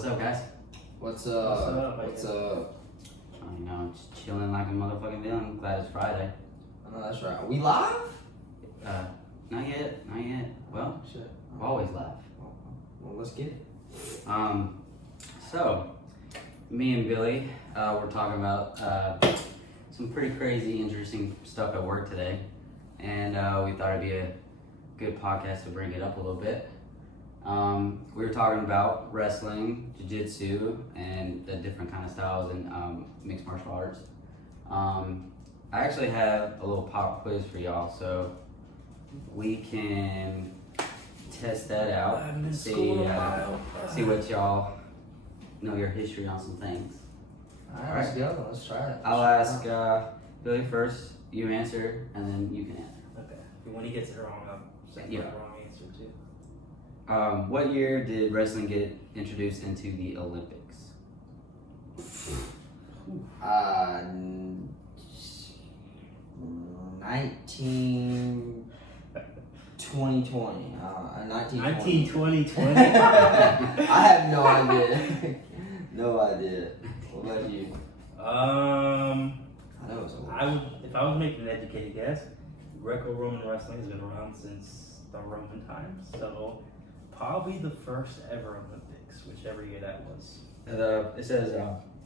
What's up, guys? What's up? What's up? You know, just chilling like a motherfucking villain. Glad it's Friday. I know that's right. Are we live? Not yet. Well, Shit. we're always live. Well, let's get it. So, me and Billy, we're talking about some pretty crazy, interesting stuff at work today, and we thought it'd be a good podcast to bring it up a little bit. We were talking about wrestling, jujitsu, and the different kind of styles in mixed martial arts. I actually have a little pop quiz for y'all, so we can test that out and see what y'all know your history on some things. All right, let's go. Let's try it. I'll ask Billy first. You answer, and then you can answer. Okay. When he gets it wrong, I'll say the wrong answer too. What year did wrestling get introduced into the Olympics? 2020. 1920. I have no idea. No idea. What about you? I know it's old. If I was making an educated guess, Greco-Roman wrestling has been around since the Roman times, so probably the first ever Olympics, whichever year that was. It says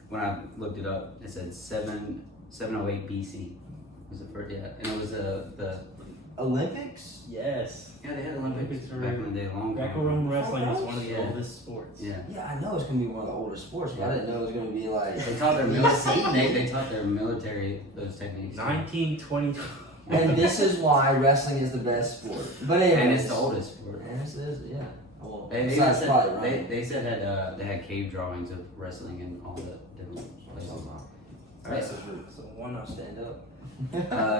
when I looked it up, it said 708 BC was the first. Yeah, and it was the Olympics? Yes. Yeah, they had Olympics back in the day. Long time. Greco-Roman wrestling is one of the oldest sports. Yeah. Yeah, I know it's gonna be one of the oldest sports, but I didn't know it was gonna be like. They taught their military. They taught their military those techniques. 1920. And this is why wrestling is the best sport. But anyways, And it's the oldest sport. And this is, yeah. Well, They besides said, probably running. they said that they had cave drawings of wrestling in all the different places. Alright, So one up, stand up.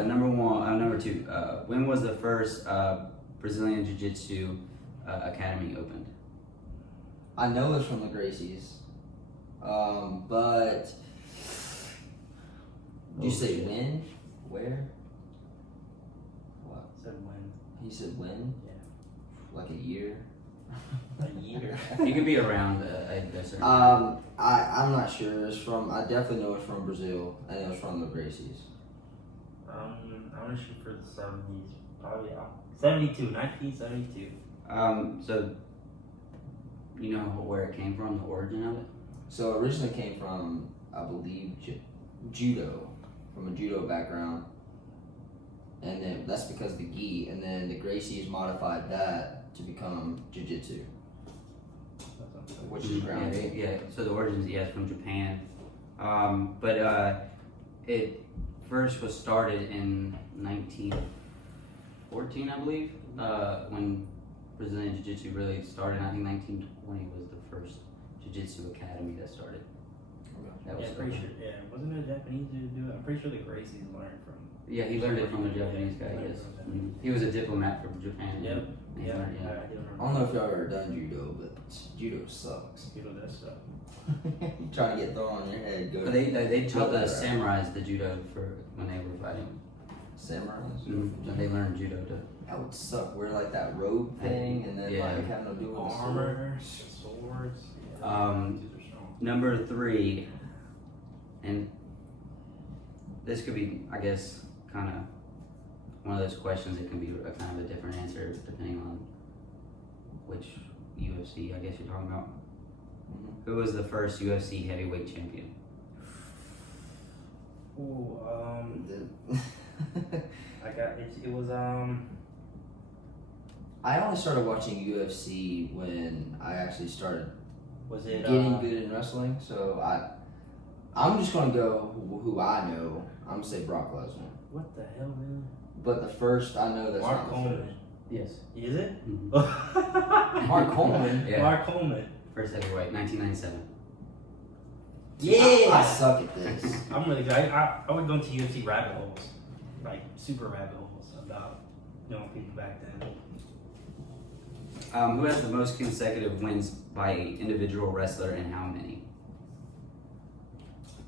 Number two. When was the first Brazilian Jiu-Jitsu academy opened? I know it's from the Gracies, but you say when? Where? What? Said when? He said when? Yeah. Like a year? A year. You could be around a certain. I'm not sure. It's from. I definitely know it's from Brazil, and it was from the Gracies. I'm gonna shoot for the 70s. Probably 1972. So you know where it came from, the origin of it? So it originally came from, I believe, judo, from a judo background, and then that's because of the gi, and then the Gracies modified that to become jiu-jitsu, which is ground. Yeah. So the origins, it's from Japan, but it first was started in 1914, I believe, when Brazilian Jiu-Jitsu really started. I think 1920 was the first Jiu-Jitsu academy that started. That was pretty sure. Yeah, wasn't it a Japanese dude to do it? I'm pretty sure the Gracies learned from. Yeah, he learned it from a Japanese guy. Yes, he was a diplomat from Japan. Yep. He Yeah. learned, I don't know if y'all ever done judo, but judo sucks. Judo does stuff. You trying to get thrown on your head, go. But they taught the Right. samurais the judo for when they were fighting. Samurais. So they learned judo to. That would suck. Wear like that robe thing, and then like having to do with the sword. Armor, swords. Yeah. Dudes are strong. Number three, and this could be, I guess, kind of one of those questions. It can be a kind of a different answer depending on which UFC, I guess you're talking about. Mhm. Who was the first UFC heavyweight champion? Ooh, The- I got it. It was I only started watching UFC when I actually started Was it getting good in wrestling. So I'm just gonna go who I know. I'm gonna say Brock Lesnar. What the hell, man? But the first I know that's Mark not the Coleman. Yes. Is it? Mhm. first. Mark Coleman. Yeah. Mark Coleman. First heavyweight, 1997. Yeah. I suck at this. I'm really good. I would go into UFC rabbit holes, like super rabbit holes about people back then. Who has the most consecutive wins by an individual wrestler and how many?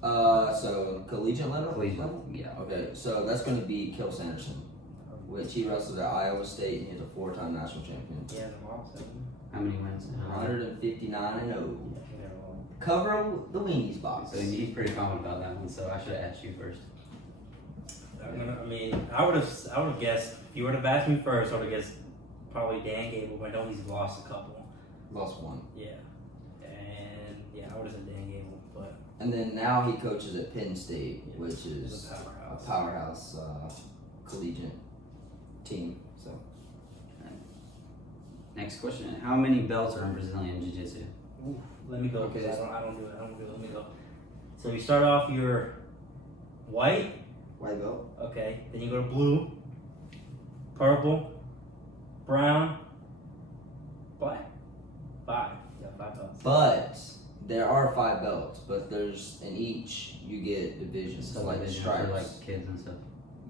So collegiate level. Collegiate, yeah. Okay, so that's gonna be Kill Sanderson, which he wrestled at Iowa State, and he's a 4-time national champion. He hasn't lost, has he? How many wins? 159 and 0. Yeah, he never cover the weenies box. So he's pretty confident about that one. So I should have asked you first. I would have guessed, if you would have asked me first, I would have guessed probably Dan Gable, but I know he's lost a couple. Lost one. Yeah. And yeah, I would have said Dan Gable, but. And then now he coaches at Penn State, Yeah, which it's is a a powerhouse collegiate team. So Next question: how many belts are in Brazilian Jiu-Jitsu? Ooh, let me go, Okay. because I don't do it. Let me go. So you start off your white, white belt. okay, then you go to blue, purple, brown, black. 5. Yeah, 5 belts. But there are 5 belts, but there's in each you get divisions, so like Subdivision stripes. for like kids and stuff.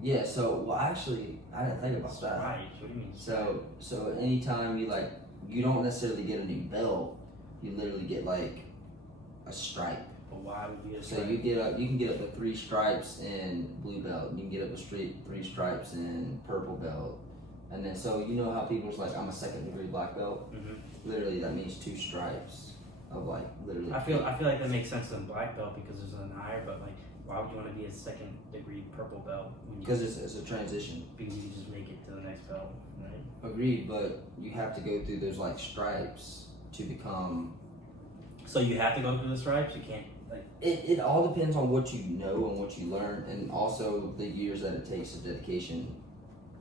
Yeah. So well, actually, I didn't think about that. Stripes, what do you mean? So anytime you don't necessarily get a new belt, you literally get like a stripe. But why would be a So stripe? you can get up to 3 stripes in blue belt. You can get up to 3 stripes in purple belt, and then so you know how people's like, I'm a 2nd degree black belt. Mhm. Literally, that means 2 stripes of like literally. I feel like that makes sense in black belt because there's an higher, but like, why would you want to be a 2nd degree purple belt when you Because it's a transition. because you can just make it to the next belt, right? Agreed, but you have to go through those like stripes to become. So you have to go through the stripes. You can't like. It all depends on what you know and what you learn, and also the years that it takes, the dedication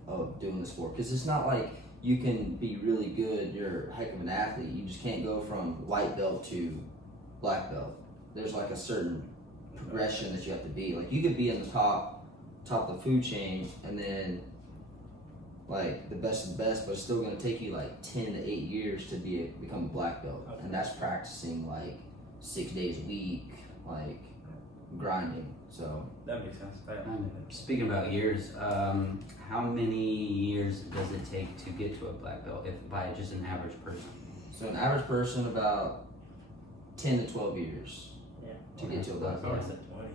of doing the sport. Because it's not like you can be really good, you're a heck of an athlete. You just can't go from white belt to black belt. There's like a certain progression that you have to be. Like you could be in the top of the food chain, and then like the best of the best, but it's still going to take you like 10 to 8 years to become a black belt, and that's practicing like 6 days a week, like grinding. So That makes sense. Speaking about years, how many years does it take to get to a black belt, if by just an average person? so an average person about 10 to 12 years Yeah. to get to a I black thought I belt. said 20.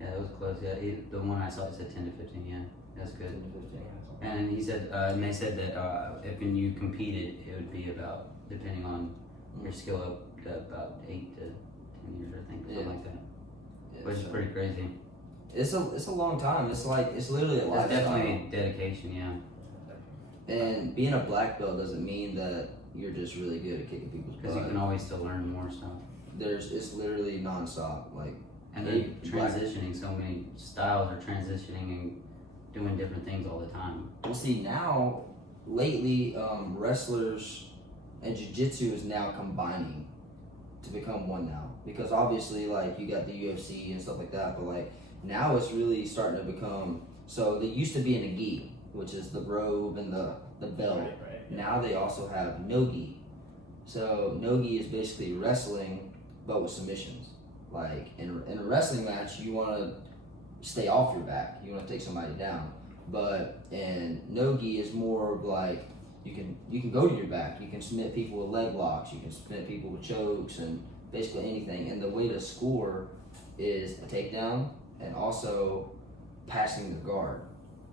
Yeah, that was close. Yeah, the one I saw it said 10 to 15. Yeah, that's 10 good. to 15. And he said, and they said that if when you competed, it would be about, depending on your skill, up to about 8 to 10 years, I think, something Yeah. like that, Yeah, which is so pretty crazy. it's a long time. It's literally a It's lifestyle. definitely dedication. Yeah. And being a black belt doesn't mean that you're just really good at kicking people's Because you butt. can always still learn more stuff. It's literally nonstop. Like And they're transitioning, so many styles are transitioning and doing different things all the time. we'll see now, lately, wrestlers and jiu-jitsu is now combining to become one now. Because obviously, like you got the UFC and stuff like that, but like now it's really starting to become. So they used to be in a gi, which is the robe and the belt. Right. Now they also have no-gi. So no-gi is basically wrestling, but with submissions. Like in a wrestling match, you want to stay off your back. You want to take somebody down. But in no-gi is more of like you can go to your back. You can submit people with leg locks. You can submit people with chokes and basically anything. And the way to score is a takedown and also passing the guard.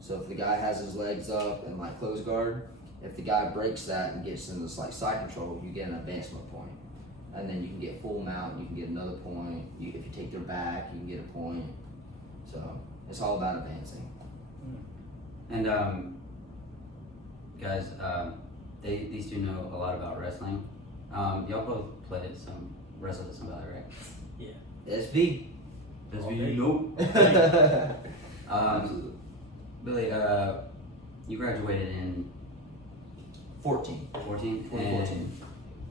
So if the guy has his legs up and like close guard, if the guy breaks that and gets in this like side control, you get an advancement point. And then you can get full mount, you can get another point. If you take their back, you can get a point. So it's all about advancing. And guys, these two know a lot about wrestling. Y'all both played at wrestled at some Valley, right? SB. Nope. Billy, you graduated in 14. 14, 2014.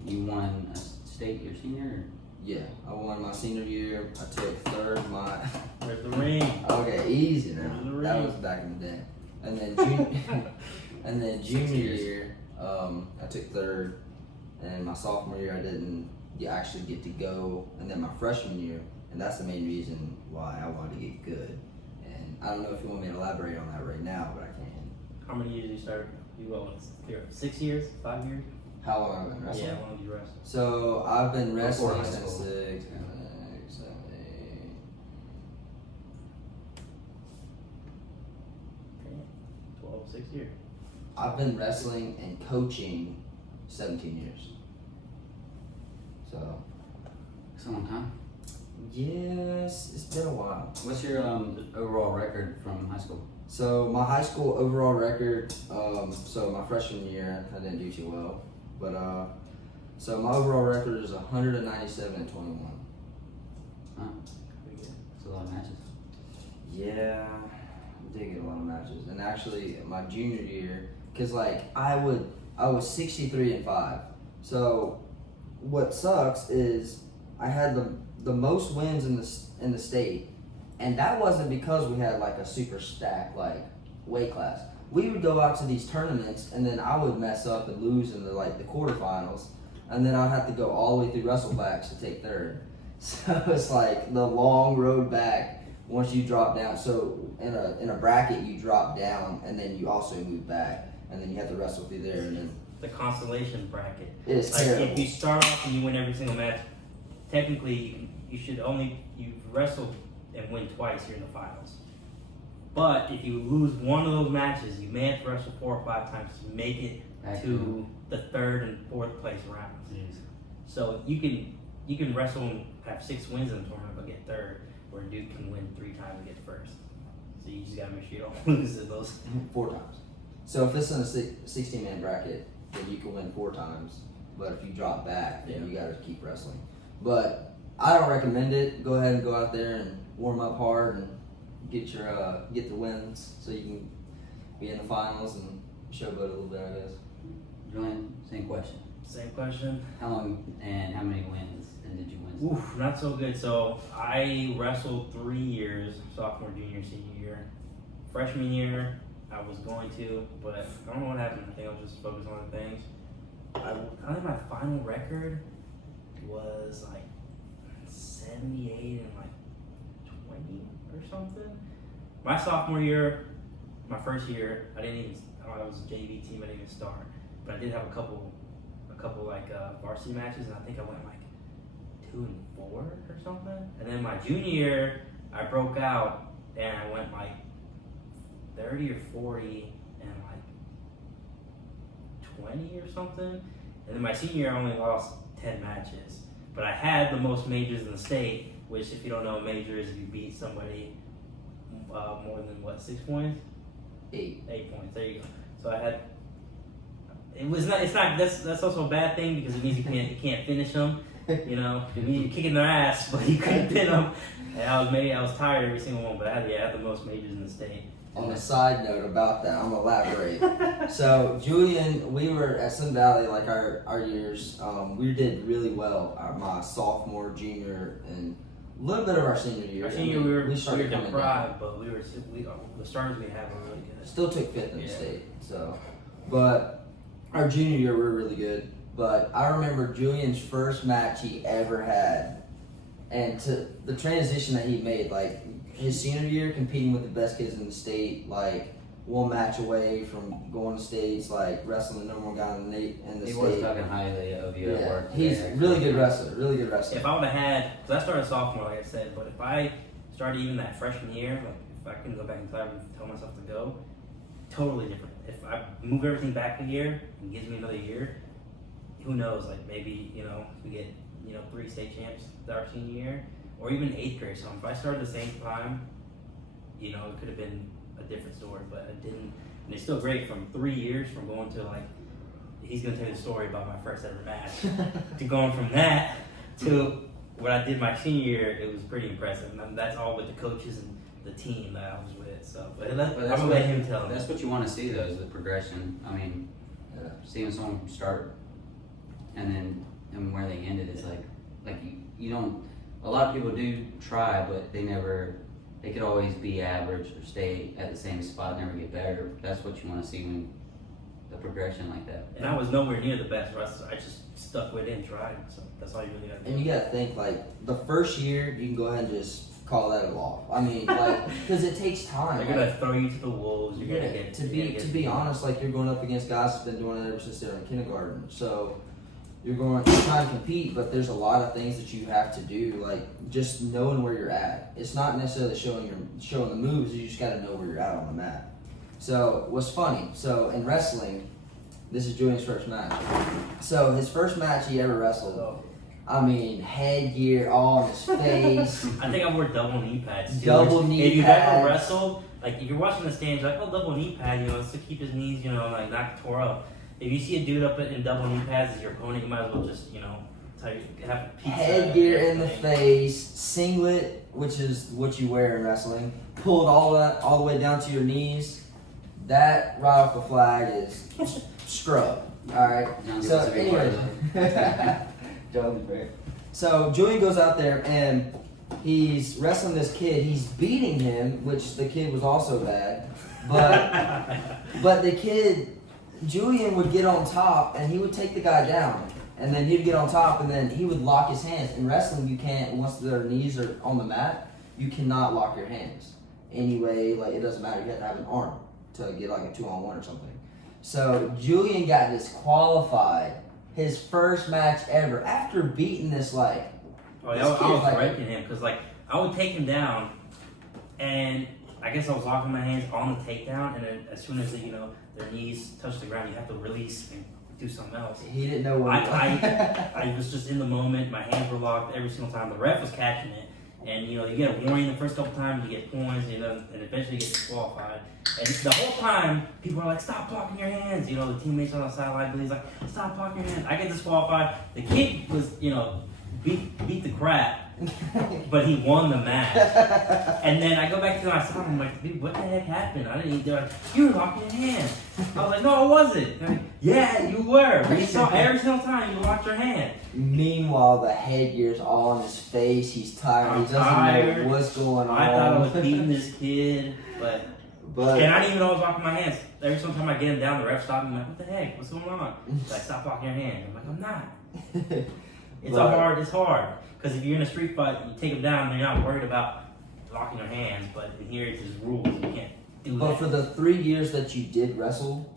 and you won a state your senior. Or? Yeah, I won my senior year. I took third my. Where's the ring? Okay, easy now. Where's the That ring? was back in the day. And then junior year, I took third, and my sophomore year I didn't actually get to go, and then my freshman year, and that's the main reason why I wanted to get good. And I don't know if you want me to elaborate on that right now, but I can. How many years did you start? You go here 6 years, 5 years? How long have I been wrestling? Yeah, how long did you wrestle? So I've been wrestling high since school. 6, 7, 8. 12, 6 years. I've been wrestling and coaching 17 years. So It's a long time. Yes, it's been a while. What's your overall record from high school? So my high school overall record, so my freshman year, I didn't do too well. But, so my overall record is 197 and 21. Huh? That's a lot of matches. Yeah, I did get a lot of matches. And actually, my junior year, because like I was 63 and 5. So what sucks is I had the most wins in the state, and that wasn't because we had like a super stacked like weight class. We would go out to these tournaments, and then I would mess up and lose in the quarterfinals, and then I'd have to go all the way through WrestleBacks to take third. So it's like the long road back once you drop down. So in a bracket you drop down, and then you also move back, and then you have to wrestle through there, and then The consolation bracket. it is Like terrible. if you start off and you win every single match, technically you've wrestled and win twice, you're in the finals. But if you lose one of those matches, you may have to wrestle 4 or 5 times to make it Back to the 3rd and 4th place rounds. Jeez. So you can wrestle and have 6 wins in the tournament but get 3rd, where a dude can win 3 times and get 1st. So you just gotta make sure you don't lose in those. 4 times. So if it's in a 16-man bracket, then you can win 4 times. But if you drop back, then you gotta keep wrestling. But I don't recommend it. Go ahead and go out there and warm up hard and get the wins so you can be in the finals and showboat a little bit, I guess. Julian, same question. Same question. How long and how many wins and did you win? Oof, not so good. So I wrestled 3 years, sophomore, junior, senior year. Freshman year, I was going to, but I don't know what happened. I think I was just focused on other things. I think my final record was like 78 and like 20 or something. My sophomore year, my first year, I was a JV team, I didn't even start. But I did have a couple like varsity matches, and I think I went like 2 and 4 or something. And then my junior year, I broke out and I went like 30 or 40 and like 20 or something. And then my senior year, I only lost 10 matches. But I had the most majors in the state, which, if you don't know, major is if you beat somebody more than 6 points? 8. 8 points. There you go. So I had. That's also a bad thing because it means you can't finish them. You know, it means you're kicking their ass, but you couldn't pin them. And I was tired every single one, but I had the most majors in the state. On a side note about that, I'm gonna elaborate. So Julian, we were at Sun Valley like our years. We did really well. My sophomore, junior, and a little bit of our senior year. Our senior year, we started were coming deprived, but the starters we had were really good. Still took 5th in the Yeah. state. So, but our junior year we were really good. But I remember Julian's first match he ever had, and to the transition that he made, like his senior year competing with the best kids in the state, like 1 match away from going to states, like wrestling the number 1 guy in the He state. was talking highly of you at work. He's today, really actually. good wrestler, really good wrestler. If I would have had, because I started sophomore, like I said, but if I started even that freshman year, like if I couldn't go back in time and tell myself to go, totally different. If I move everything back a year and gives me another year, who knows? Like maybe we get 3 state champs our senior year, or even 8th grade. So if I started at the same time, it could have been a different story. But I didn't, and it's still great from 3 years from going to like. He's gonna tell you the story about my first ever match. To going from that to what I did my senior year, it was pretty impressive. And that's all with the coaches and the team that I was with. So, but I'm gonna let him tell me. That's what you want to see, though, is the progression. I mean, Yeah. seeing someone start and where they ended is like you don't. A lot of people do try, but they could always be average or stay at the same spot, never get better. That's what you want to see when the progression like that. And I was nowhere near the best wrestler. I just stuck with it and tried. So that's all you really got to do. And you gotta think, like, the first year, you can go ahead and just call that a loss. I mean, like, because it takes time. They're gonna throw you to the wolves. You're gonna get to be honest, like, you're going up against guys that's been doing it ever since they were in kindergarten. So you're trying to compete, but there's a lot of things that you have to do, like just knowing where you're at. It's not necessarily showing the moves. You just gotta know where you're at on the mat. So what's funny? So in wrestling, this is Julian's first match. So his first match he ever wrestled, I mean, headgear all on his face. I think I wore double knee pads too. Double knee If you've pads. ever wrestled, like if you're watching the stands, you're like, oh, double knee pad, you know, it's to keep his knees, you know, like not tore up. If you see a dude up in double knee pads as your opponent, you might as well just, you know, have pizza. Headgear in the face, singlet, which is what you wear in wrestling, pulled all the way down to your knees. That right off the flag is scrub. All right. So anyway, so Julian goes out there and he's wrestling this kid. He's beating him, which the kid was also bad, but the kid Julian would get on top and he would take the guy down. And then he'd get on top, and then he would lock his hands. In wrestling, you can't, once their knees are on the mat, you cannot lock your hands. Anyway, like, it doesn't matter. You have to have an arm to get like a 2-on-1 or something. So Julian got disqualified his first match ever after beating this, like... Oh, yeah, I was breaking him, because, like, I would take him down, and I guess I was locking my hands on the takedown, and then as soon as, you know, their knees touch the ground, you have to release and do something else. He didn't know what I was just in the moment. My hands were locked every single time. The ref was catching it, and you know you get a warning the first couple times, you get points, you know, and eventually you get disqualified. And the whole time, people are like, "Stop blocking your hands." You know, the teammates on the sideline, but he's like, "Stop blocking your hands." I get disqualified. The kid was, you know, beat the crap. But he won the match. And then I go back to my son, I'm like, dude, what the heck happened? I didn't even do it. You were locking your hand. I was like, no, I wasn't. Like, yeah, you were. We saw every single time you locked your hand. Meanwhile, the headgear's all on his face. He's tired. He doesn't know what's going on. I thought I was beating this kid, but and I didn't even know I was locking my hands. Every single time I get him down, the ref stopped me. I'm like, what the heck? What's going on? He's like, stop locking your hand. I'm like, I'm not. It's hard. Because if you're in a street fight, you take them down, and you're not worried about locking your hands. But in here, it's just rules. You can't do that. But for the 3 years that you did wrestle,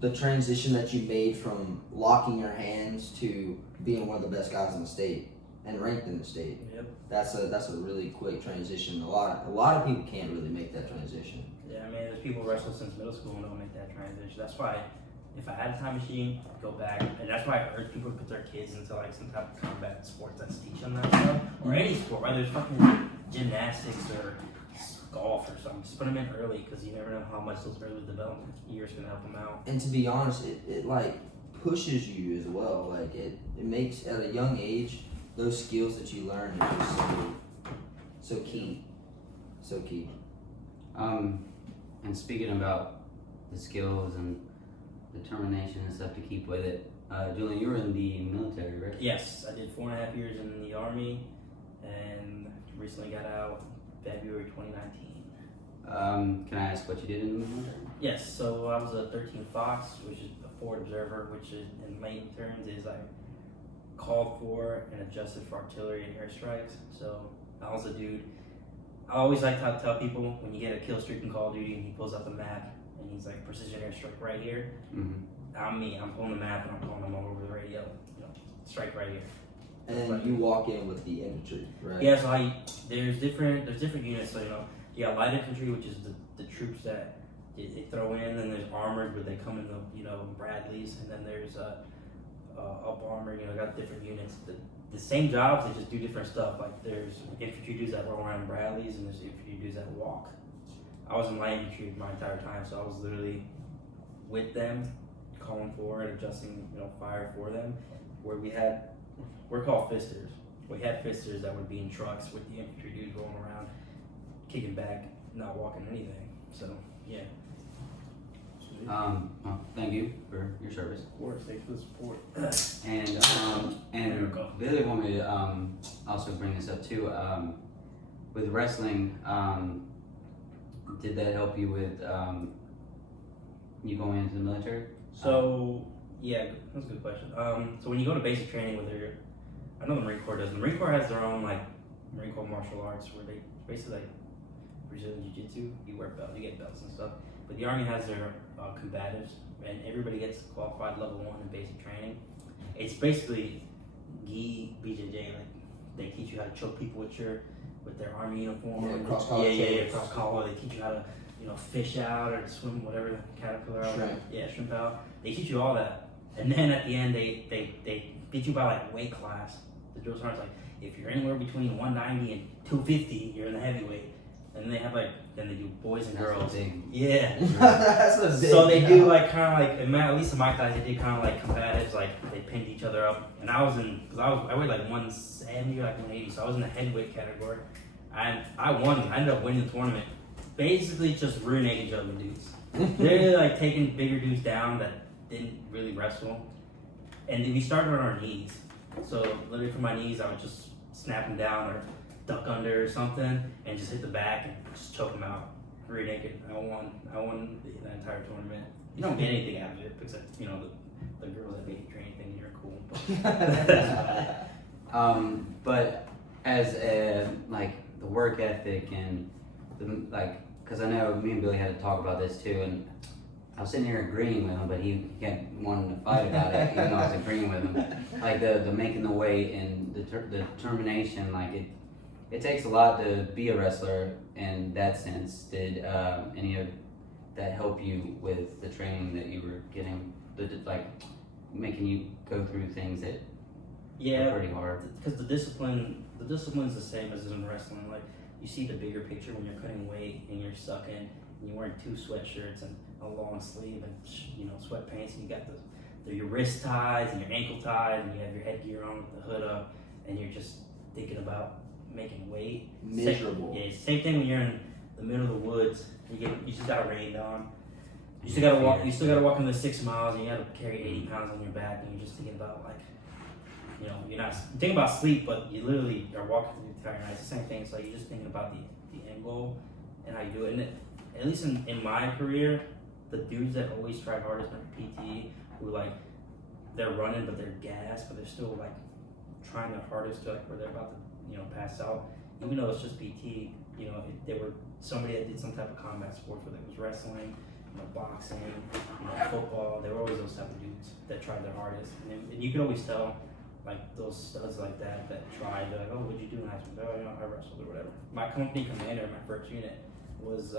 the transition that you made from locking your hands to being one of the best guys in the state and ranked in the state, yep. That's a really quick transition. A lot of people can't really make that transition. Yeah, I mean, there's people who wrestle since middle school and don't make that transition. That's why, if I had a time machine, I'd go back, and that's why I urge people to put their kids into like some type of combat sports that's teach them that stuff, or any sport, whether it's fucking gymnastics or golf or something. Just put them in early, because you never know how much those early development years gonna help them out. And to be honest, it like pushes you as well. Like it makes at a young age those skills that you learn are just so key, so key. And speaking about the skills and determination and stuff to keep with it, Julian, you were in the military, right? Yes, I did 4.5 years in the Army, and recently got out February 2019. Can I ask what you did in the military? Yes, so I was a 13 Fox, which is a forward observer, which is, in layman terms is I called for and adjusted for artillery and airstrikes. So I was a dude. I always like to tell people, when you get a kill streak in Call of Duty and he pulls out the map and he's like, precision airstrike right here. Mm-hmm. I'm me. I'm pulling the map and I'm calling them all over the radio. You know, strike right here. And then you walk in with the infantry, right? Yeah. So there's different units. So you know, you got light infantry, which is the troops that they throw in. Then there's armored, where they come in the Bradleys, and then there's up armor. You know, got different units. The same jobs, they just do different stuff. Like there's infantry dudes that roll around in Bradleys, and there's infantry dudes that walk. I was in light infantry my entire time, so I was literally with them, calling for and adjusting, fire for them. Where we're called fisters. We had fisters that would be in trucks with the infantry dudes rolling around, kicking back, not walking anything. So yeah. Well, thank you for your service. Of course, thanks for the support. And Billy wanted me to also bring this up too. With wrestling, did that help you with you going into the military? So yeah, that's a good question. So when you go to basic training, I know the Marine Corps does. The Marine Corps has their own Marine Corps martial arts, where they basically like Brazilian jiu-jitsu. You wear belts, you get belts and stuff. But the Army has their combatives, and everybody gets qualified level 1 in basic training. It's basically gi BJJ. Like they teach you how to choke people with their Army uniform. Yeah, cross collar. Yeah, cross collar. They teach you how to fish out or swim, whatever, caterpillar out. Shrimp. Yeah, shrimp out. They teach you all that, and then at the end they beat you by weight class. the drill sergeant's like, if you're anywhere between 190 and 250, you're in the heavyweight. And they have then they do boys and girls. Yeah. That's a big. So they do like kind of like, at least in my class, they did kind of like combatives, like they pinned each other up. And I was I weighed like 170 or like 180, so I was in the heavyweight category. And I won. I ended up winning the tournament. Basically, just rear naked juggling dudes. They're like taking bigger dudes down that didn't really wrestle. And we started on our knees. So literally from my knees, I would just snap them down or duck under or something and just hit the back and just choke them out. Rear naked. I won the entire tournament. You don't get anything out of it except, the girls that make you train anything and you're cool. But as the work ethic and because I know me and Billy had to talk about this too, and I was sitting here agreeing with him, but he kept wanting to fight about it, even though I was agreeing with him. Like the making the weight and the determination, it takes a lot to be a wrestler in that sense. Did any of that help you with the training that you were getting, making you go through things that are pretty hard? Because the discipline's the same as in wrestling. Like, you see the bigger picture when you're cutting weight and you're sucking and you're wearing 2 sweatshirts and a long sleeve and sweatpants, and you got your wrist ties and your ankle ties and you have your headgear on with the hood up and you're just thinking about making weight. Miserable. Same thing when you're in the middle of the woods. You just got rained on. You still gotta walk. You still gotta walk in the 6 miles, and you gotta carry 80 pounds on your back, and you're just thinking about you're not thinking about sleep, but you literally are walking through the entire night. It's the same thing. So you're just thinking about the end goal and how you do it. And at least in my career, the dudes that always try hardest are PT, who they're running but they're gassed, but they're still trying their hardest to where they're about to pass out. Even though it's just PT, if they were somebody that did some type of combat sports, whether it was wrestling, boxing, football, they were always those type of dudes that tried their hardest. And you could always tell, those studs like that tried, oh, what'd you do in high school? Oh, I wrestled or whatever. My company commander, my first unit, was,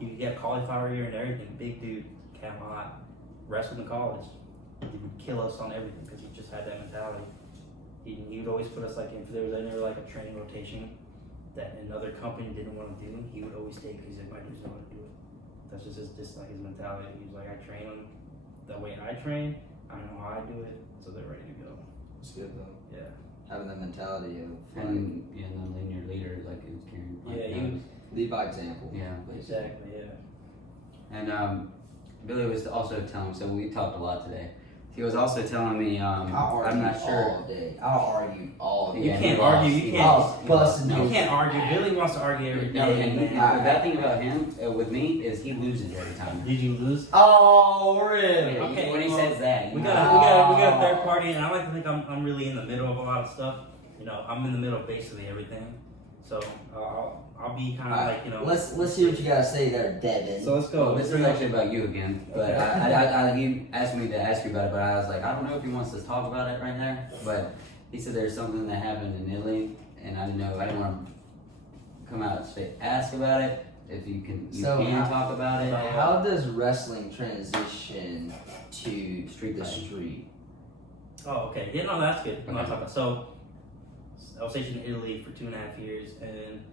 he could get cauliflower ear and everything, big dude, came hot, wrestled in college. He would kill us on everything because he just had that mentality. He would always put us if there was ever a training rotation that another company didn't want to do, he would always take because my dudes don't want to do it. That's just his mentality. He was like, I train them the way I train. I know how I do it, so they're ready to go. It's good though. Yeah. Having that mentality of And then your leader he was carrying. He was lead by example. Yeah. Exactly. Yeah. And Billy was also telling me. So we talked a lot today. He was also telling me, I'm not sure. All day. I'll argue all day. You can't argue. You can't argue. Billy wants to argue every day. And the bad thing about him with me is he loses every time. Did you lose? Oh, really? Okay, when he says that, we got a third party, and I like to think I'm really in the middle of a lot of stuff. I'm in the middle of basically everything. So I'll be kind of Let's hear what you gotta say there, Devin. So let's go. Well, this is actually about you again, but he asked me to ask you about it, but I was like, I don't know if he wants to talk about it right now. But he said there's something that happened in Italy, and I didn't want to come out and straight ask about it. If you can talk about it. How does wrestling transition to the fighting. street? Oh, okay. Yeah, no, that's good. Okay. So I was stationed in Italy for 2.5 years, and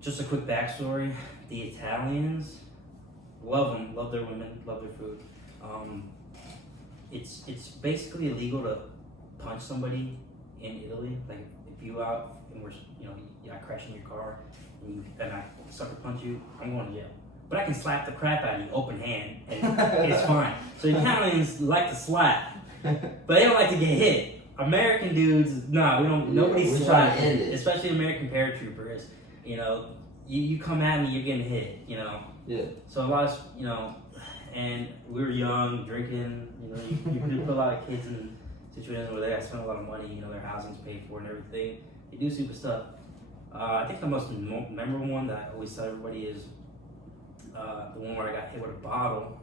just a quick backstory: the Italians love them, love their women, love their food. It's basically illegal to punch somebody in Italy. If you out and I crash in your car and I sucker punch you, I'm going to jail. But I can slap the crap out of you open hand, and it's fine. So the Italians like to slap, but they don't like to get hit. American dudes, we don't. Nobody slaps, especially American paratroopers. You come at me, you're getting hit. Yeah. So a lot of and we were young, drinking. You put a lot of kids in situations where they have to spend a lot of money. Their housing's paid for and everything. They do stupid stuff. I think the most memorable one that I always tell everybody is the one where I got hit with a bottle,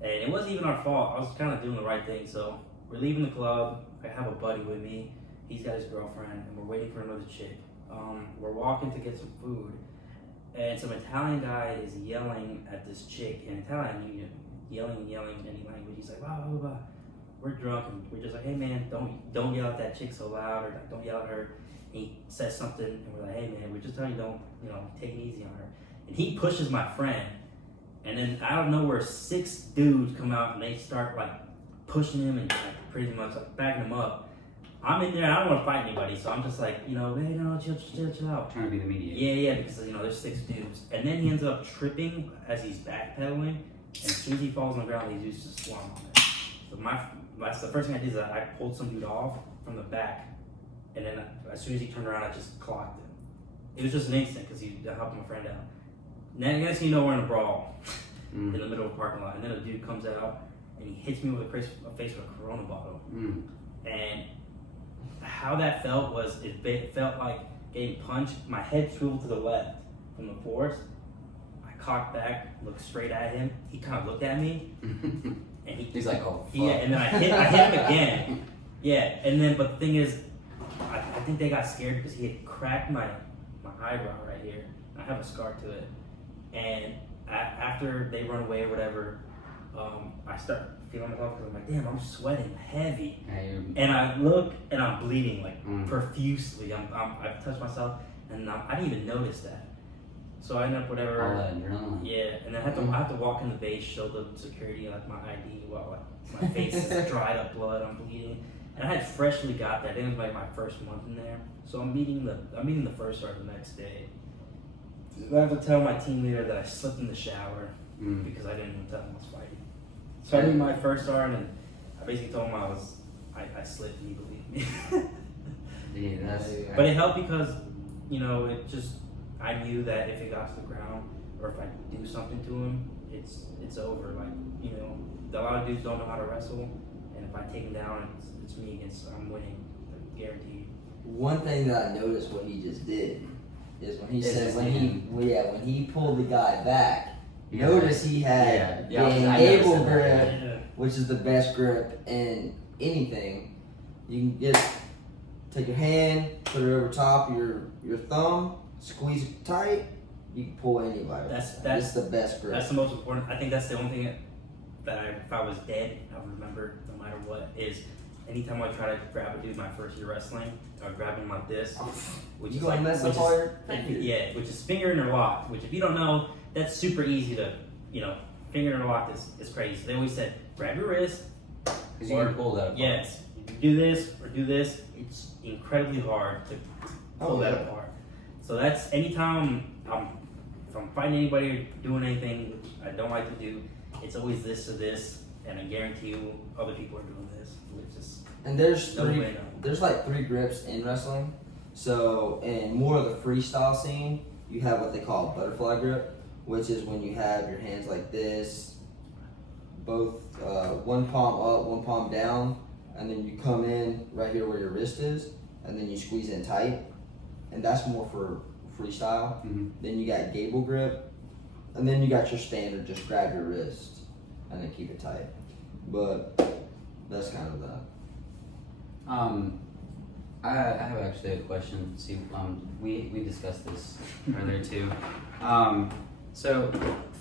and it wasn't even our fault. I was kind of doing the right thing. So we're leaving the club. I have a buddy with me. He's got his girlfriend, and we're waiting for another chick. We're walking to get some food, and some Italian guy is yelling at this chick in Italian, yelling in any language. He's like, blah, blah, blah. we're drunk and we're just like, hey man, don't yell at that chick so loud, or like, don't yell at her. And he says something and we're like, hey man, we're just telling you don't, take it easy on her. And he pushes my friend, and then out of nowhere 6 dudes come out and they start like pushing him and like pretty much like backing him up. I'm in there, I don't want to fight anybody, so I'm just like, hey, no, chill out. Trying to be the mediator. Yeah, because there's 6 dudes. And then he ends up tripping as he's backpedaling, and as soon as he falls on the ground, these dudes just swarm on him. So the first thing I did is I pulled some dude off from the back, and then as soon as he turned around, I just clocked him. It was just an instant because he helped my friend out. Next thing you know, we're in a brawl in the middle of a parking lot, and then a dude comes out and he hits me with a face with a Corona bottle. And how that felt was it felt like getting punched. My head swiveled to the left from the force. I cocked back, looked straight at him. He kind of looked at me, and he's like, oh, fuck. Yeah, and then I hit him again. Yeah, and then but the thing is, I think they got scared because he had cracked my eyebrow right here. I have a scar to it, and after they run away or whatever, I start feeling myself because I'm like, damn, I'm sweating heavy, and I look and I'm bleeding like profusely. I've touched myself, and I didn't even notice that. So I ended up whatever. All that adrenaline. Yeah, and then I have to walk in the base, show the security like my ID while like my face is dried up blood, I'm bleeding, and I had freshly got that. It was like my first month in there, so I'm meeting the first sergeant the next day. I have to tell my team leader that I slipped in the shower because I didn't even tell him I was fighting. So I meet my first sergeant, and I basically told him I slipped, and he believed me. Yeah, but it helped because it just. I knew that if it got to the ground or if I do something to him, it's over. Like, a lot of dudes don't know how to wrestle, and if I take him down, it's me against, I'm winning, guaranteed. One thing that I noticed what he just did is when he pulled the guy back, notice he had the enable grip, which is the best grip in anything. You can take your hand, put it over top of your thumb, squeeze it tight, you can pull anybody. That's the best grip. That's the most important. I think that's the only thing that if I was dead, I would remember no matter what, is anytime I try to grab a dude my first year wrestling, I would grab him like this. Which you is gonna like, mess up all your fingers. Yeah, which is finger interlock, which if you don't know, that's super easy to, finger interlock is crazy. So they always said, grab your wrist. Because you can pull that apart. Yes. You do this or do this, it's incredibly hard to pull that apart. So that's anytime if I'm fighting anybody or doing anything which I don't like to do, it's always this or this, and I guarantee you other people are doing this, which is and there's like 3 grips in wrestling. So in more of the freestyle scene, you have what they call a butterfly grip, which is when you have your hands like this, both one palm up, one palm down, and then you come in right here where your wrist is, and then you squeeze in tight. And that's more for freestyle. Then you got gable grip, and then you got your standard, just grab your wrist and then keep it tight. But that's kind of that. I have actually a question. See, we discussed this earlier too. So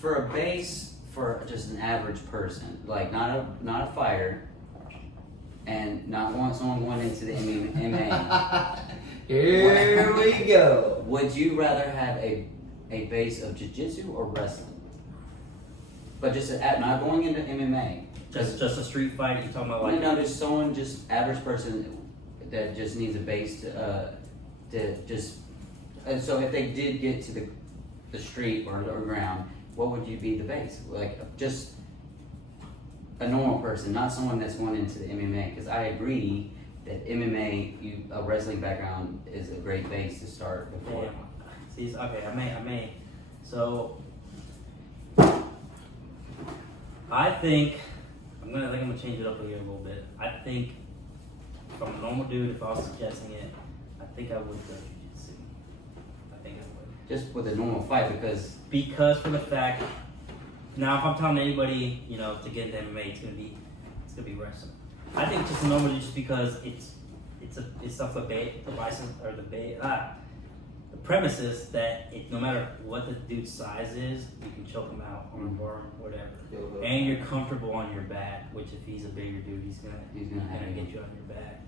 for a base for just an average person, like not a fighter, and not someone going into the MMA. Here we go. Would you rather have a base of jiu-jitsu or wrestling? But just not going into MMA. Just a street fight. You talking about like? No, just someone, just average person that just needs a base to just. And so if they did get to the street or ground, what would you be the base? Like just a normal person, not someone that's going into the MMA. Because I agree that MMA, a wrestling background is a great base to start before. Yeah. See, okay, I may. So, I think I'm gonna change it up here a little bit. I think from a normal dude, if I was suggesting it, I think I would go jiu-jitsu. I think I would. Just with a normal fight, because for the fact, now if I'm telling anybody, to get into MMA, it's gonna be wrestling. I think just normally just because it's off the basis or the premise is that no matter what the dude's size is, you can choke him out on a bar or whatever. and you're comfortable on your back. Which if he's a bigger dude, he's gonna get you on your back.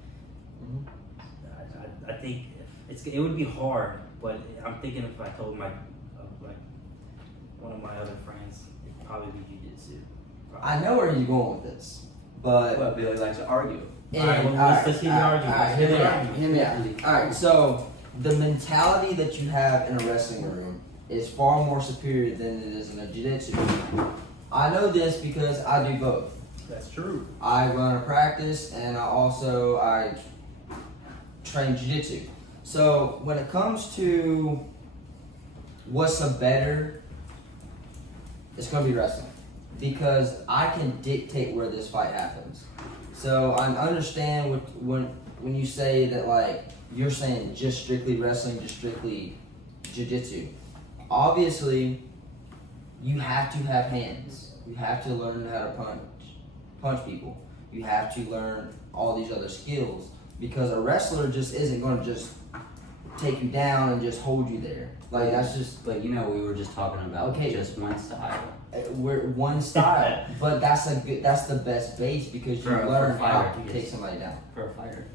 I think it would be hard, but I'm thinking if I told like one of my other friends, it'd probably be jujitsu. I know where he's going with this, but Billy likes to argue. Let's hear the argument. Hear me out. Alright, so the mentality that you have in a wrestling room is far more superior than it is in a jiu-jitsu. I know this because I do both. That's true. I run a practice and I train jiu-jitsu. So when it comes to what's a better, it's going to be wrestling because I can dictate where this fight happens. So I understand when you say that, like, you're saying just strictly wrestling, just strictly jiu-jitsu. Obviously, you have to have hands. You have to learn how to punch people. You have to learn all these other skills because a wrestler just isn't going to just take you down and just hold you there. Like, that's just... But we were just talking about just one style. We're one style, but that's the best base because you learn how to take somebody down. For a fighter.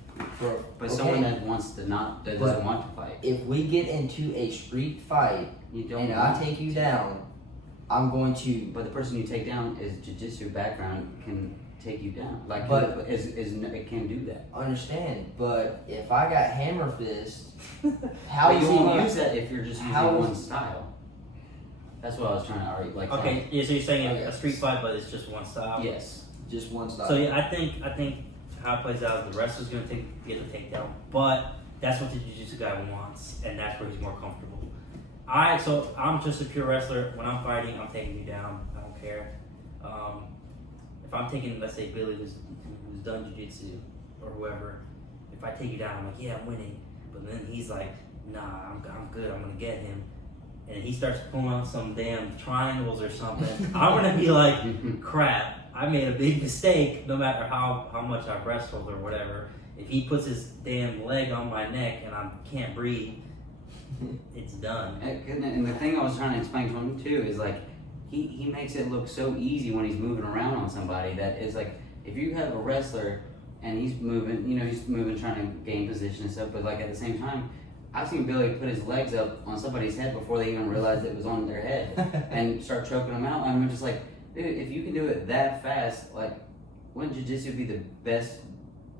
Someone that doesn't want to fight. If we get into a street fight and I take you down, I'm going to. But the person you take down is jiu-jitsu background can take you down. It can do that. Understand, but if I got hammer fist, how you is he won't gonna use that if you're just using one style? That's what I was trying to argue. Okay, so you're saying a street fight, but it's just one style. Yes, just one style. So yeah, I think how it plays out is the wrestler's gonna get the takedown, but that's what the jiu-jitsu guy wants, and that's where he's more comfortable. So I'm just a pure wrestler. When I'm fighting, I'm taking you down. I don't care. If I'm taking, let's say Billy who's done jiu-jitsu or whoever, if I take you down, I'm like, yeah, I'm winning. But then he's like, nah, I'm good. I'm gonna get him. And he starts pulling out some damn triangles or something. I'm gonna be like, crap, I made a big mistake no matter how much I've wrestled or whatever. If he puts his damn leg on my neck and I can't breathe, it's done. And the thing I was trying to explain to him too is like, he makes it look so easy when he's moving around on somebody that is like, if you have a wrestler and he's moving, trying to gain position and stuff, but like at the same time, I've seen Billy put his legs up on somebody's head before they even realized it was on their head and start choking them out. And I'm just like, dude, if you can do it that fast, like, wouldn't jiu-jitsu be the best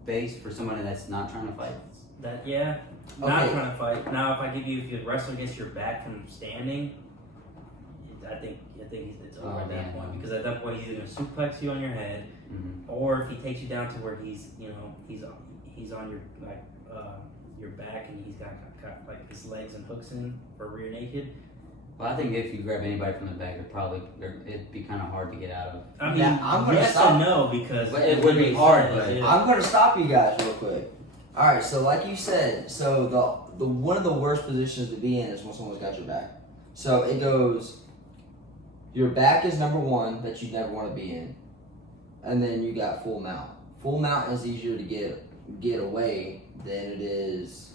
base for somebody that's not trying to fight? Not trying to fight. Now, if your wrestler gets your back from standing, I think it's over at that point, because at that point he's either gonna suplex you on your head, or if he takes you down to where he's on your back and he's got like his legs and hooks in for rear naked. Well, I think if you grab anybody from the back, it'd be kind of hard to get out of. I mean, yes and no, because it would be hard. But I'm going to stop you guys real quick. All right, so like you said, so the one of the worst positions to be in is when someone's got your back. So it goes, your back is number one that you never want to be in, and then you got full mount. Full mount is easier to get away than it is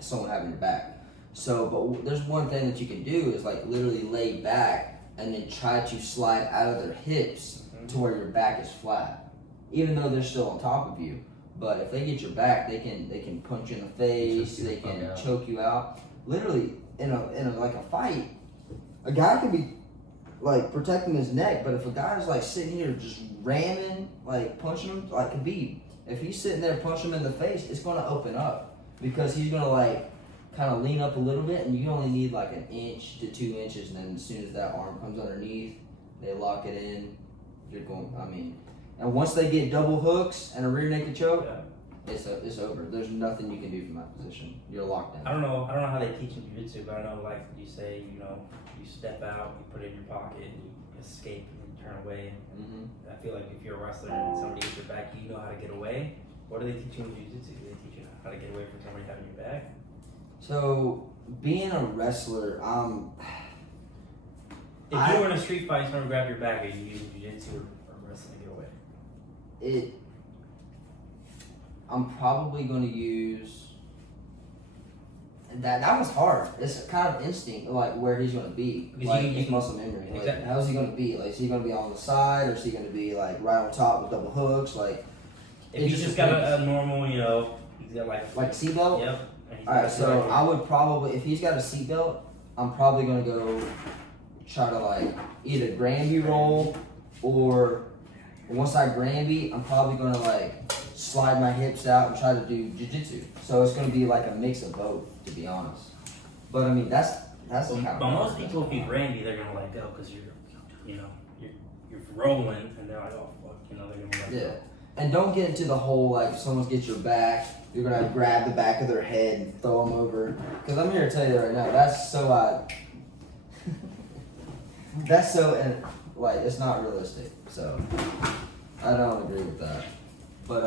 someone having your back. So, but there's one thing that you can do is like literally lay back and then try to slide out of their hips to where your back is flat, even though they're still on top of you. But if they get your back, they can punch you in the face, they can choke you out. Literally in a fight, a guy can be like protecting his neck, but if a guy's like sitting here just ramming, like punching him, like Khabib, if he's sitting there punching him in the face, it's gonna open up because he's gonna like kind of lean up a little bit, and you only need like 1 inch to 2 inches, and then as soon as that arm comes underneath, they lock it in. You're going. And once they get double hooks and a rear naked choke, it's over. There's nothing you can do from that position. You're locked in. I don't know how they teach in jiu-jitsu, but I know like you say, you step out, you put it in your pocket, and you escape and then turn away. I feel like if you're a wrestler and somebody hits your back, you know how to get away. What do they teach you in jiu-jitsu? Do they teach you how to get away from somebody having your back? So, being a wrestler, if you were in a street fight, someone grab your back, are you using jiu-jitsu or wrestling to get away? I'm probably going to use, That one's hard. It's kind of instinct, like where he's gonna be, Because like you his can- muscle memory. Like, Exactly. how's he gonna be? Like, is he gonna be on the side, or is he gonna be like right on top with double hooks? Like, If it he's just got depends. a normal, you know, he's got like Like seatbelt. Yep. And he's All got right, a so striker. I would probably, if he's got a seatbelt, I'm probably gonna go try to like either Granby roll, or once I Granby, I'm probably gonna like slide my hips out and try to do jujitsu. So it's gonna be like a mix of both, to be honest. But I mean, that's the kind of. But most people, if you Randy, they're gonna let go because you're rolling, and they're like, oh fuck, you know, they're gonna let Yeah. go. And don't get into the whole like if someone's get your back, you're gonna grab the back of their head and throw them over. Because I'm here to tell you right now, that's so that's so and like it's not realistic. So I don't agree with that. But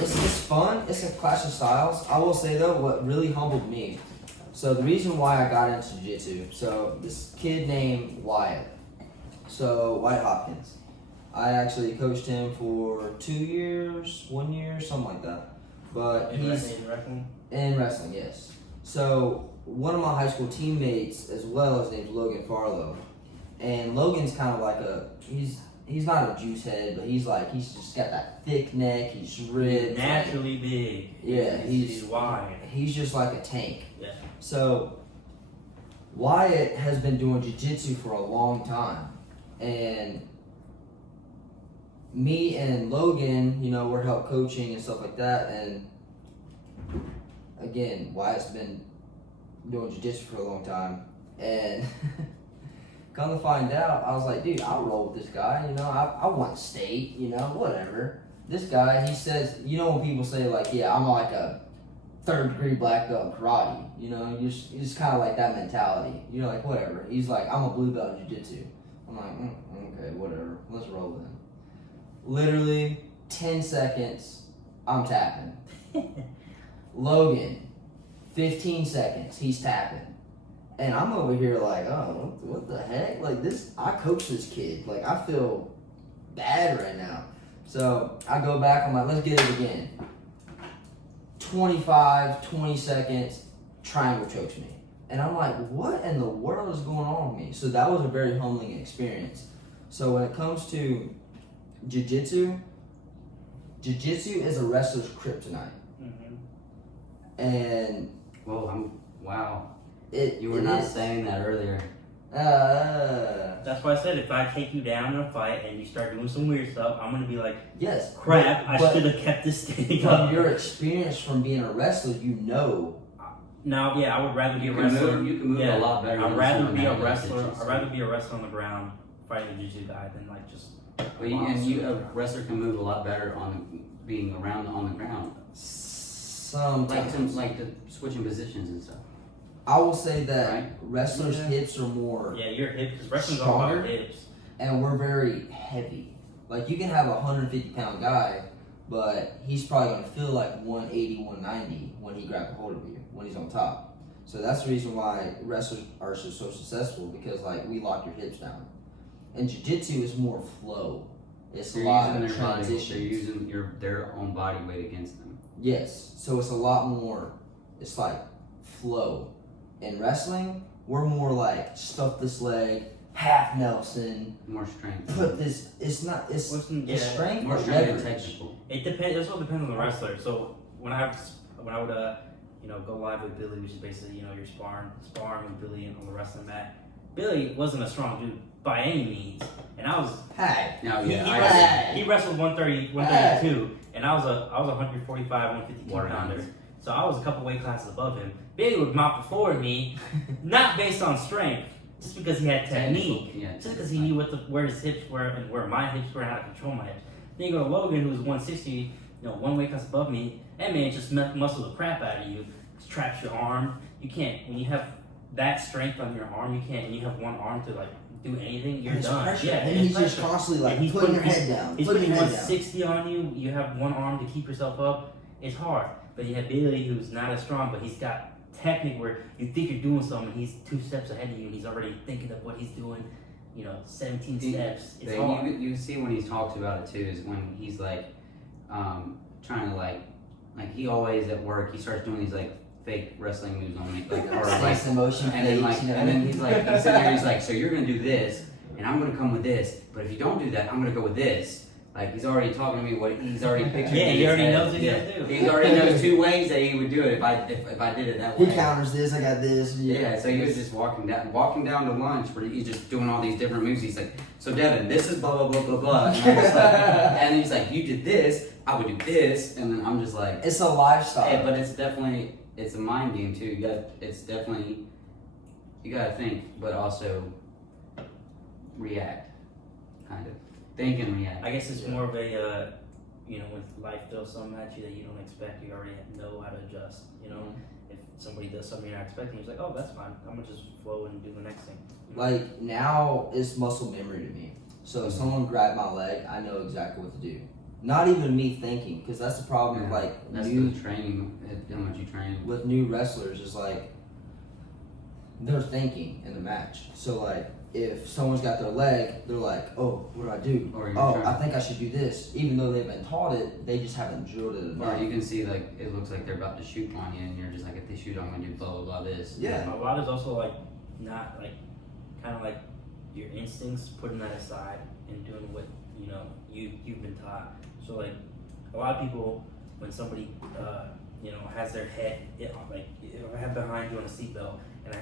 it's fun. It's a clash of styles. I will say though, what really humbled me. So the reason why I got into jiu-jitsu. So this kid named Wyatt. So Wyatt Hopkins. I actually coached him for 2 years, 1 year, something like that. But In he's wrestling. in wrestling, yes. So one of my high school teammates as well, his name's Logan Farlow. And Logan's kind of like he's not a juice head, but he's just got that thick neck, he's ripped. Naturally big. Yeah, he's wide. He's just like a tank. Yeah. So Wyatt has been doing jiu-jitsu for a long time. And me and Logan, you know, we're help coaching and stuff like that. And again, Wyatt's been doing jiu-jitsu for a long time. And come to find out, I was like, dude, I'll roll with this guy. You know, I won state, you know, whatever. This guy, he says, you know, when people say, like, yeah, I'm like a 3rd degree black belt in karate, you know, you're just kind of like that mentality. You're like, whatever. He's like, I'm a blue belt in jiu-jitsu. I'm like, okay, whatever. Let's roll with him. Literally 10 seconds, I'm tapping. Logan, 15 seconds, he's tapping. And I'm over here like, oh, what the heck? Like this, I coach this kid. Like I feel bad right now. So I go back, I'm like, let's get it again. 20 seconds, triangle chokes me. And I'm like, what in the world is going on with me? So that was a very humbling experience. So when it comes to jiu-jitsu is a wrestler's kryptonite. Mm-hmm. And wow. You were it not is. saying that earlier. That's why I said if I take you down in a fight and you start doing some weird stuff, I'm gonna be like, yes. crap, I but should have kept this thing from up. your experience from being a wrestler, you know. No, yeah, I would rather be a You can wrestler. move, you can move yeah, a lot better. I'd than rather someone be a that does wrestler. jiu-jitsu. I'd rather be a wrestler on the ground fighting a jiu-jitsu guy than like just. But a wrestler can move a lot better on being around on the ground. Sometimes. Like the switching positions and stuff. I will say that Right. wrestlers' Yeah. hips are more, Yeah, your hips, because wrestling's all about Stronger? hips. and we're very heavy. Like you can have a 150-pound guy, but he's probably gonna feel like 180, 190 when he grabs a hold of you, when he's on top. So that's the reason why wrestlers are so successful, because like we lock your hips down. And jiu-jitsu is more flow. It's They're a lot using of their body. transitions. They're using their own body weight against them. Yes, so it's a lot more, it's like flow. In wrestling, we're more like stuff this leg, half Nelson, More strength. put this, it's Listen, it's yeah, strength More or strength and leverage. technical. It depends. It also depends on the wrestler. So when I would go live with Billy, which is basically you're sparring with Billy on the wrestling mat. Billy wasn't a strong dude by any means, and I was. Hey, Now, He, yeah, he, I wrestled, he wrestled 130, 132, and I was a 145, 152 Water pounder. guns. So I was a couple weight classes above him. Billy would mop the floor with me, not based on strength, just because he had technique. Yeah, Just because he knew where his hips were and where my hips were and how to control my hips. Then you go to Logan, who's 160, one weight class above me. That man just muscle the crap out of you. Traps your arm. You can't, when you have that strength on your arm, you can't, and you have one arm to like do anything, you're it's done. pressure. Yeah, and it's he's just pressure. constantly like And he's putting your putting- head down, He's putting putting your head down. 160 on you. You have one arm to keep yourself up. It's hard. But you have Bailey, who's not as strong, but he's got technique where you think you're doing something, and he's 2 steps ahead of you, and he's already thinking of what he's doing. 17 steps. It's hard. You see when he's talked about it too is when he's like trying to like he always at work he starts doing these like fake wrestling moves on me, like, or Space and motion and then fakes, you know? and then he's sitting there, he's like, so you're gonna do this, and I'm gonna come with this, but if you don't do that, I'm gonna go with this. Like, he's already talking to me what he's already pictured. Yeah, in he his already head. knows what he's gonna do. He already knows 2 ways that he would do it if I did it that way. He counters this, I got this. Yeah, so he was just walking down to lunch where he's just doing all these different moves. He's like, so Devin, this is blah blah blah blah blah. And, I'm just like, and he's like, you did this, I would do this, and then I'm just like, It's a lifestyle. hey, but it's a mind game too. You gotta think, but also react, kind of think and react. I guess it's more of a, when life throws something at you that you don't expect, you already know how to adjust. If somebody does something you're not expecting, you're like, oh, that's fine. I'm gonna just flow and do the next thing. Like, now it's muscle memory to me. So if someone grabbed my leg, I know exactly what to do. Not even me thinking, because that's the problem with like That's the training, how much you train. with new wrestlers is like they're thinking in the match. So like if someone's got their leg, they're like, oh, what do I do? Or you're Oh, trying- I think I should do this. Even though they've been taught it, they just haven't drilled it Or enough. you can see like it looks like they're about to shoot on you, and you're just like, if they shoot, I'm gonna do blah blah blah this. Yeah. A lot is also like not like kind of like your instincts, putting that aside and doing what you've been taught. So like a lot of people, when somebody has their head if I have behind you on a seatbelt and I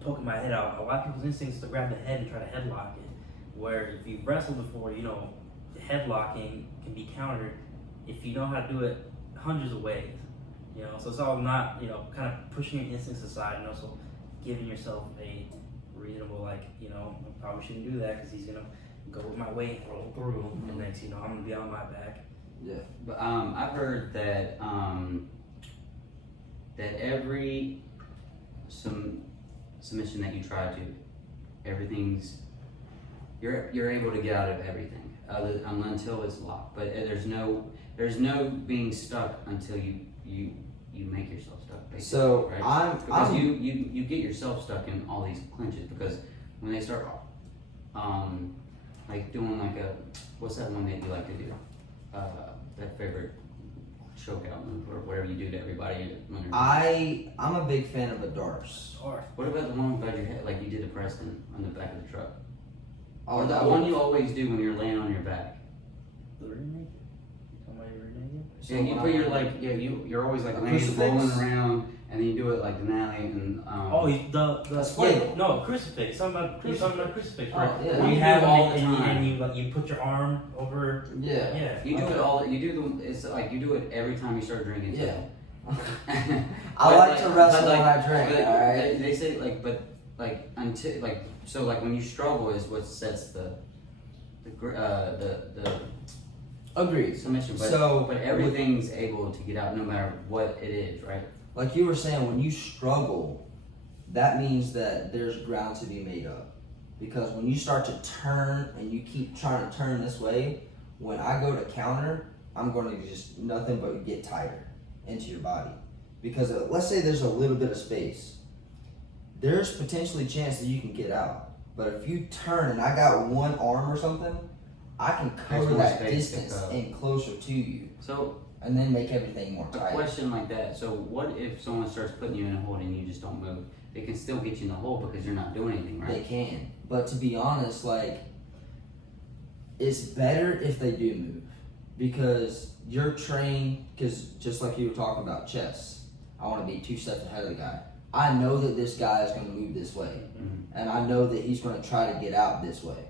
poking my head out, a lot of people's instincts is to grab the head and try to headlock it. Where if you've wrestled before, the headlocking can be countered if you know how to do it hundreds of ways. So it's all not kind of pushing your instincts aside and also giving yourself a reasonable I probably shouldn't do that because he's gonna go with my weight, roll through, and next I'm gonna be on my back. Yeah. But I've heard that that every submission that you try to, you're able to get out of everything until it's locked. But there's no being stuck until you make yourself stuck. Basically, So right? Because I'm you get yourself stuck in all these clinches because when they start like doing like what's that one that you like to do? That favorite chokeout move or whatever you do to everybody when they're I'm a big fan of a darce. What about the one above your head, like you did to Preston on the back of the truck? Oh, Or the that one was- you always do when you're laying on your back. The rear naked? Somebody rear naked? So Yeah, you put your you're always like A laying, crucifix? rolling around, and then you do it like Denali and No, crucifix. Something about crucifix, right? Oh, yeah. Where you You have do it all it the time. and you put your arm over. Yeah. Yeah. you do Okay. it all. You do it's like you do it every time you start drinking. Yeah. too. I But, like to wrestle but, when I drink, but alright? They say until when you struggle is what sets the Agreed. submission. But So, but everything's able to get out no matter what it is, right? Like you were saying, when you struggle, that means that there's ground to be made up. Because when you start to turn and you keep trying to turn this way, when I go to counter, I'm going to just nothing but get tighter into your body. Because let's say there's a little bit of space. There's potentially a chance that you can get out. But if you turn and I got one arm or something, I can cover more that space to distance go. and closer to you. So And then make everything more a tight. question like that. So what if someone starts putting you in a hold and you just don't move? They can still get you in the hole because you're not doing anything, They right? can. But to be honest, it's better if they do move. Because you're trained, because just like you were talking about chess, I want to be 2 steps ahead of the guy. I know that this guy is going to move this way. Mhm. And I know that he's going to try to get out this way.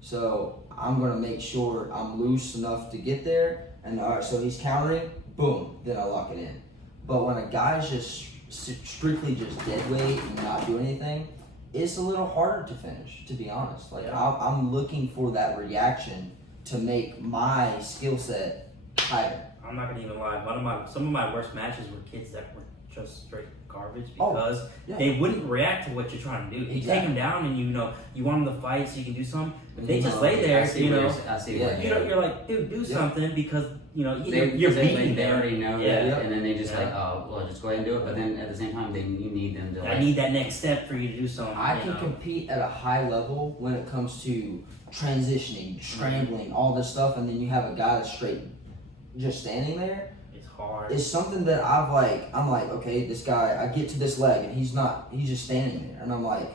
So I'm going to make sure I'm loose enough to get there. And all right, so he's countering, boom, then I lock it in. But when a guy's just strictly just dead weight and not do anything, it's a little harder to finish, to be honest. Like I'm looking for that reaction to make my skill set tighter. I'm not gonna even lie. Some of my worst matches were kids that were just straight garbage Oh, because yeah. they wouldn't react to what you're trying to do. You take Exactly. them down and you want them to fight so you can do something. But they You just know, lay there, I see where Yeah. you're like, dude, do Yeah. something because you're They beating they them. already know Yeah. that, and then they just Yeah. like, oh, well, just go ahead and do it. But then at the same time, you need them to. I need that next step for you to do something. I you can know? compete at a high level when it comes to transitioning, scrambling, all this stuff, and then you have a guy that's straight just standing there. Yeah. It's hard. It's something that I'm like, okay, this guy, I get to this leg and he's just standing there, and I'm like,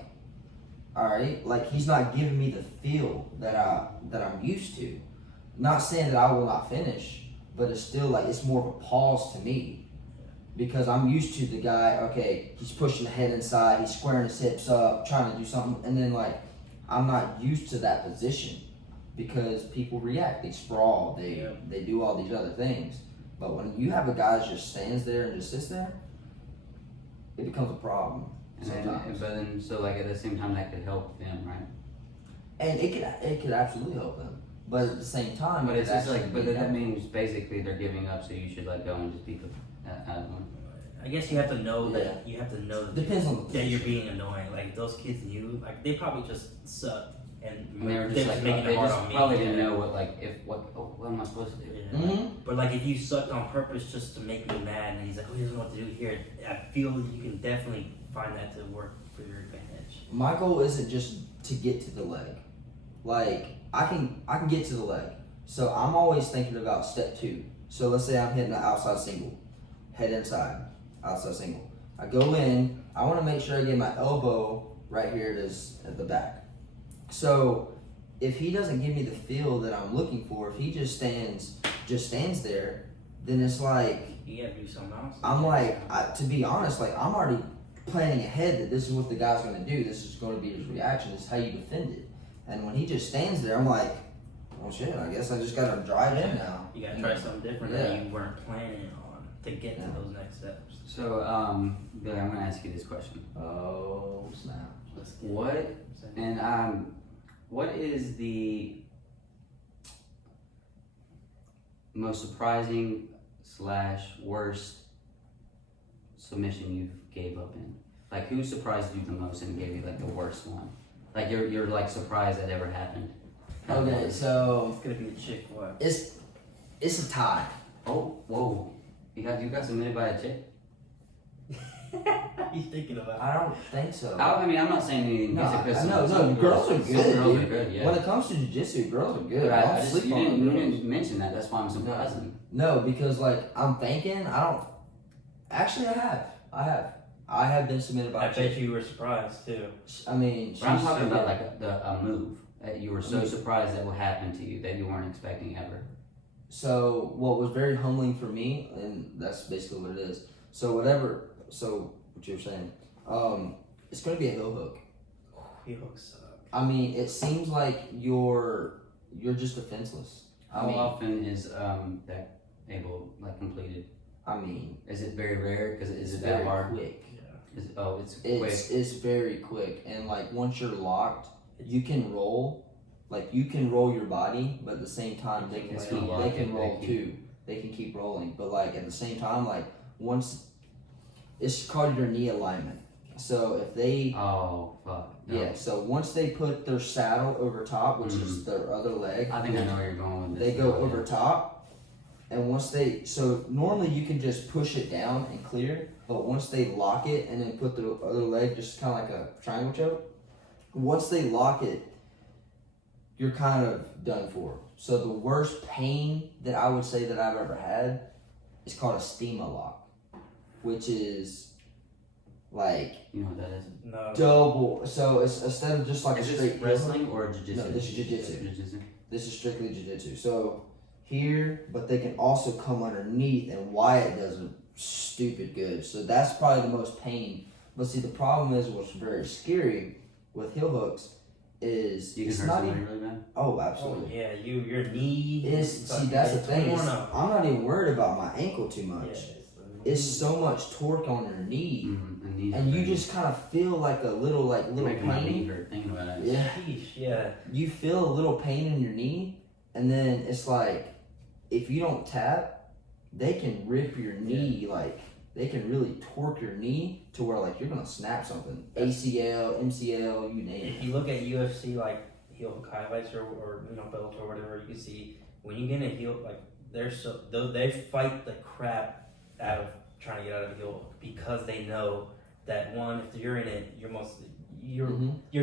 all right, like he's not giving me the feel that I'm used to. Not saying that I will not finish, but it's still like it's more of a pause to me, because I'm used to the guy. Okay, he's pushing the head inside, he's squaring his hips up, trying to do something, and then like I'm not used to that position because people react, they sprawl, they do all these other things. But when you have a guy that just stands there and just sits there, it becomes a problem. But then, so like at the same time, that could help them, right? And it could absolutely help them, but at the same time, But it's just like, but that means basically they're giving up, so you should let go and just beat the out of them. I guess you have to know that you have to know that, Depends on that you're being annoying. Like those kids knew, like they probably just sucked and they were just like, making they it hard just on me. probably didn't know what am I supposed to do? Yeah. Mm-hmm. But like if you sucked on purpose just to make me mad, and he's like, oh, he doesn't know what to do here. I feel that you can definitely find that to work for your advantage. My goal isn't just to get to the leg. Like I can get to the leg. So I'm always thinking about step 2. So let's say I'm hitting an outside single, head inside, outside single. I go in. I want to make sure I get my elbow right here. It is at the back. So if he doesn't give me the feel that I'm looking for, if he just stands there, then it's like You gotta do something else. I'm like, to be honest, like I'm already planning ahead that this is what the guy's going to do. This is going to be his reaction. This is how you defend it. And when he just stands there, I'm like, well, shit, I guess I just got to drive in now. You gotta try something different that you weren't planning on to get to those next steps. So, Billy, I'm gonna ask you this question. Oh, snap. Let's get What is the most surprising / worst submission you gave up in? Like, who surprised you the most and gave you like the worst one? Like you're like surprised that ever happened. Okay, so It's gonna be a chick. What? it's a tie. Oh, whoa! You got submitted by a chick? He's thinking about. I don't think so. I mean, I'm not saying anything. No, girls are good. Girls are Dude. good. Yeah. When it comes to jiu-jitsu, girls are good. But I don't sleep you on didn't girls. mention that. That's why I'm surprised. No, because like I'm thinking, I don't. Actually, I have been submitted by I a chick. bet you were surprised too. I mean, But I'm she's talking so about good. like a move that you were so surprised that would happen to you that you weren't expecting ever. So what was very humbling for me, and that's basically what it is. So what you're saying, it's gonna be a heel hook. He hooks up. I mean, it seems like you're just defenseless. How often is that completed? I mean, Is it very rare? Because is it's it that very hard? quick. It's quick. It's very quick, and like once you're locked, you can roll. Like you can roll your body, but at the same time they can roll too. They can keep rolling, but like at the same time, like once it's called your knee alignment. So if they Oh fuck. No. yeah, so once they put their saddle over top, which is their other leg, I think I know where you're going with they this. go over top, and so normally you can just push it down and clear, but once they lock it and then put the other leg just kind of like a triangle choke, once they lock it, you're kind of done for. So the worst pain that I would say that I've ever had is called a stema lock, which is like You know what that is? No. double. So it's instead of just like Is a this straight wrestling or jiu-jitsu? No, this is jiu-jitsu. Jiu-jitsu. This is strictly jiu-jitsu. So here, but they can also come underneath, and Wyatt does it stupid good. So that's probably the most pain. But see, the problem is what's very scary with heel hooks is You it's can hurt not somebody even. really bad. Oh, Oh absolutely. yeah, your knee. See, that's the thing. Torn Is, up. I'm not even worried about my ankle too Yeah, much. It's so much torque on your knee, and you just kind of feel like a little making my knee pain. hurt thinking about it. Yeah. Sheesh, yeah. You feel a little pain in your knee, and then it's like, if you don't tap, they can rip your knee, like, they can really torque your knee to where, like, you're gonna snap something. ACL, MCL, you name If it. you look at UFC like heel hook highlights or Bellator or whatever, you can see when you get in a heel, like they fight the crap out of trying to get out of a heel hook because they know that one, if you're in it, you're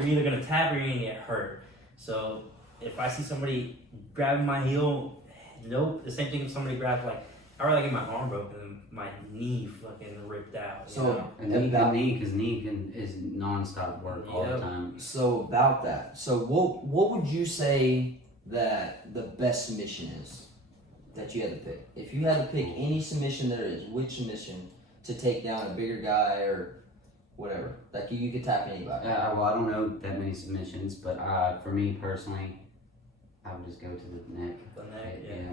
either gonna tap or you're gonna get hurt. So if I see somebody grabbing my heel, nope. The same thing if somebody grabs, like, I rather get my arm broken than my knee fucking ripped out. You So- know? And knee, because is non-stop work all the Yep. time. So about that. So what would you say that the best submission is that you had to pick? If you had to pick any submission there is, which submission to take down a bigger guy or whatever? Like you could tap anybody. Well, I don't know that many submissions, but for me personally, I would just go to the neck. The neck, yeah.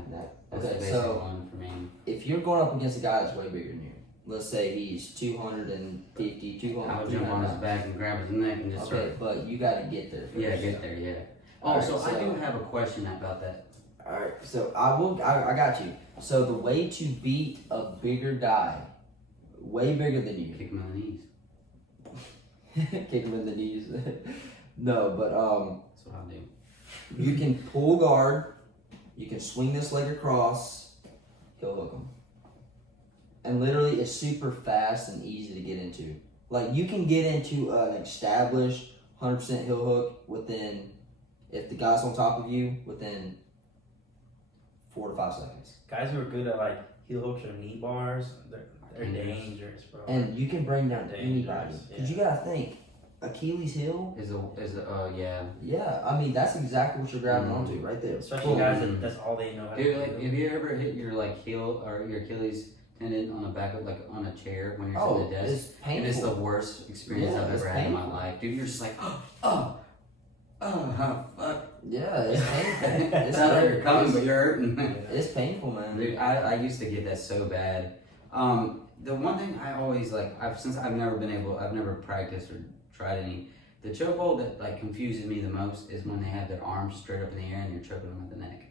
That's the Okay, basic so one for me. if you're going up against a guy that's way bigger than you, let's say he's 250, 200. I would jump on his back and grab his neck and just Okay, but you got to get there first. yeah, get there, yeah. Oh, Alright, so I so- do have a question about that. All right, so I got you. So the way to beat a bigger guy, way bigger than you, Kick him in the knees. kick him in the knees. No, but That's what I do. you can pull guard, you can swing this leg across, he'll hook him. And literally, it's super fast and easy to get into. Like you can get into an established 100% heel hook within, if the guy's on top of you, within 4 to 5 seconds. Guys who are good at like heel hooks or knee bars, they're Dangerous. dangerous, bro. And you can bring down anybody. Dangerous, Because you gotta think, Achilles heel, Yeah. yeah, I mean, that's exactly what you're grabbing Mhm. onto right there. Especially Boom. guys that's all they know how to Dude, do. like, have you ever hit your like heel or your Achilles tendon on the back of like on a chair when you're sitting Oh, at the desk? it's And it's the painful. worst experience Yeah, I've it's ever had in my painful. life. Dude, you're just like, fuck. Yeah, it's painful. It's not like you're coming, but you're hurting. It's painful, man. Dude, I used to get that so bad. The one thing I always like, I've never practiced or tried any. The chokehold that like confuses me the most is when they have their arms straight up in the air and you're choking them at the neck.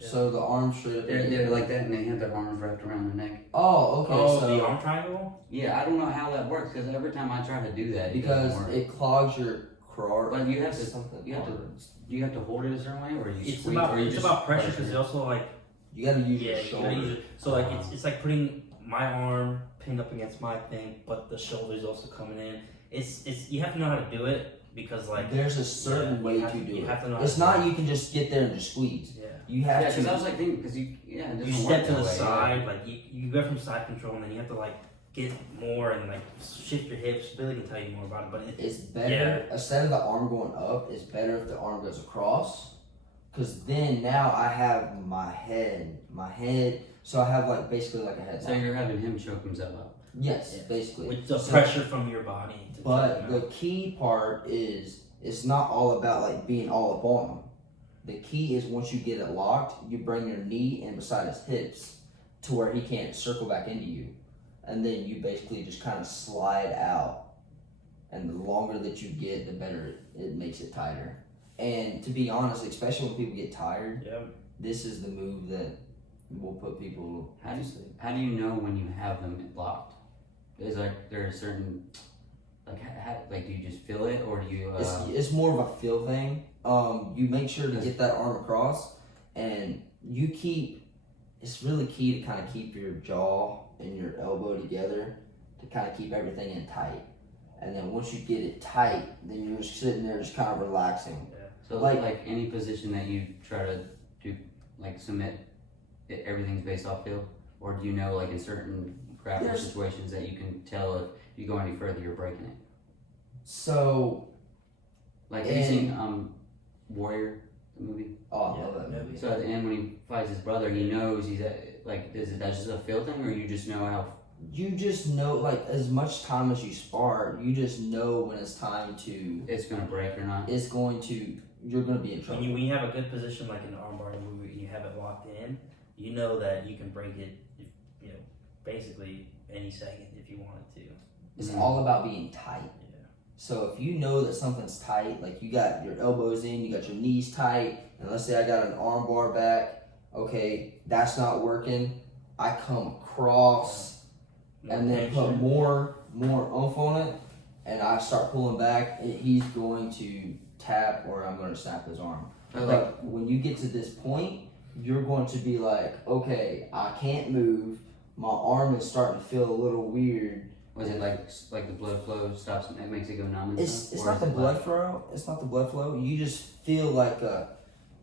So the arm straight up. They're like that and they have their arms wrapped around their neck. Oh, okay. Oh, so the arm triangle? Yeah, I don't know how that works because every time I try to do that, it because doesn't work. it clogs your craw. But you have to, something you have to, hard. you have to hold it a certain way, or you It's squeeze, about or you it's just about pressure press because it? they also like You gotta use yeah your you shoulder. gotta use it. So like it's like putting my arm pinned up against my thing, but the shoulder's also coming in. It's you have to know how to do it because like There's a certain yeah, way you have to to- do you it. have to know how It's to not do it. you can just get there and just squeeze. yeah. You have Yeah, because I to. was like thinking, because it You doesn't step work to that the way, side, like you go from side control, and then you have to like get more and like shift your hips. Billy can tell you more about it, but It's better instead of the arm going up. It's better if the arm goes across, because then now I have my head. So I have like basically like a head. So you're having him choke himself out. Yes, Yeah. basically. with the So- pressure from your body. To But choke the them out. key part is it's not all about like being all up on him. The key is once you get it locked, you bring your knee in beside his hips to where he can't circle back into you. And then you basically just kind of slide out. And the longer that you get, the better it makes it tighter. And to be honest, especially when people get tired, yeah. this is the move that will put people How do to you, sleep. how do you know when you have them locked? Is there a certain like do you just feel it or do you? It's more of a feel thing. You make sure to get that arm across, and you keep. It's really key to kind of keep your jaw and your elbow together to kind of keep everything in tight. And then once you get it tight, then you're just sitting there, just kind of relaxing. So like any position that you try to do, like submit, everything's based off feel, or do you know like in certain grappling There's- situations that you can tell if you go any further you're breaking it? So, Like have you seen Warrior, the movie? oh, I love that movie. So at the end when he fights his brother, he knows he's at, like that's just a feel thing, or you just know how? You just know, like, as much time as you spar, you just know when it's time to. It's gonna break or not. It's going to. You're going to be in trouble. When you have a good position like in the armbar where you have it locked in, you know that you can break it, basically any second if you wanted to. It's all about being tight. Yeah. So if you know that something's tight, like you got your elbows in, you got your knees tight, and let's say I got an arm bar back, okay, that's not working. I come across and then put more oomph on it, and I start pulling back, he's going to tap or I'm going to snap his arm. But Like when you get to this point, you're going to be like, okay, I can't move. My arm is starting to feel a little weird. Was it like the blood flow stops and it makes it go numb? And It's stuff? Or not is the it blood like- flow. It's not the blood flow. You just feel like a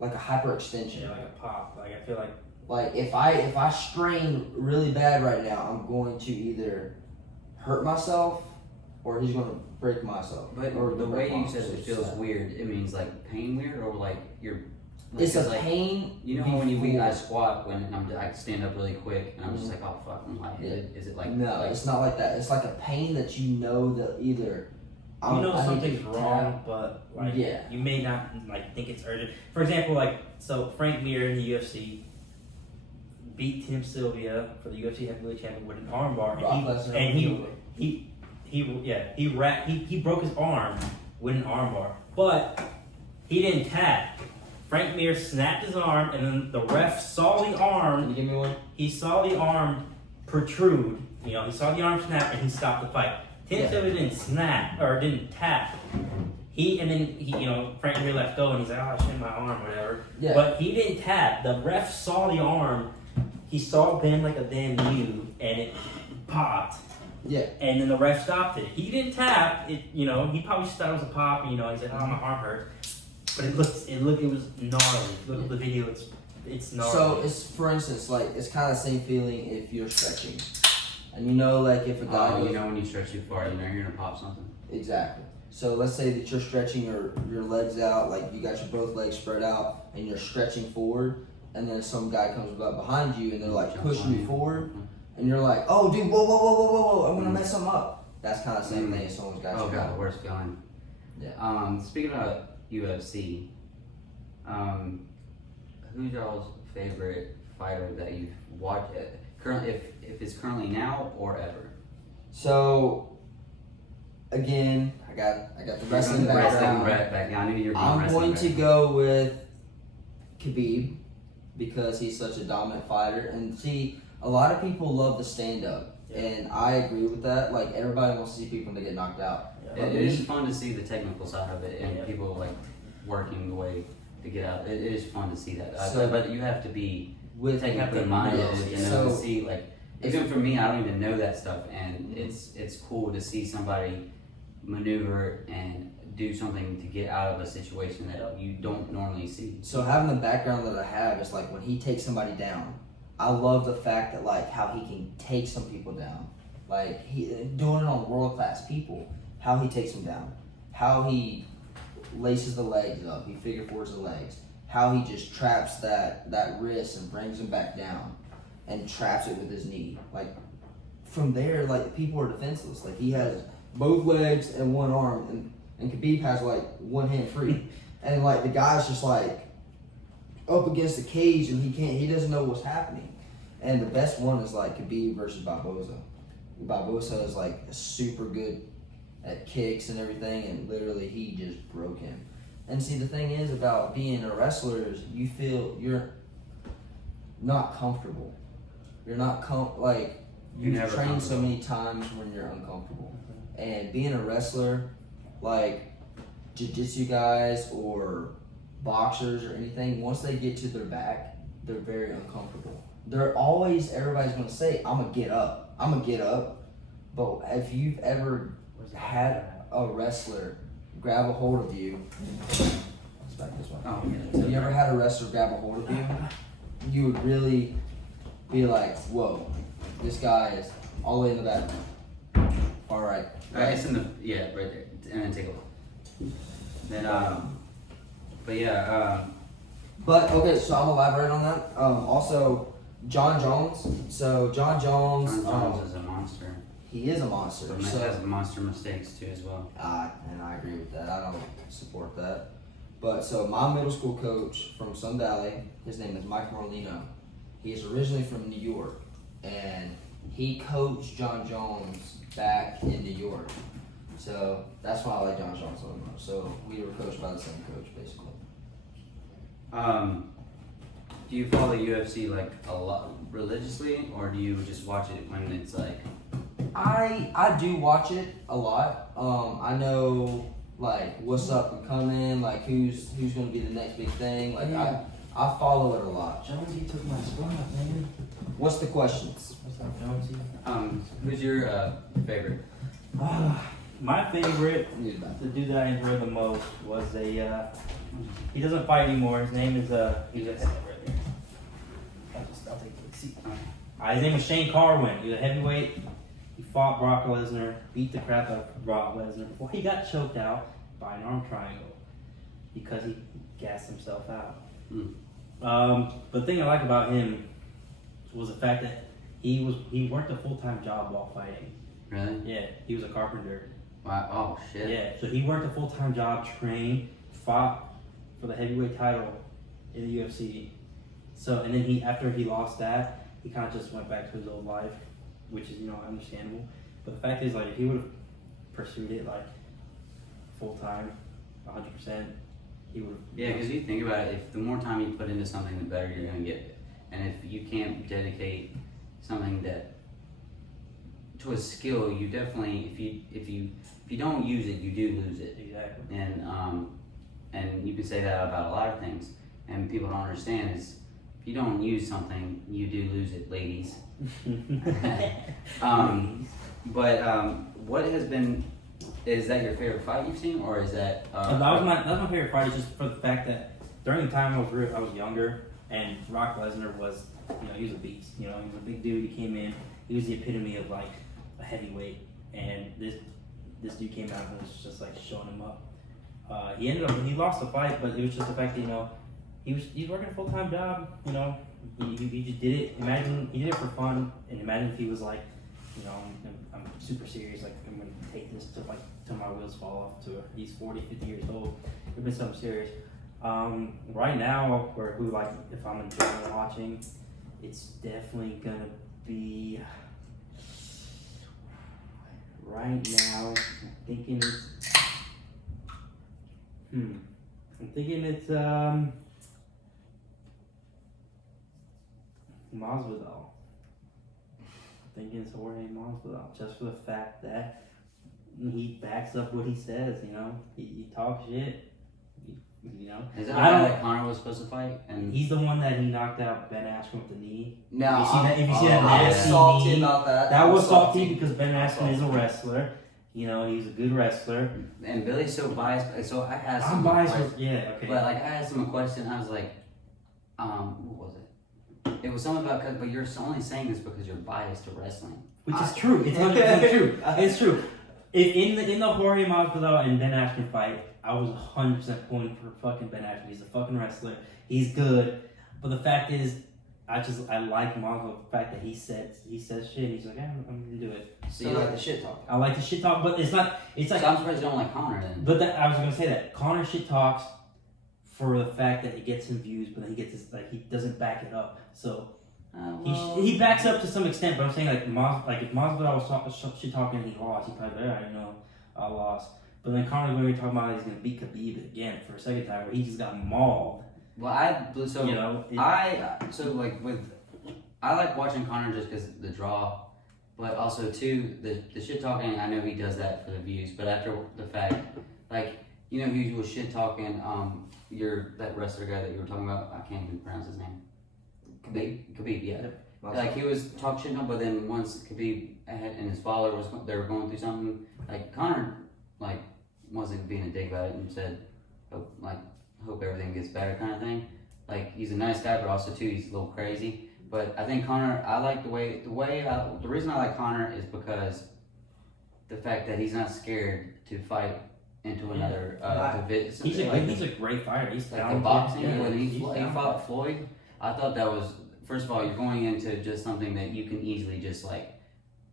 hyperextension. Yeah, like a pop. Like I feel like Like if I strain really bad right now, I'm going to either hurt myself or he's gonna break myself. But or the way you said so it feels weird, it means like pain weird or like you're. Like, It's a like, pain. You know how when I squat when I stand up really quick and I'm just like, oh fuck, I'm lightheaded. Is it like no? like, It's not like that. It's like a pain that you know that either. You know I need something's to wrong, tap. but like Yeah. you may not like think it's urgent. For example, like so Frank Mir in the UFC beat Tim Sylvia for the UFC heavyweight champion with an armbar, he broke his arm with an armbar, but he didn't tap. Frank Mir snapped his arm, and then the ref saw the arm. Can you give me one? He saw the arm protrude. He saw the arm snap, and he stopped the fight. Tim Sylvia didn't snap or didn't tap. Frank Mir left go, and he's like, oh shit, my arm, whatever. Yeah. But he didn't tap. The ref saw the arm. He saw it bend like a damn U, and it popped. Yeah. And then the ref stopped it. He didn't tap. It. He probably just thought it was a pop. He's like, oh, my arm hurts. But it was gnarly. Look at the video. It's gnarly. So it's, for instance, like it's kind of the same feeling if you're stretching, and like if a guy. when you stretch too far, you're gonna pop something. Exactly. So let's say that you're stretching your legs out, like you got your both legs spread out, and you're stretching forward, and then some guy comes up behind you, and they're like pushing you forward, and you're like, oh dude, whoa, I'm gonna mess something up. That's kind of the same thing as someone's got you. Oh god, worst feeling. Yeah. Speaking of UFC, who's y'all's favorite fighter that you've watched? Currently, if it's currently now or ever. So, again, I got the wrestling background. I knew you were going I'm going to go with Khabib because he's such a dominant fighter. And see, a lot of people love the stand-up, and I agree with that. Like, everybody wants to see people when they get knocked out. Yeah. It is fun to see the technical side of it and people like working the way to get out. It is fun to see that. But you have to be technically minded to see like. Even for me, I don't even know that stuff, and it's cool to see somebody maneuver and do something to get out of a situation that you don't normally see. So having the background that I have is like when he takes somebody down, I love the fact that like how he can take some people down, like he doing it on world class people. How he takes them down, how he laces the legs up, he figure fours the legs, how he just traps that wrist and brings him back down. And traps it with his knee. Like from there, like people are defenseless. Like he has both legs and one arm, and Khabib has like one hand free, and like the guy's just like up against the cage, and he doesn't know what's happening. And the best one is like Khabib versus Barboza. Barboza is like super good at kicks and everything, and literally he just broke him. And see, the thing is about being a wrestler is you feel you're not comfortable. You're not you've trained so many times when you're uncomfortable. And being a wrestler, like jiu-jitsu guys or boxers or anything, once they get to their back, they're very uncomfortable. Everybody's gonna say, I'm gonna get up. But if you've ever had a wrestler grab a hold of you, let's back this one. Oh, yeah. Have you ever had a wrestler grab a hold of you? You would really be like, whoa, this guy is all the way in the back. All right. It's in right there, and then take a look. Then But okay, so I'm elaborate on that. Also, John Jones. So John Jones is a monster. He is a monster. But So has monster mistakes too as well. and I agree with that. I don't support that. But so my middle school coach from Sun Valley, his name is Mike Morlino. He is originally from New York, and he coached John Jones back in New York. So that's why I like John Jones so much. So we were coached by the same coach, basically. Do you follow UFC like a lot religiously, or do you just watch it when it's like? I do watch it a lot. I know like what's up and coming, like who's gonna be the next big thing. Like I follow it a lot. Jonesy took my spot, man. What's the questions? What's up, Jonesy? Who's your favorite? My favorite, the dude that I enjoyed the most was he doesn't fight anymore. His name is he's right there. I'll take the seat. His name was Shane Carwin. He was a heavyweight. He fought Brock Lesnar, beat the crap out of Brock Lesnar before he got choked out by an arm triangle because he gassed himself out. The thing I like about him was the fact that he worked a full-time job while fighting. Really? Yeah, he was a carpenter. Wow. Oh shit. Yeah, so he worked a full-time job, trained, fought for the heavyweight title in the UFC. So, and then after he lost that, he kind of just went back to his old life, which is, understandable. But the fact is, like, if he would have pursued it, like, full-time, 100%, he would have... Yeah, because you think about it, if the more time you put into something, the better you're going to get. And if you can't dedicate something to a skill, you definitely, if you don't use it, you do lose it. Exactly. And you can say that about a lot of things. And people don't understand is, if you don't use something, you do lose it, ladies. What has been, is that your favorite fight you've seen, or is that? That was my favorite fight. It's just for the fact that during the time I was younger, and Brock Lesnar was, he was a beast. He was a big dude. He came in. He was the epitome of like a heavyweight, and this dude came out and was just like showing him up. He lost the fight, but it was just the fact that he's working a full-time job. He just did it. Imagine he did it for fun, and imagine if he was like, I'm super serious. Like, I'm gonna take this till my wheels fall off. He's 40, 50 years old. It'd been something serious. Right now, if I'm enjoying watching, it's definitely gonna be. Right now, I'm thinking it's Masvidal. I'm thinking it's Jorge Masvidal, just for the fact that he backs up what he says. He talks shit. Is that the guy that Conor was supposed to fight? And he's the one that he knocked out Ben Askren with the knee. No, if you see that I was nasty salty knee, about that. That was salty because Ben Askren is a wrestler. He's a good wrestler. And Billy's so biased. So I asked I'm him biased. a question, Okay. but like I asked him a question. I was like, what was it? It was something about, but you're only saying this because you're biased to wrestling. Which is true. It's 100% true. It's true. In the Jorge Masvidal and Ben Askren fight, I was 100% pulling for fucking Ben Askren. He's a fucking wrestler. He's good. But the fact is, I like Masvidal. The fact that he says shit. And he's like, I'm gonna do it. So you like the shit talk? I like the shit talk, but it's not. It's like So I'm surprised you don't like Conor then. But I was gonna say that Conor shit talks for the fact that it gets him views, but then he doesn't back it up. So he backs up to some extent. But I'm saying if Masvidal was shit talking and he lost, he'd probably be like, I lost. But then Conor's going to be talking about he's going to beat Khabib again for a second time, where he just got mauled. Well, I like watching Conor just because the draw, but also too the shit talking. I know he does that for the views, but after the fact, he was shit talking. That wrestler guy that you were talking about. I can't even pronounce his name. Khabib, yeah. Like he was talking shit, but then once Khabib and his father they were going through something. Like Conor, wasn't being a dick about it and said, hope everything gets better kind of thing. Like he's a nice guy, but also too he's a little crazy. But I think Conor, I like the reason I like Conor is because the fact that he's not scared to fight into another he's a great fighter. He's like the boxing when he fought Floyd. I thought that was, first of all, you're going into just something that you can easily just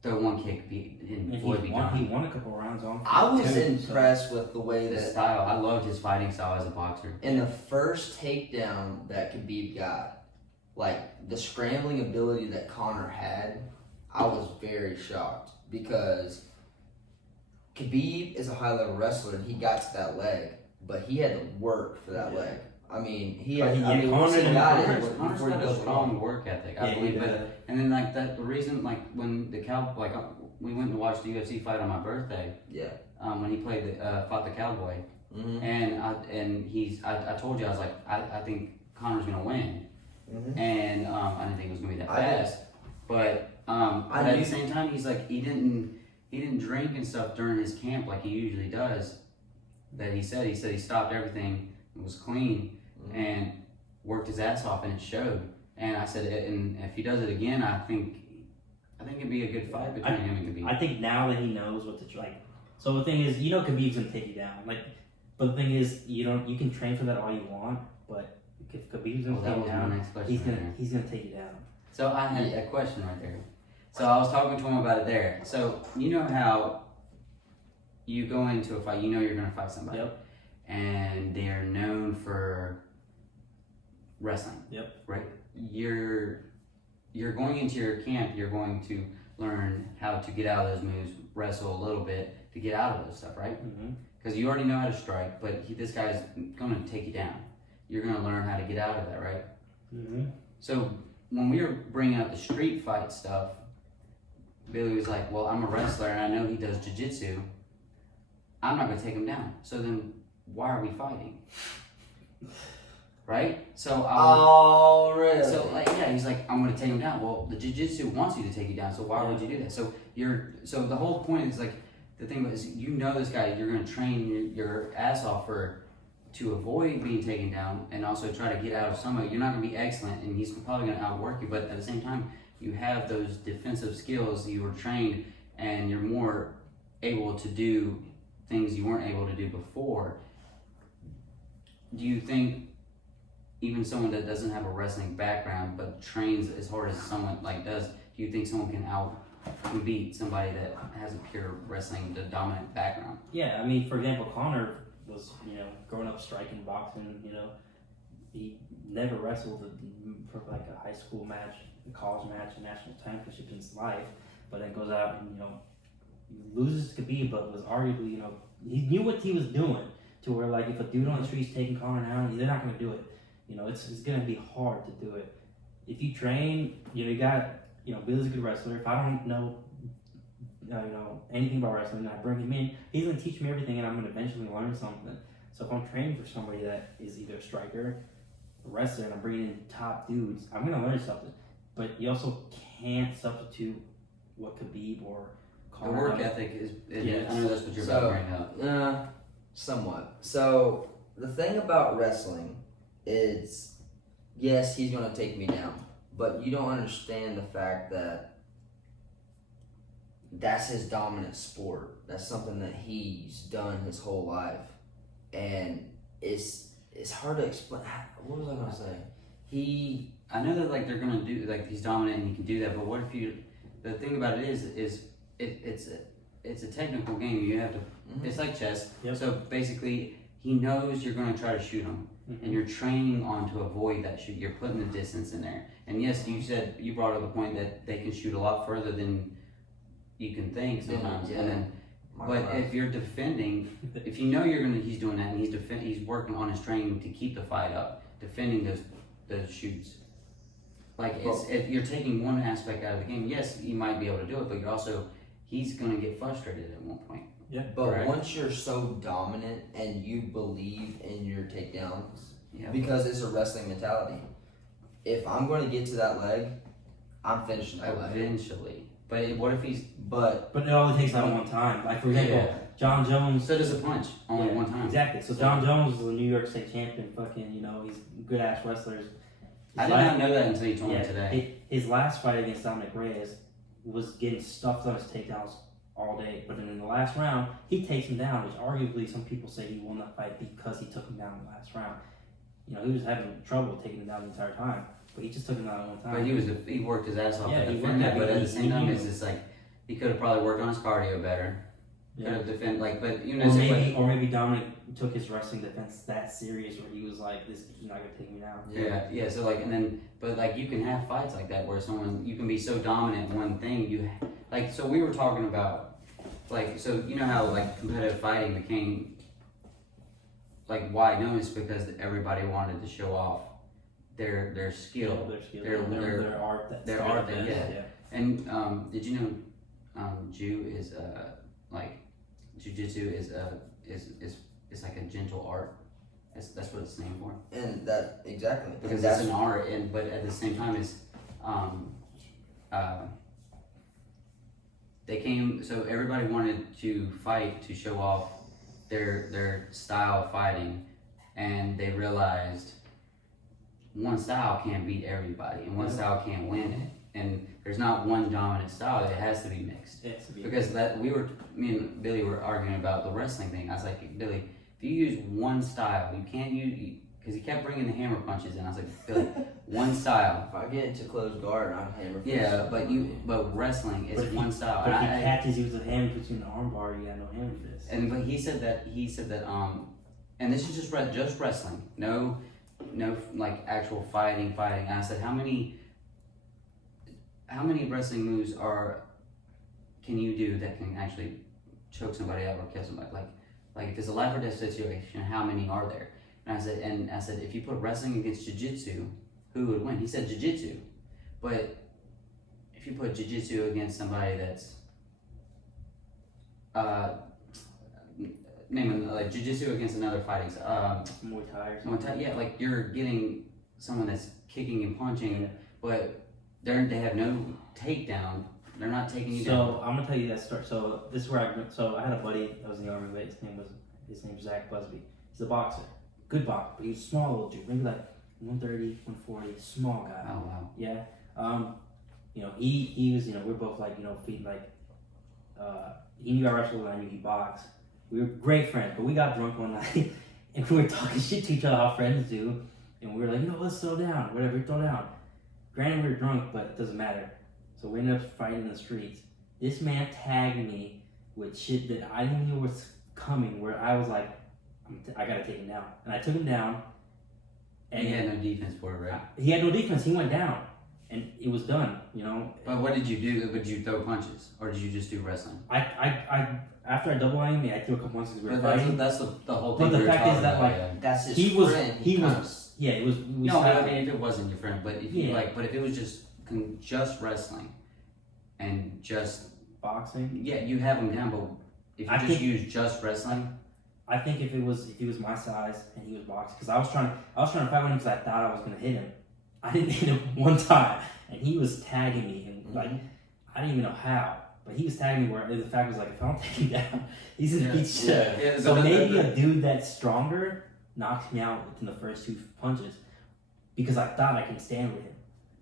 throw one kick and Floyd be done. He won a couple rounds on. I was impressed with the way the that style. I loved his fighting style as a boxer. In the first takedown that Khabib got, the scrambling ability that Conor had, I was very shocked because Khabib is a high level wrestler and he got to that leg, but he had to work for that leg. I mean, Connor's got a strong work ethic, I believe. And then the reason, when we went to watch the UFC fight on my birthday. Yeah. When he fought the Cowboy, and I told you I was like I think Connor's gonna win, and I didn't think it was gonna be that fast. But at the same time, he's he didn't drink and stuff during his camp like he usually does. That he said he stopped everything. It was clean and worked his ass off, and it showed. And I said, and if he does it again, I think it'd be a good fight between him and Khabib. I think now that he knows what to like. So the thing is, Khabib's gonna take you down. But the thing is, you can train for that all you want, but if Khabib's gonna take you down, he's gonna take you down. So I had a question right there. So I was talking to him about it there. So you know how you go into a fight, you know you're gonna fight somebody, and they are known for wrestling. Yep. Right. You're going into your camp. You're going to learn how to get out of those moves, wrestle a little bit to get out of those stuff, right? Because you already know how to strike, but this guy's going to take you down. You're going to learn how to get out of that, right? So when we were bringing up the street fight stuff, Billy was like, well, I'm a wrestler and I know he does jiu-jitsu. I'm not going to take him down. So then why are we fighting? Right? So really? So he's like, I'm going to take him down. Well, the jiu-jitsu wants you to take you down, so why would you do that? So the whole point is like, the thing is, you know this guy, you're going to train your ass off to avoid being taken down and also try to get out of somebody. You're not going to be excellent, and he's probably going to outwork you, but at the same time, you have those defensive skills, you were trained, and you're more able to do things you weren't able to do before. Do you think even someone that doesn't have a wrestling background but trains as hard as someone does, do you think someone can beat somebody that has a pure wrestling, the dominant background? Yeah, I mean, for example, Connor was, growing up striking, boxing, he never wrestled for like a high school match, a college match, a national championship in his life, but then goes out and, loses to Khabib, but was arguably, he knew what he was doing to where, like, if a dude on the street's taking Connor down, they're not going to do it. It's going to be hard to do it. If you train, you got, Bill's a good wrestler. If I don't know, anything about wrestling, and I bring him in, he's going to teach me everything, and I'm going to eventually learn something. So if I'm training for somebody that is either a striker, a wrestler, and I'm bringing in top dudes, I'm going to learn something. But you also can't substitute what Khabib or Connor. The work ethic is I know that's what you're about to bring up. Somewhat. So the thing about wrestling is, yes, he's going to take me down, but you don't understand the fact that that's his dominant sport. That's something that he's done his whole life, and it's hard to explain. What was I going to say? I know that they're going to do he's dominant and he can do that, but what if the thing about it is it's a technical game. You have to. It's like chess. Yep. So basically, he knows you're going to try to shoot him. And you're training on to avoid that shoot. You're putting the distance in there. And yes, you brought up the point that they can shoot a lot further than you can think sometimes. Yeah. And then, but if you're defending, if you know he's doing that, and he's working on his training to keep the fight up, defending those shoots. You're taking one aspect out of the game. Yes, you might be able to do it, but he's going to get frustrated at one point. Yeah. But once you're so dominant and you believe in your takedowns, because it's a wrestling mentality. If I'm going to get to that leg, I'm finishing that leg. Eventually. But what if he's... But it only takes that one time. Like, for example, John Jones... So does a punch. Only one time. Exactly. So John Jones is a New York State champion. Fucking, he's good-ass wrestler. I did not know that until you told me today. His last fight against Dominic Reyes was getting stuffed on his takedowns all day, but then in the last round, he takes him down, which arguably some people say he won that fight because he took him down in the last round. He was having trouble taking him down the entire time, but he just took him down at one time. But he worked his ass off to defend that, but at the same time, it's just like, he could have probably worked on his cardio better. Could have defended, or maybe Dominic took his wrestling defense that serious where he was like, this is not going to take me down. Yeah, so but you can have fights like that where you can be so dominant in one thing, so we were talking about, so you know how, competitive fighting became, why? No, it's because everybody wanted to show off their skill. Their art. And, did you know, Jiu-jitsu is like a gentle art. That's what it's named for. And that, exactly. Because that's an art, but at the same time, it's, so everybody wanted to fight to show off their style of fighting, and they realized one style can't beat everybody, and one style can't win it. And there's not one dominant style; it has to be mixed. It has to be Because me and Billy were arguing about the wrestling thing. I was like, Billy, if you use one style, you can't use, because he kept bringing the hammer punches in. I was like, Billy, one style. If I get into closed guard, I'm hammer. Yeah, but wrestling is one style. But if he catches you with a hammer between the arm bar, you got no hammer fist. But he said that and this is just wrestling. No like actual fighting. And I said, how many wrestling moves can you do that can actually choke somebody out or kill somebody? Like if it's a life or death situation, how many are there? And I said, if you put wrestling against jiu-jitsu, who would win? He said jiu-jitsu. But if you put jiu-jitsu against somebody that's like jiu-jitsu against another fighting Muay Thai or something. Muay Thai, yeah, like you're getting someone that's kicking and punching, but they have no takedown. They're not taking you down. So I'm gonna tell you that story. So this is where I had a buddy that was in the army. But his name's Zach Busby. He's a boxer, good boxer, but he's a small little dude, maybe like 130, 140, small guy. Oh wow. Yeah. He was, we're both like, feet like, he knew I wrestled and I knew he boxed. We were great friends, but we got drunk one night and we were talking shit to each other, how friends do, and we were like, let's throw down, whatever, throw down. Granted, we were drunk, but it doesn't matter. So we ended up fighting in the streets. This man tagged me with shit that I didn't know was coming, where I was like, I gotta take him down. And I took him down. And he had no defense for it, right? He had no defense. He went down. And it was done, But what did you do? Did you throw punches? Or did you just do wrestling? After I double aimed, I threw a couple punches. But that's the whole thing. But the we were fact is talking that, about, like, That's his he was, friend. yeah, it was. No, I mean, if it wasn't your friend, but if you Yeah. but if it was just wrestling and just boxing. yeah, you have him down. But if you use just wrestling, I think if he was my size and he was boxing, because I was trying to fight with him because I thought I was gonna hit him. I didn't hit him one time, and he was tagging me, and like I didn't even know how, but he was tagging me. Where the fact was like, if I don't take him down, he's gonna beat shit. Yeah, So maybe a dude that's stronger knocks me out within the first two punches because I thought I can stand with him.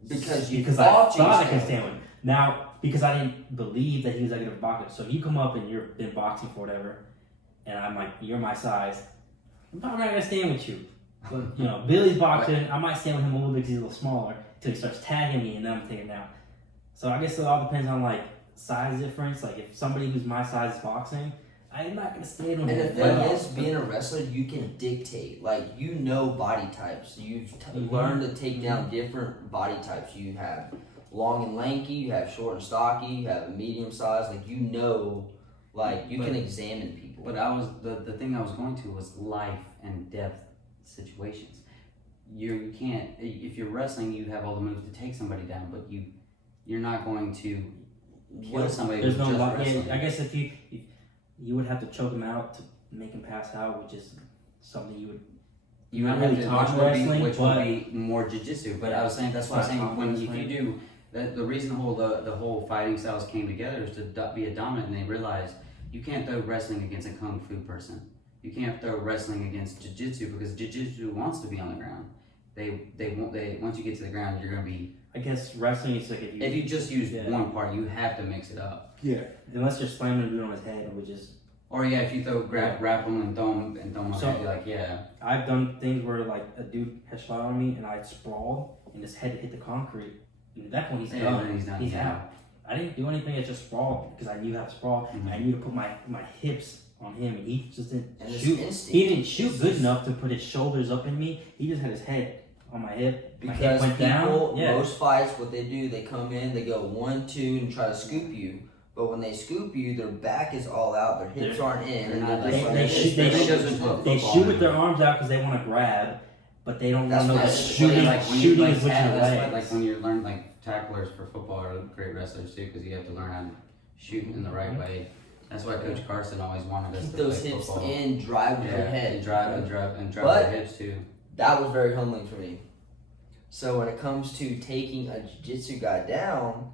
Because I thought I can stand with him. Now, because I didn't believe that he was that good of a boxer. So if you come up and you've been boxing for whatever, and I'm like, you're my size, I'm probably not gonna stand with you. But Billy's boxing, I might stand with him a little bit because he's a little smaller until he starts tagging me, and then I'm taking him down. So I guess it all depends on like size difference. Like if somebody who's my size is boxing, I'm not gonna stand with him. And the thing is, being a wrestler, you can dictate. Like, body types. You've learned to take down different body types. You have long and lanky, you have short and stocky, you have a medium size. Like, you can examine people. But the thing I was going to was life and death situations. You can't, if you're wrestling, you have all the moves to take somebody down, but you're not going to kill somebody with just wrestling. I guess if you would have to choke him out to make him pass out, which is something you would. You would really have to, talk wrestling, which would be more jiu-jitsu. But I was saying that's why I'm saying if you do that, the reason the whole fighting styles came together is to be a dominant, and they realized you can't throw wrestling against a kung fu person. You can't throw wrestling against jiu-jitsu because jiu-jitsu wants to be on the ground. They once you get to the ground, you're gonna be. I guess wrestling is like if you just use one part, you have to mix it up. Yeah. Unless you're slamming a dude on his head, which is. Or yeah, if you grab him and throw him on his head, like yeah. I've done things where like a dude had shot on me and I sprawled and his head hit the concrete. And at that point he's done. He's out. I didn't do anything. I just sprawled because I knew how to sprawl. Mm-hmm. And I knew to put my hips on him, and he just didn't shoot. He didn't shoot good enough to put his shoulders up in me. He just had his head on my hip. Because my hip went down. Most fights, what they do, they come in, they go 1, 2, and try to scoop you. But when they scoop you, their back is all out, their hips aren't in. They shoot with their arms out because they want to grab, but they don't want to know that shooting is with your legs. Like when you learn, like tacklers for football are great wrestlers too, because you have to learn how to shoot in the right way. That's why Coach Carson always wanted us to those play hips football. in, drive with your head. And drive with your hips too. That was very humbling for me. So when it comes to taking a jiu-jitsu guy down,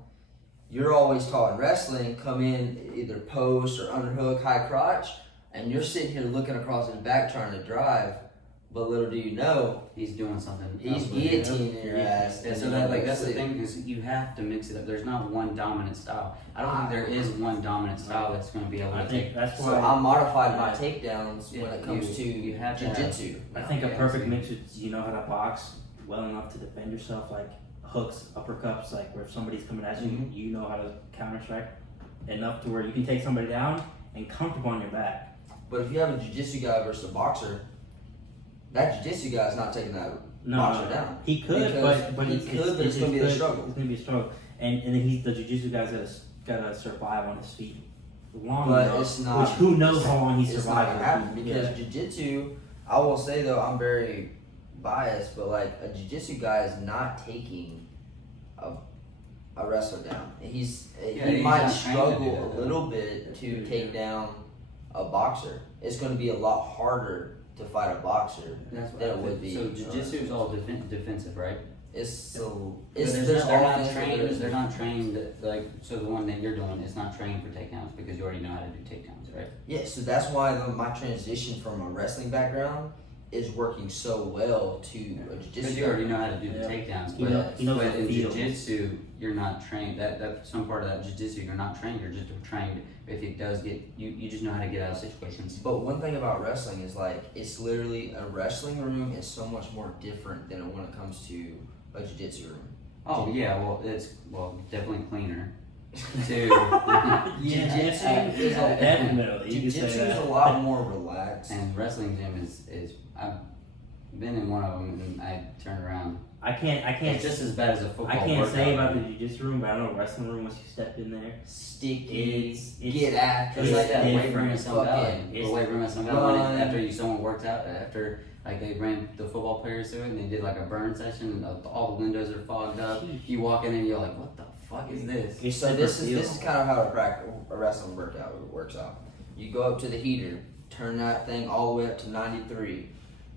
you're always taught in wrestling, come in either post or underhook, high crotch, and you're sitting here looking across his back trying to drive. But little do you know, he's doing something. he's else with it. guillotining your ass. Yeah, and so then that you like that's the sleep. thing is you have to mix it up. There's not one dominant style. I don't think there is one dominant style that's going to be able I to think take. that's So why I modified my takedowns when Yeah, it comes you to have to have- jiu-jitsu. I think a Yeah, perfect so- mix is you know how to box well enough to defend yourself, like hooks, uppercuts, like where if somebody's coming at you, Mhm. you know how to counter strike enough to where you can take somebody down and comfortable on your back. But if you have a jiu-jitsu guy versus a boxer, that jiu-jitsu guy is not taking that boxer down. He could, Because but he could, but it's gonna be a struggle. It's gonna be a struggle, and then the jiu-jitsu guy's gotta survive on his feet long But enough. it's not. Which who knows how long he It's not survives gonna on happen his feet. because jiu-jitsu. I will say though, I'm very biased, but like a jiu-jitsu guy is not taking a wrestler down. He he's might not trained to do struggle that, a though. little bit to take down a boxer. It's going to be a lot harder to fight a boxer That's what than I it would think. be. So jiu-jitsu is all defensive, right? It's so. But It's they're there's not offense, but trained. there's- They're not trained like so. The one that you're doing is not trained for takedowns because you already know how to do takedowns, right? Yeah, so that's why my transition from a wrestling background is working so well to a Because jiu-jitsu. you already know how to do Yeah. the takedowns. He But, knows but the in field. jiu-jitsu, you're not trained. That some part of that jiu-jitsu, you're not trained. You're just trained. If it does get you just know how to get out of situations. But one thing about wrestling is like it's literally a wrestling room is so much more different than when it comes to a jiu-jitsu room. Oh yeah, well it's definitely cleaner. Too. Jiu-jitsu is definitely. You can say Jiu-jitsu is that. a lot more relaxed. And wrestling gym is I've been in one of them and I turned around. I can't It's just as bad as a football. I can't say workout. about the jiu-jitsu room, but I know wrestling room once you step in there. Sticky, It's get after It's it, like that weight room different. at Sun Valley. fucking The weight room at Sun Valley. run. After someone worked out, after like they ran the football players through it, and they did like a burn session, and all the windows are fogged up. You walk in and you're like, what the fuck is this? It's So super this feel. is kind of how a wrestling workout works out. You go up to the heater, turn that thing all the way up to 93.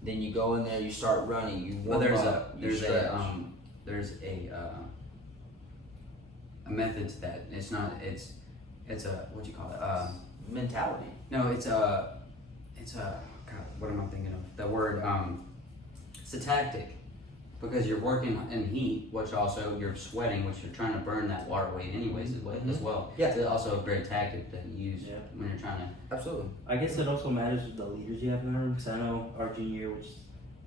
Then you go in there, you start running, you Well, warm up, you stretch. there's a method to that. It's not. It's a what do you call it? mentality. No, it's a God. What am I thinking of? The word. It's a tactic because you're working in heat, which also you're sweating, which you're trying to burn that water weight anyways as well. Yeah. It's also a great tactic that you use Yeah. when you're trying to. Absolutely. I guess it also matters with the leaders you have in the room. Because I know our junior year, which is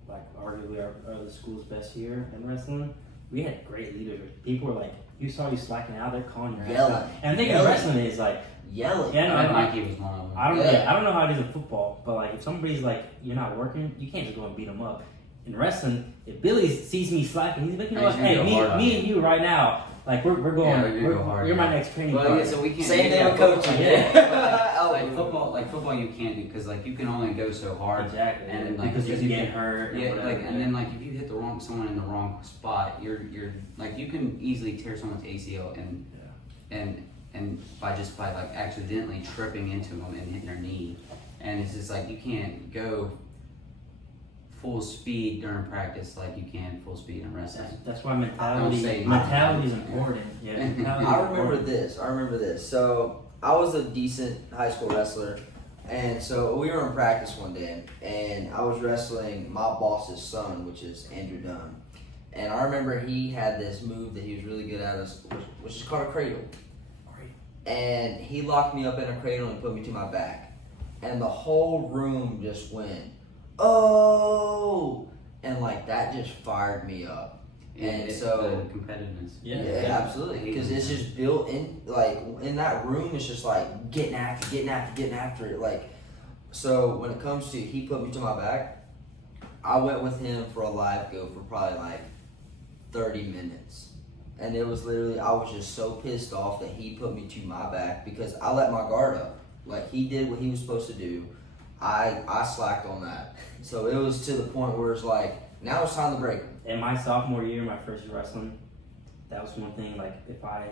like arguably the school's best year in wrestling, we had great leaders. People were like, you saw you slacking out, they're calling your ass Yelling. out. And I think in Yelling. wrestling is like, Yelling. yeah, no, Mikey was one of them. I don't, Yeah. I don't know how it is in football, but like if somebody's like, you're not working, you can't just go and beat them up. In wrestling, if Billy sees me slacking, he's like, you know what, He's gonna hey, go hard on me you. and you right now, like we're going, Yeah, we're gonna go hard, you're my yeah. next training Well, partner. yeah, so we can't. Same thing with football- coaching. Yeah. Oh, like football, you can't do because like you can only go so hard. Exactly, And, like, because you because can you get can- hurt. and Yeah, whatever, like and then like if you hit someone in the wrong spot, you're like you can easily tear someone's ACL and by like accidentally tripping into them and hitting their knee, and it's just like you can't go full speed during practice like you can full speed in wrestling. That's why I don't say mentality is not. important. Yeah, I mentality I is remember important. this. I remember this. So I was a decent high school wrestler, and so we were in practice one day, and I was wrestling my boss's son, which is Andrew Dunn. And I remember he had this move that he was really good at, which is called a cradle. And he locked me up in a cradle and put me to my back, and the whole room just went, oh, and like that just fired me up. And it's so the competitiveness. yeah, absolutely. Because it's just built in, like, in that room, it's just like getting after it. Like, so when it comes to, he put me to my back, I went with him for a live go for probably like 30 minutes. And it was literally, I was just so pissed off that he put me to my back because I let my guard up. Like, he did what he was supposed to do. I slacked on that. So it was to the point where it's like, now it's time to break him. In my sophomore year, my first year wrestling, that was one thing. Like if I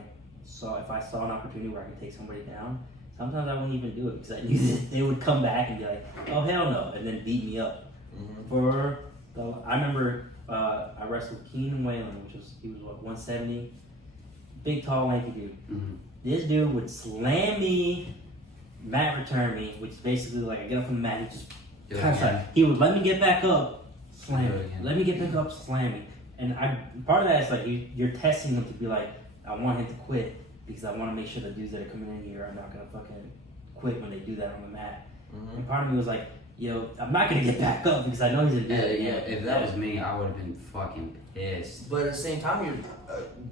saw an opportunity where I could take somebody down, sometimes I wouldn't even do it because I knew that they would come back and be like, "Oh hell no," and then beat me up. Mm-hmm. I remember I wrestled Keenan Whalen, he was 170, big tall lanky dude. Mm-hmm. This dude would slam me, mat return me, which is basically like I get up from the mat, he just Do it kind of again. like, he would let me get back up, slam me. Let me get back up, slam me. And part of that is like you're testing them to be like, I want him to quit because I want to make sure the dudes that are coming in here are not gonna fucking quit when they do that on the mat. Mm-hmm. And part of me was like, yo, I'm not gonna get back up because I know he's gonna do it again. If that was me, I would have been fucking pissed. But at the same time, you're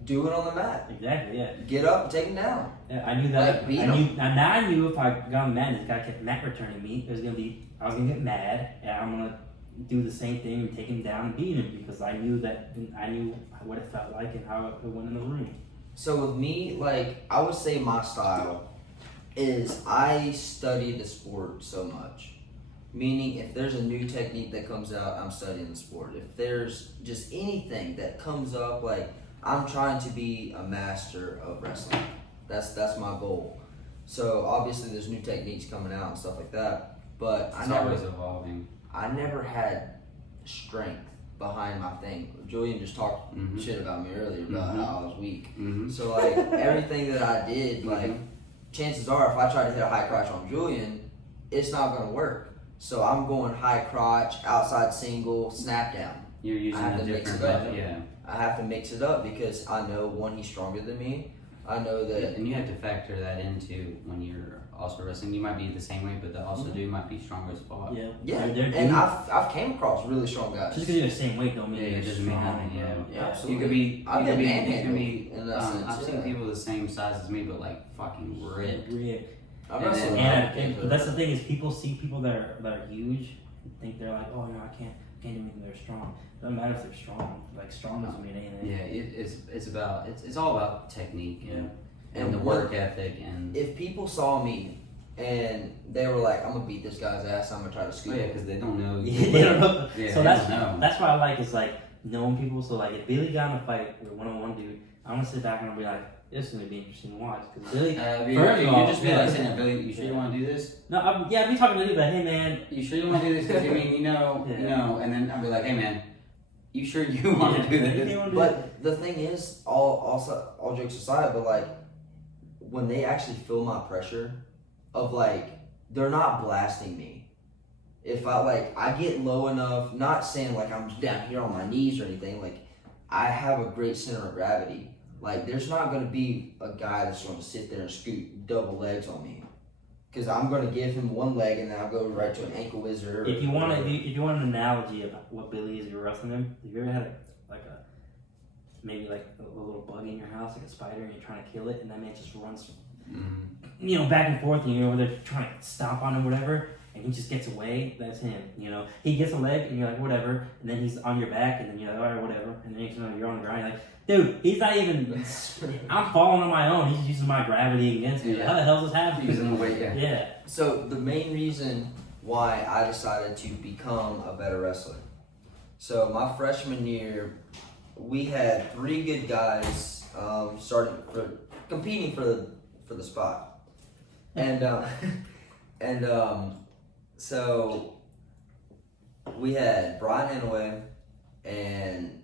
do it on the mat. Exactly, yeah. Get up and take him down. Yeah, I knew that. Like, beat I him. knew, and now I knew if I got on the mat and this guy kept mat returning me, I was gonna get mad, and I'm gonna do the same thing and take him down and beat him because I knew what it felt like and how it went in the room. So with me, like, I would say my style is I study the sport so much. Meaning, if there's a new technique that comes out, I'm studying the sport. If there's just anything that comes up, like, I'm trying to be a master of wrestling. That's my goal. So obviously, there's new techniques coming out and stuff like that. But It's always evolving. I never had strength behind my thing. Julian just talked shit about me earlier about how I was weak. So like everything that I did, like chances are if I try to hit a high crotch on Julian, it's not gonna work. So I'm going high crotch, outside single, snap down. You're using a different method, yeah. I have to mix it up because I know one, he's stronger than me. I know that, and you have to factor that into when you're also wrestling. You might be the same way, but the also dude might be stronger as fuck. Yeah. And I've came across really strong guys. Just because you're the same weight don't mean it doesn't mean nothing. Yeah, absolutely. You could be. I've been I've seen people the same size as me, but like fucking ripped. And that's the thing is people see people that are huge and think they're like, oh no, I can't do anything. They're strong. It doesn't matter if they're strong. Like strong doesn't mean anything. Yeah, it's all about technique and the And work ethic and. If people saw me and they were like, I'm gonna beat this guy's ass, I'm gonna try to scoop him. Because they don't know. They don't know. Yeah, so they don't know. that's why I like is like knowing people. So like if Billy got in a fight with a one-on-one dude, I'm gonna sit back and I'll be like, this is gonna be interesting to watch because Billy. You just be like saying, Billy, you sure you want to do this? No, I'll be talking to you, but hey man, you sure you want to do this? Because I mean, you know, and then I'll be like, hey man, you sure you want to do this? But the thing is, all jokes aside, but like when they actually feel my pressure, of like they're not blasting me. If I get low enough, not saying like I'm down here on my knees or anything, like I have a great center of gravity. Like there's not gonna be a guy that's gonna sit there and scoot double legs on me. Cause I'm gonna give him one leg and then I'll go right to an ankle wizard. If you want an analogy of what Billy is, you're wrestling him. Have you ever had maybe a little bug in your house, like a spider, and you're trying to kill it, and that man just runs, back and forth, and you're over there trying to stomp on him, or whatever, and he just gets away. That's him. He gets a leg, and you're like, whatever, and then he's on your back, and then you're like, all right, whatever, and then you're on the ground. You're like, dude, he's not even. I'm falling on my own. He's using my gravity against me. How the hell is this happening? Using the weight, yeah. So the main reason why I decided to become a better wrestler. So my freshman year, we had 3 good guys competing for the spot, and so we had Brian Inouye and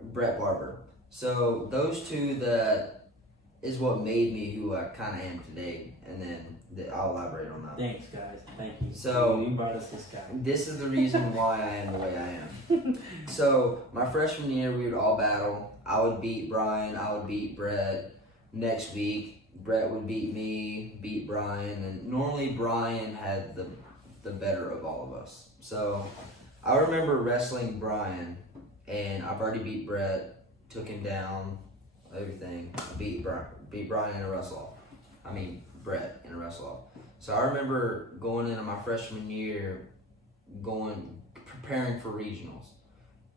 Brett Barber. So those two that is what made me who I kind of am today, and then I'll elaborate on that. Thanks, guys. Thank you. So you brought us this guy. This is the reason why I am the way I am. So my freshman year, we would all battle. I would beat Brian. I would beat Brett. Next week, Brett would beat me, beat Brian, and normally Brian had the better of all of us. So I remember wrestling Brian, and I've already beat Brett, took him down, everything. I beat Brian in a wrestle-off. Brett in a wrestle-off. So I remember going into my freshman year, preparing for regionals.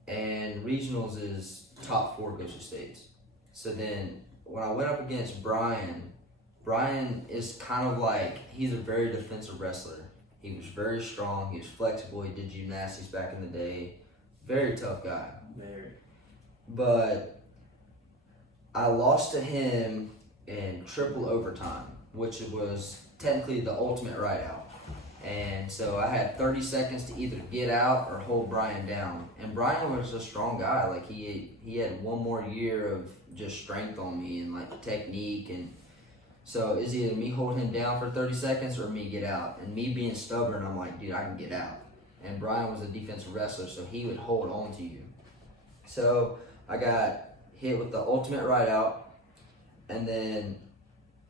And regionals is top 4 goes to states. So then when I went up against Brian is kind of like, he's a very defensive wrestler. He was very strong, he was flexible, he did gymnastics back in the day. Very tough guy. Very. But I lost to him in triple overtime, which was technically the ultimate ride out. And so I had 30 seconds to either get out or hold Brian down. And Brian was a strong guy. Like he had one more year of just strength on me and like technique. And so it's either me hold him down for 30 seconds or me get out. And me being stubborn, I'm like, dude, I can get out. and Brian was a defensive wrestler, so he would hold on to you. So I got hit with the ultimate right out, and then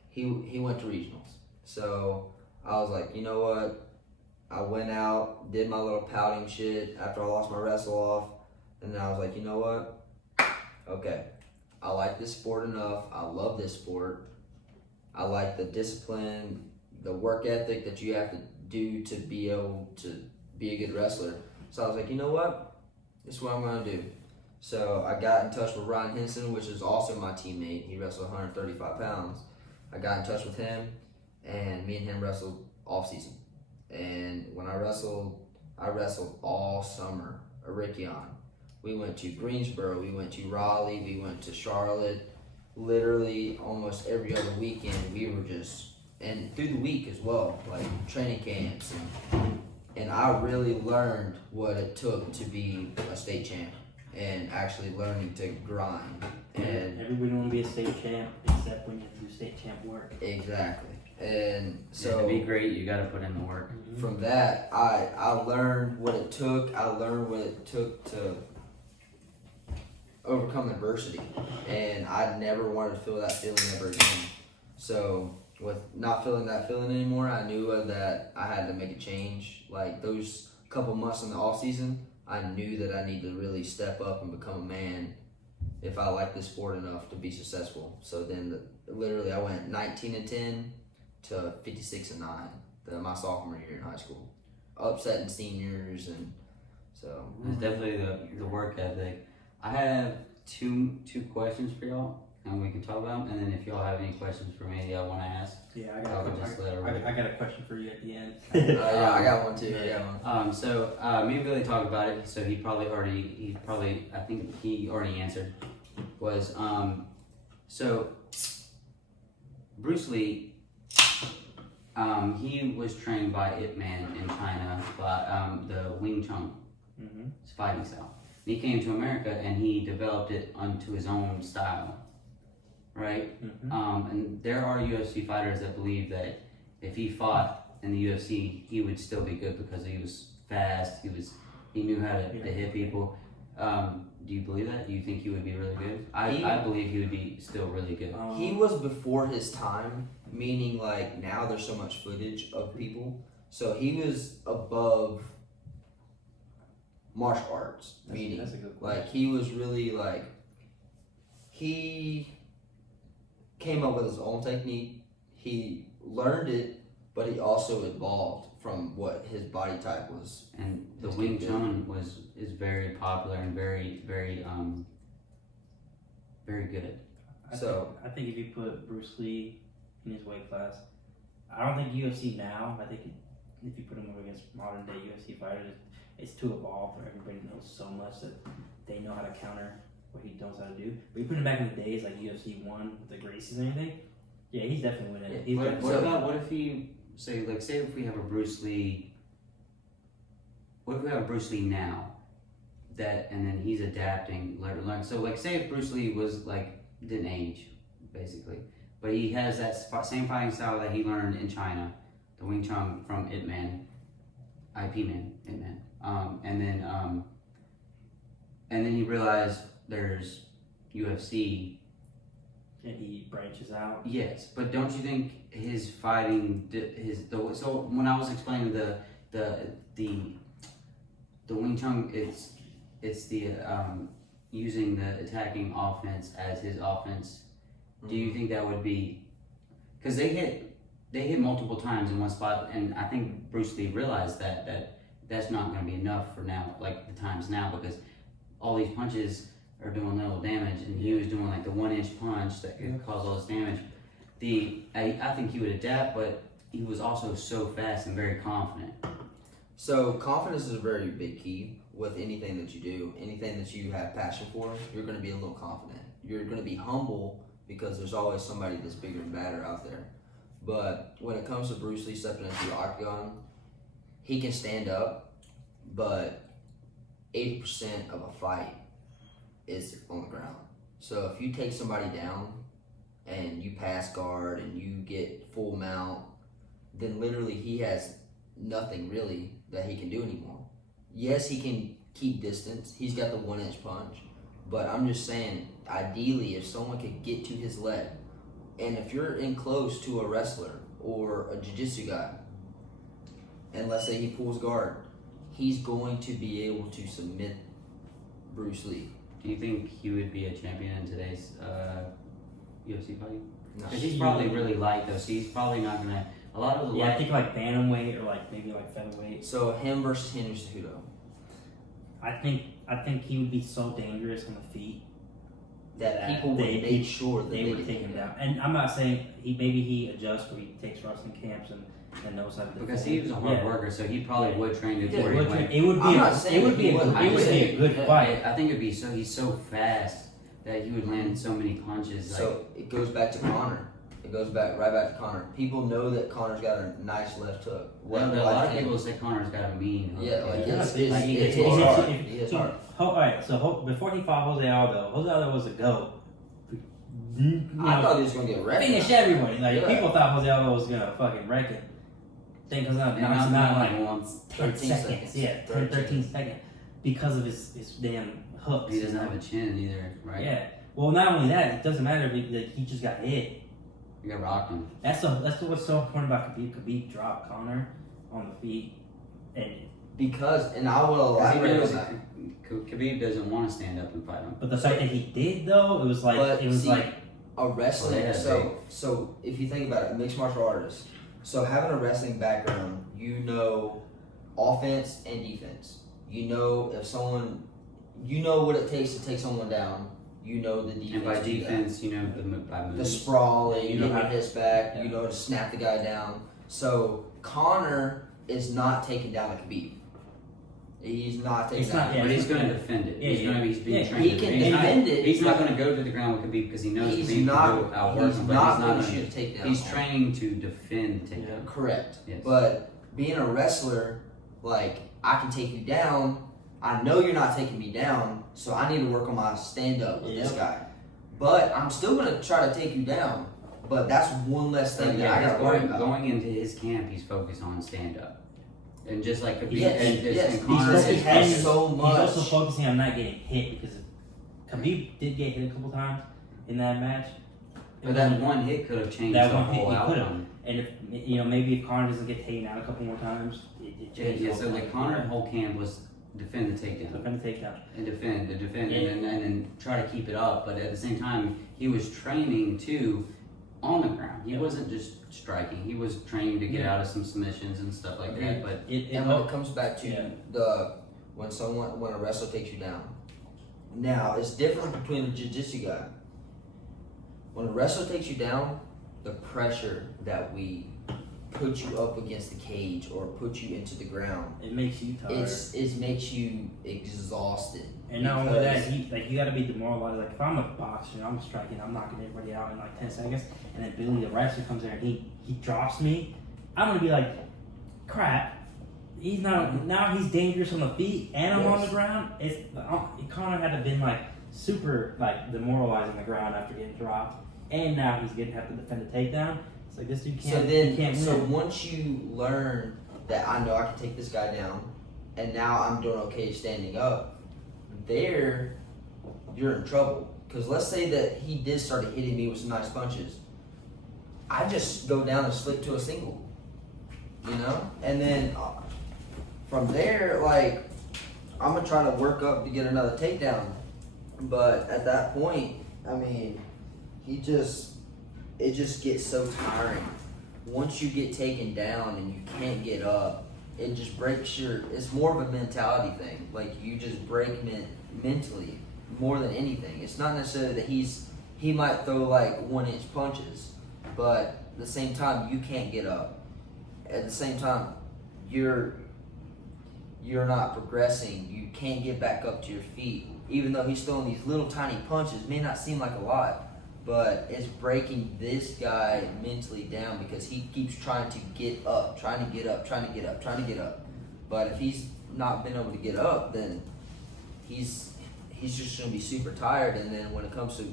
he went to regionals. So I was like, you know what? I went out, did my little pouting shit after I lost my wrestle off, and then I was like, you know what? Okay, I like this sport enough. I love this sport. I like the discipline, the work ethic that you have to do to be able to be a good wrestler. So I was like, you know what? This is what I'm going to do. So I got in touch with Ryan Henson, which is also my teammate. He wrestled 135 pounds. I got in touch with him, and me and him wrestled off season. And when I wrestled all summer, a Rickion. We went to Greensboro, we went to Raleigh, we went to Charlotte. Literally almost every other weekend we were just, and through the week as well, like training camps. And I really learned what it took to be a state champ and actually learning to grind. And everybody want to be a state champ except when you have to do state champ work. Exactly. And so to be great, you got to put in the work. From that, I learned what it took. I learned what it took to overcome adversity, and I never wanted to feel that feeling ever again. So with not feeling that feeling anymore, I knew that I had to make a change. Like those couple months in the off season, I knew that I need to really step up and become a man if I like this sport enough to be successful. So then literally I went 19-10 to 56-9 my sophomore year in high school, upsetting seniors. And so It's definitely the work ethic. I have two questions for y'all, and we can talk about them. And then if y'all have any questions for me, I want to ask. Yeah, I got a question for you at the end. yeah, I got one too. So me and Billy talked about it. So I think he already answered. Was so Bruce Lee. He was trained by Ip Man in China by the Wing Chun fighting style. And he came to America and he developed it unto his own style, right? And there are UFC fighters that believe that if he fought in the UFC, he would still be good because he was fast. He knew how to hit people. Do you believe that? Do you think he would be really good? I believe he would be still really good. He was before his time, meaning like now there's so much footage of people. So he was above martial arts, meaning that's a good like he was really like, he came up with his own technique. He learned it, but he also evolved from what his body type was. And the Wing Chun is very popular and very good. I think if you put Bruce Lee in his weight class, I don't think UFC now. I think if you put him up against modern day UFC fighters, it's too evolved where everybody knows so much that they know how to counter what he knows how to do. But you put him back in the days like UFC 1 with the Gracies and anything, yeah, he's definitely winning. What if he say if we have a Bruce Lee? What if we have a Bruce Lee now? And then he's adapting, learn. So say if Bruce Lee was didn't age, basically, but he has that same fighting style that he learned in China, the Wing Chun from Ip Man, Ip Man, and then he realized there's UFC. And he branches out. Yes, but don't you think his fighting, so when I was explaining the Wing Chun, it's the using the attacking offense as his offense. Do you think that would be, because they hit multiple times in one spot, and I think Bruce Lee realized that's not going to be enough for now, like the times now, because all these punches are doing little damage, and he was doing the 1-inch punch that could cause all this damage. I think he would adapt, but he was also so fast and very confident. So confidence is a very big key with anything that you do, anything that you have passion for. You're going to be a little confident. You're going to be humble because there's always somebody that's bigger and badder out there. But when it comes to Bruce Lee stepping into the octagon, he can stand up, but 80% of a fight is on the ground. So if you take somebody down and you pass guard and you get full mount, then literally he has nothing really that he can do anymore. Yes, he can keep distance. He's got the 1-inch punch. But I'm just saying, ideally, if someone could get to his leg, and if you're in close to a wrestler or a jiu-jitsu guy, and let's say he pulls guard, he's going to be able to submit Bruce Lee. Do you think he would be a champion in today's UFC fight? No. Because he's probably really light though, so he's probably not gonna. A lot of the I think like bantamweight or like maybe like featherweight. So him versus Henry Cejudo. I think he would be so dangerous on the feet That people would make sure that they would take him down. And I'm not saying he adjusts or he takes wrestling camps and knows how to do because he was a hard worker, so he probably would train to Yeah, where he went. It would be a good fight. I think it'd be so he's so fast that he would land so many punches. So it goes back to Conor. It goes right back to Conor. People know that Conor's got a nice left hook. A lot of people say Connor's got a mean hook. Yeah, like it's He's hard. hard. He is hard. All right, so before he fought Jose Aldo was a goat. I thought he was gonna get wrecked. Finish everybody. Like Yeah. people thought Jose Aldo was gonna fucking wreck it. Think because And not like once. 10 seconds. Yeah, 10, 13 seconds. Because of his damn hooks. He doesn't have a chin either, right? Yeah. Well, not only that, it doesn't matter if he just got hit. You got rocked him. That's what's so important about Khabib. Khabib dropped Conor on the feet, and I will elaborate on that. Khabib doesn't want to stand up and fight him. but the fact that he did though, it was like a wrestling. Well, so if you think about it, mixed martial artist. So having a wrestling background, you know offense and defense. You know if someone, you know what it takes to take someone down. You know the defense. And by defense, you know by the moves. sprawl, and you know how to Yeah. hit his back. Yeah. You know to snap the guy down. So Conor is not taking down a Khabib. He's not taking It's down. not- a yeah, But Khabib. he's going to defend it. He's being trained. He to can defend it. defend it. He's not going to go to the ground with Khabib because he knows He's Khabib not. can outwork He's him. But not he's not going to going shoot a takedown. He's training to defend the takedown. Correct. Yes. But being a wrestler, like, I can take you down. I know you're not taking me down, so I need to work on my stand up with this Yep. guy. But I'm still going to try to take you down. But that's one less thing that I Yeah, got to worry about. going into his camp, he's focused on stand up. And just like Khabib Yes, yes, and Conor because he is has focused- so much. He's also focusing on not getting hit because Khabib did get hit a couple times in that match. But that one hit could have changed That the one hit, whole he could've. outcome. And if maybe if Conor doesn't get taken out a couple more times, it changes. Yeah, the so whole like thing. Conor whole camp was defend the takedown. So gonna take down. And defend, Yeah. and then try to keep it up. But at the same time, he was training too on the ground. He wasn't just striking. He was training to get out of some submissions and stuff like that. But And when it comes back to Yeah. when a wrestler takes you down. Now it's different between a jiu-jitsu guy. When a wrestler takes you down, the pressure that we put you up against the cage or put you into the ground, It makes you tired. it makes you exhausted. And not only that, because- you got to be demoralized. Like if I'm a boxer, I'm striking, I'm knocking everybody out in like 10 seconds, and then Billy the wrestler comes there and he drops me, I'm gonna be like, crap. He's not now. He's dangerous on the feet, and I'm on the ground. Conor had to been like super like demoralized on the ground after getting dropped, and now he's gonna have to defend a takedown. It's like this dude can't. He can't win. So once you learn that I know I can take this guy down, and now I'm doing okay standing up, there you're in trouble. Because let's say that he did start hitting me with some nice punches, I just go down and slip to a single, and then from there, like I'm gonna try to work up to get another takedown. But at that point, I mean, it just gets so tiring. Once you get taken down and you can't get up, it just breaks it's more of a mentality thing. Like you just break mentally more than anything. It's not necessarily that he might throw like 1-inch punches, but at the same time you can't get up. At the same time, you're not progressing. You can't get back up to your feet. Even though he's throwing these little tiny punches, may not seem like a lot, but it's breaking this guy mentally down because he keeps trying to get up, trying to get up. But if he's not been able to get up, then he's just going to be super tired. And then when it comes to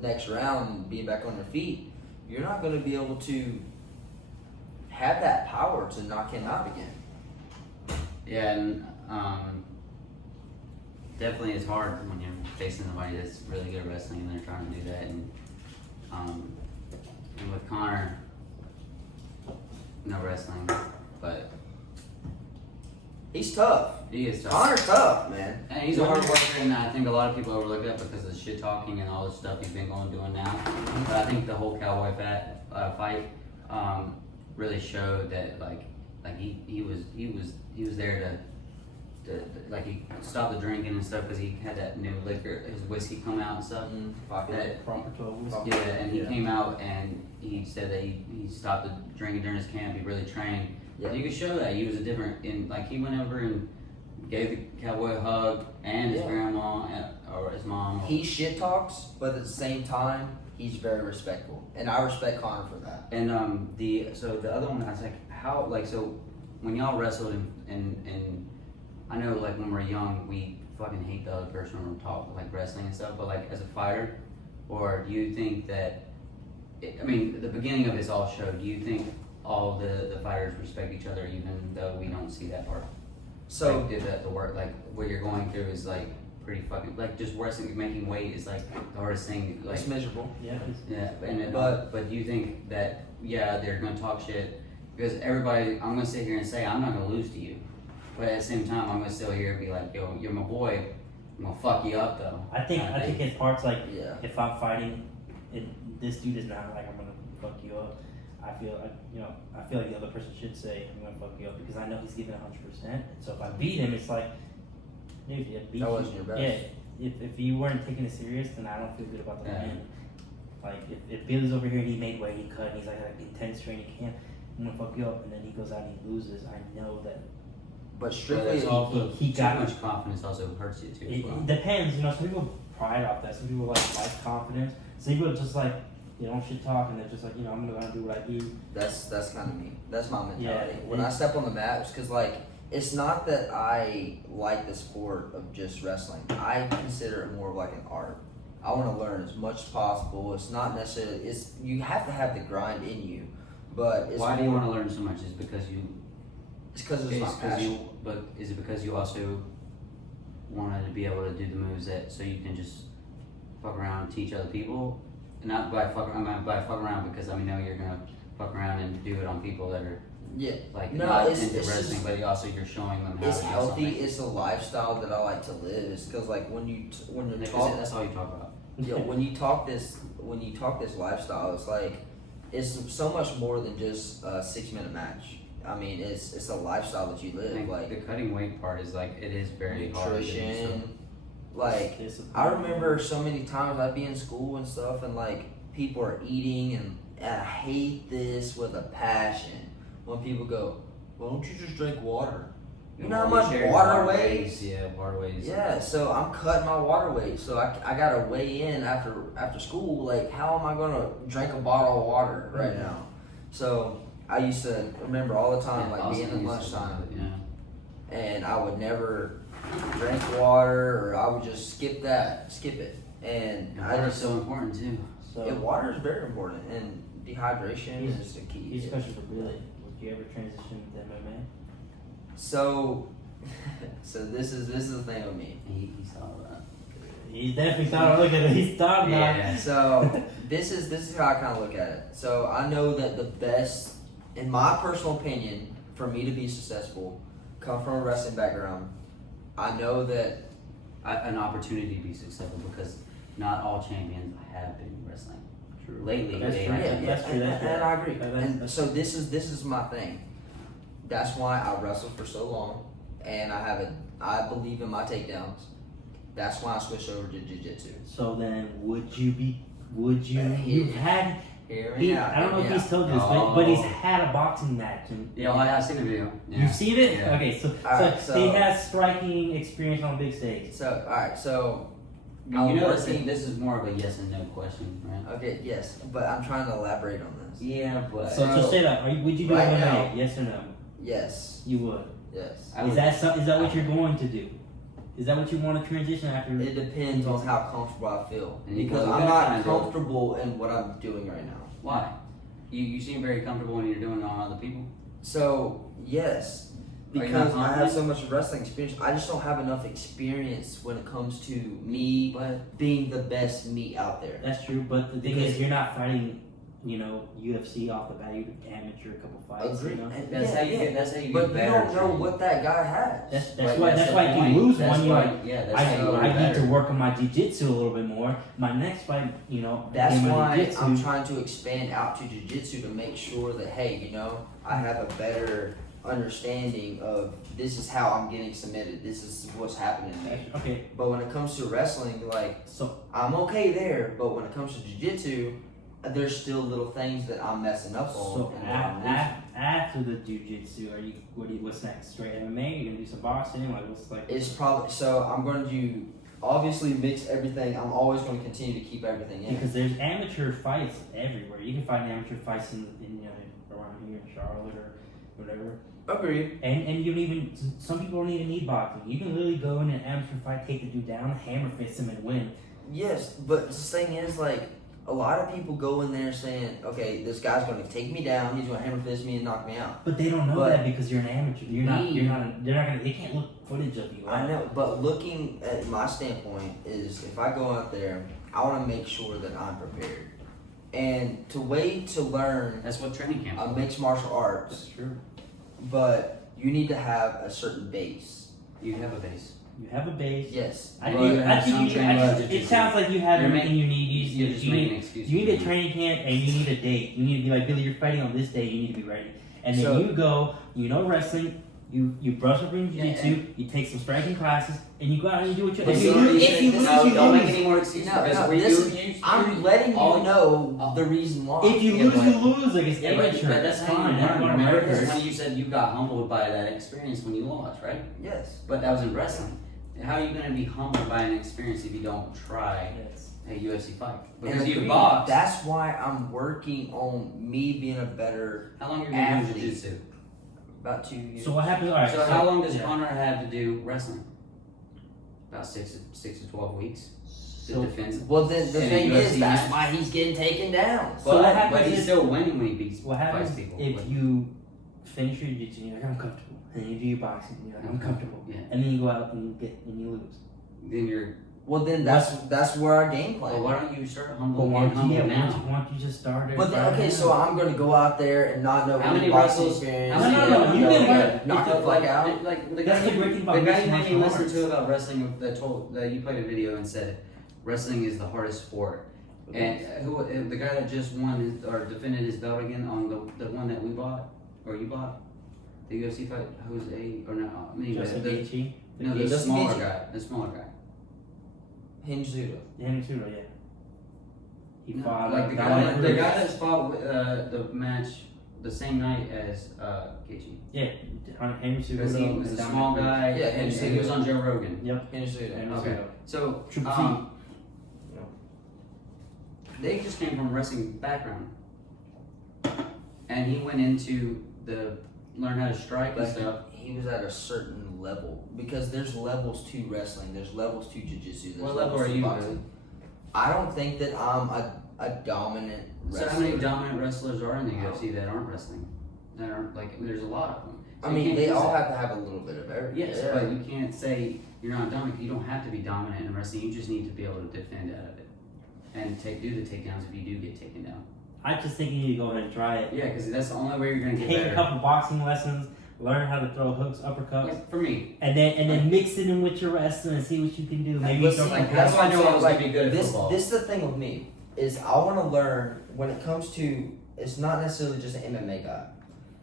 next round, being back on your feet, you're not going to be able to have that power to knock him out again. yeah, and definitely it's hard when you're facing somebody that's really good at wrestling and they're trying to do that. And with Connor, no wrestling, but He's tough. he is tough. Connor's tough, man. And he's a hard worker, and I think a lot of people overlook that because of the shit talking and all the stuff he's been doing now. But I think the whole cowboy fight really showed that like he was there to like he stopped the drinking and stuff because he had that new liquor, his whiskey come out and stuff. Yeah, and he came out and he said that he stopped the drinking during his camp. He really trained. Yeah. You could show that he was a different he went over and gave the cowboy a hug and his grandma or his mom. He shit talks, but at the same time, he's very respectful, and I respect Connor for that. And the other one I was like, how so when y'all wrestled and I know like when we're young we fucking hate the other person when we talk like wrestling and stuff, but like as a fighter, or do you think that the beginning of this all showed, do you think all the fighters respect each other even though we don't see that part? So like, did the work, like what you're going through is like pretty fucking, like just wrestling, making weight is like the hardest thing, like it's miserable. Yeah. but do you think that they're gonna talk shit because everybody, I'm gonna sit here and say I'm not gonna lose to you, but at the same time I'm gonna still here and be like, yo, you're my boy, I'm gonna fuck you up though. I think it's parts like Yeah. if I'm fighting and this dude is not like I'm gonna fuck you up, I feel like the other person should say I'm gonna fuck you up because I know he's giving 100%. So if I beat him, it's like, dude, That wasn't your best. Yeah, if you weren't taking it serious, then I don't feel good about the Yeah. win. Like if Billy's over here and he made weight, he cut, and he's like intense training camp, I'm gonna fuck you up, and then he goes out and he loses. I know that. But But strictly, it's also he too got much confidence also hurts you too. As well. It depends, some people pride off that. Some people like confidence. Some people just like they don't shit talk and they're just like I'm gonna do what I do. that's kind of me. That's my mentality. Yeah, When I step on the mat, it's because like it's not that I like the sport of just wrestling. I consider it more of like an art. I want to learn as much as possible. It's not necessarily. You have to have the grind in you, but it's Why do you want to learn so much? Is it because you? It's because it's my passion. But is it because you also wanted to be able to do the moves so you can just fuck around and teach other people? Not by fuck around because I know you're gonna fuck around and do it on people that are like not into wrestling, but also you're showing them how it's to do healthy. something. It's a lifestyle that I like to live. It's because like when you're talking, That's all you talk about. when you talk this lifestyle, it's like it's so much more than just a 6-minute match. It's a lifestyle that you I live. think Like the cutting weight part is like it is very hard to do, so- nutrition. Like I remember so many times I'd be in school and stuff, and like people are eating, and I hate this with a passion. When people go, "Why don't you just drink water?" You know how much water weighs? Yeah, water weighs. Yeah, so I'm cutting my water weight. So I gotta weigh in after school. Like, how am I gonna drink a bottle of water right now? So I used to remember all the time, like being in lunchtime, and I would never drink water, or I would just skip it. And Water is so important too. water is very important, and dehydration is the key. Here's a question for Billy. Would you ever transition to MMA? So this is the thing with me. He saw that. He's definitely thought. Look at it. He's thought about it. So this is how I kind of look at it. So I know that the best, in my personal opinion, for me to be successful, come from a wrestling background. I know that An opportunity to be successful because not all champions have been wrestling. True. Lately, That's they true. have. That's true. and I agree. That's- And so this is my thing. That's why I wrestled for so long, and I believe in my takedowns. That's why I switched over to jiu-jitsu. So then, would you? You've had. I don't know if he's told you this, but he's had a boxing match. And, Yeah, I've seen the video. Yeah. You've seen it? Yeah. Okay, so Alright, he has striking experience on big stage. So alright, so You know, this is more of a yes and no question, right? okay, yes, but I'm trying to elaborate on this. Yeah, but So just say that. Would you do Right MMA? now- Yes or no? Yes, You would. yes. I Is would- that what you're going to do? Is that what you want to transition after? It depends on how comfortable I feel, And you because gotta I'm not kinda do it. comfortable in what I'm doing right now. Why? You seem very comfortable when you're doing it on other people. So yes, Are you because not I have confident? so much wrestling experience. I just don't have enough experience when it comes to me being the best me out there. That's true, but the thing Because- is, you're not fighting, UFC off the bat. You amateur a couple fights, Agree. you know. That's how you get. That's how you But get you better. don't know training. what that guy has. That's Like, why the if you point. lose That's one, you're why- like, yeah, that's how you I get need to better. work on my jiu-jitsu a little bit more. My next fight, That's in my why jiu-jitsu- I'm trying to expand out to jiu-jitsu to make sure that, hey, I have a better understanding of this is how I'm getting submitted. This is what's happening to me. Okay, But when it comes to wrestling, like, so I'm okay there, but when it comes to jiu-jitsu, there's still little things that I'm messing up on. so and that I'm losing. after the jiu-jitsu, what's next? Straight MMA? You gonna do some boxing? Like what's like? It's probably, so I'm going to obviously mix everything. I'm always going to continue to keep everything in. Because there's amateur fights everywhere. You can find amateur fights in around here in Charlotte or whatever. Agreed. And you don't even, some people don't even need boxing. You can literally go in an amateur fight, take the dude down, hammer fist him, and win. Yes, but the thing is, like, a lot of people go in there saying, okay, this guy's going to take me down, he's going to hammer fist me and knock me out. But they don't know But that because you're an amateur. They can't look footage of you. I know, but looking at my standpoint is if I go out there, I want to make sure that I'm prepared. And to wait to learn That's what training camp. a mixed martial arts, That's true. but you need to have a certain base. You have a base. You have a base. Yes. I Well, think, you have some training it jiu-jitsu. sounds like you have You're everything you need. You're just making excuses. You need a training camp and you need a date. You need to be like, Billy, you're fighting on this day, you need to be ready. And then So- you go, wrestling, you brush up in jiu-jitsu, Yeah, you take some striking classes, and you go out and you do what you But if see, you lose, if you lose, no, you don't lose. make any more excuses. No, because no, we this do- is, I'm letting you all- know the reason why. If you Yeah, lose, but- you lose. Like it's Yeah, but amateur. that's how fine. you That's learn. what Remember, matters. because when you said you got humbled by that experience when you lost, right? Yes. But that was in wrestling. How are you going to be humbled by an experience if you don't try Yes. a UFC fight? And Because you agreed. boxed. That's why I'm working on me being a better How long have you been doing athlete. jiu-jitsu? about 2 years. So what happens? All right. So how long does yeah. Connor have to do wrestling? About 6 to 12 weeks. To So- defend. Well, then the in a thing UFC is, that's match. why he's getting taken down. So what But happens he's is- still winning when he beats What fights happens people. if But- you finish your jiu-jitsu and you're like, I'm comfortable, and then you do your boxing and you're like, I'm comfortable, Yeah. and then you go out and you lose. Then you're. Well, then that's where our game plan. Well, why don't you start But humble? why Get don't you, humble now. why don't you just start it? But then, right okay, now? so I'm going to go out there and not know How any many boxing wrestlers? experience. How many- No, you can learn- knock the fuck out. Like the That's guy, the great thing about the guy mixed you made me martial listen arts. to about wrestling that you played a video and said wrestling is the hardest sport. And the guy that just won or defended his belt again on the one that we bought or you bought, the UFC fight, Jose or no, I mean Justin the Gaethje, Justin smaller Gaethje. guy, the smaller guy. Hinge Zudo. him too, yeah. He No, fought like the Dominic guy Cruz. that's fought the match the same night as Gaethje. Yeah, Henry Because he Cejudo was a and small Dominic guy, Yeah, and Henry he was Cejudo. on Joe Rogan. Hinge Cruz. Zudo. Henry Okay. Cejudo. So Triple T. they just came from a wrestling background, and he went into learn how to strike and But stuff. he was at a certain level because there's levels to wrestling. There's levels to jiu-jitsu. There's What level levels are to you, boxing. Billy? I don't think that I'm a dominant So wrestler. how many dominant wrestlers are in the UFC that aren't wrestling? That aren't like there's a lot of them. So I you mean, can't they use all that. have to have a little bit of everything. Yes, but you can't say you're not dominant. You don't have to be dominant in wrestling. You just need to be able to defend out of it and do the takedowns if you do get taken down. I just think you need to go ahead and try it. Yeah, because that's the only way you're gonna get Take better. a couple boxing lessons, learn how to throw hooks, uppercuts, Like, for me, and then mix it in with your wrestling and see what you can do. Maybe But you throw see, like, like that's why I what knew I'm I saying, was like, gonna be good at this, football. This is the thing with me is I want to learn when it comes to it's not necessarily just an MMA guy.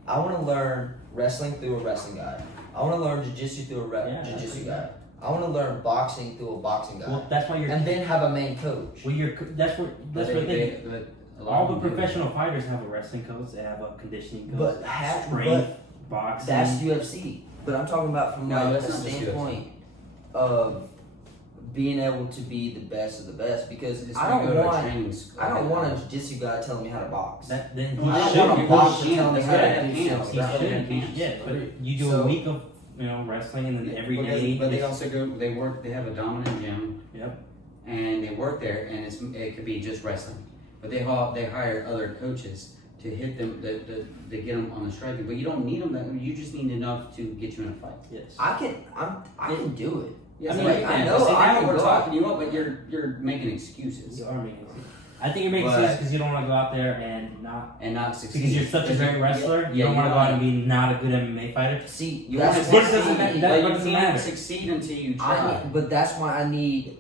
I want to learn wrestling through a wrestling guy. I want to learn jiu-jitsu through a Yeah, jiu-jitsu that's guy. I want to learn boxing through a boxing guy, Well, that's why you're. and then have a main coach. Well, that's what but the thing. but a lot All of the them do. professional fighters have a wrestling coach. They have a conditioning coach. But have strength, but boxing. that's UFC. But I'm talking about from No, like that's a not just standpoint of being able to be the best of the best because It's I gonna don't go to a want. training school. I don't want a jiu-jitsu guy telling me how to box. That, then I he don't should. want a He boxer should. telling me It's how gotta to have do hands. something. He That's should. what He- hands. Yeah, but you do So- a week of wrestling and then every day. But they is- also go. They work. They have a dominant gym. Yep. And they work there, and it could be just wrestling. But they hire other coaches to hit them, to get them on the striking. But you don't need them. You just need enough to get you in a fight. Yes. I can do it. Yes, I mean, I know. See, I now can we're go talking you up, but you're making excuses You are making excuses. I think you're making But- excuses because you don't want to go out there and not. and not succeed. Because you're such a great wrestler, you don't want to go out and be not a good MMA fighter. See, You that's want why to succeed, doesn't matter. but That you doesn't can't matter. succeed until you try. but that's why I need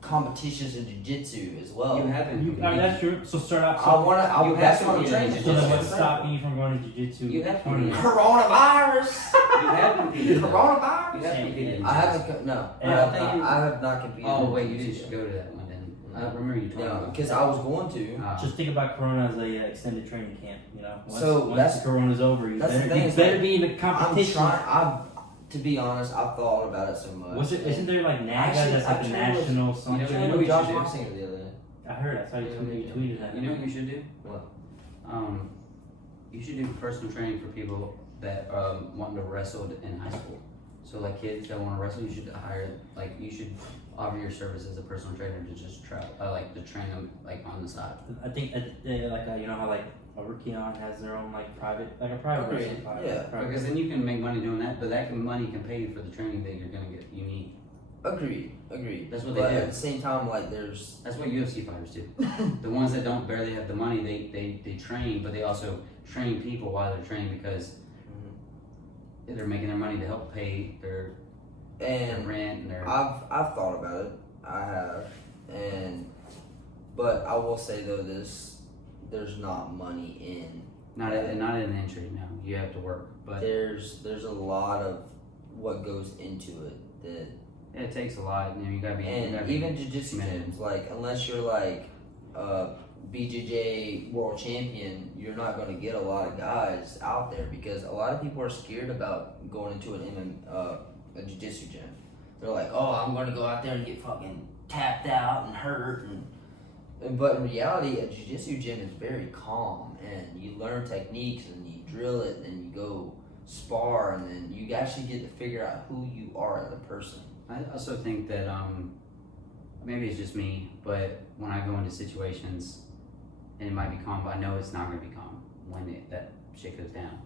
competitions in jiu-jitsu as well. You haven't. You, that's true. So start out. I want to. You That's have what to I'm be training in So then, jiu-jitsu. what's stopping you from going to jiu-jitsu? You have to be. tournaments? Coronavirus. You have competed. though. Coronavirus. You have competed. in I jiu-jitsu. haven't. No, Yeah, I have not competed. Oh in wait, you jiu-jitsu. didn't go to that one then. I remember you talking No, about. because I was going to. Just think about Corona as a extended training camp. You know, once, So once that's- the Corona's over, you that's the better, thing you is, better like, be in the I'm competition. trying. To be honest, I've thought about it so much. Was it? Isn't there like NAGA? Actually, That's like the actually, national You something. know I know what you Josh should do? Washington the other day. I heard. I saw you tweeted that. You know what you should do? What? You should do personal training for people that want to wrestle in high school. So like kids that want to wrestle, you should hire you should offer your service as a personal trainer to just try to train them like on the side. I think you know how like Overkion has their own like private a private Agreed. wrestling club. Yeah. Private. Because then you can make money doing that, but money can pay you for the training that you're gonna get. You need. Agreed. That's what they but do. at the same time, like there's That's what UFC fighters do. The ones that don't barely have the money, they train, but they also train people while they're training because they're making their money to help pay their and rent and their. I've thought about it. I have, but I will say though there's not money in. Not in an entry. No, you have to work, but There's a lot of what goes into it that. it takes a lot. You gotta be. you And gotta be even jiu-jitsu committed. gyms, like unless you're like BJJ world champion, you're not going to get a lot of guys out there because a lot of people are scared about going into a jiu-jitsu gym. They're like, oh, I'm going to go out there and get fucking tapped out and hurt. But in reality, a jiu-jitsu gym is very calm and you learn techniques and you drill it and you go spar and then you actually get to figure out who you are as a person. I also think that maybe it's just me, but when I go into situations and it might be calm, but I know it's not gonna be calm when that shit goes down.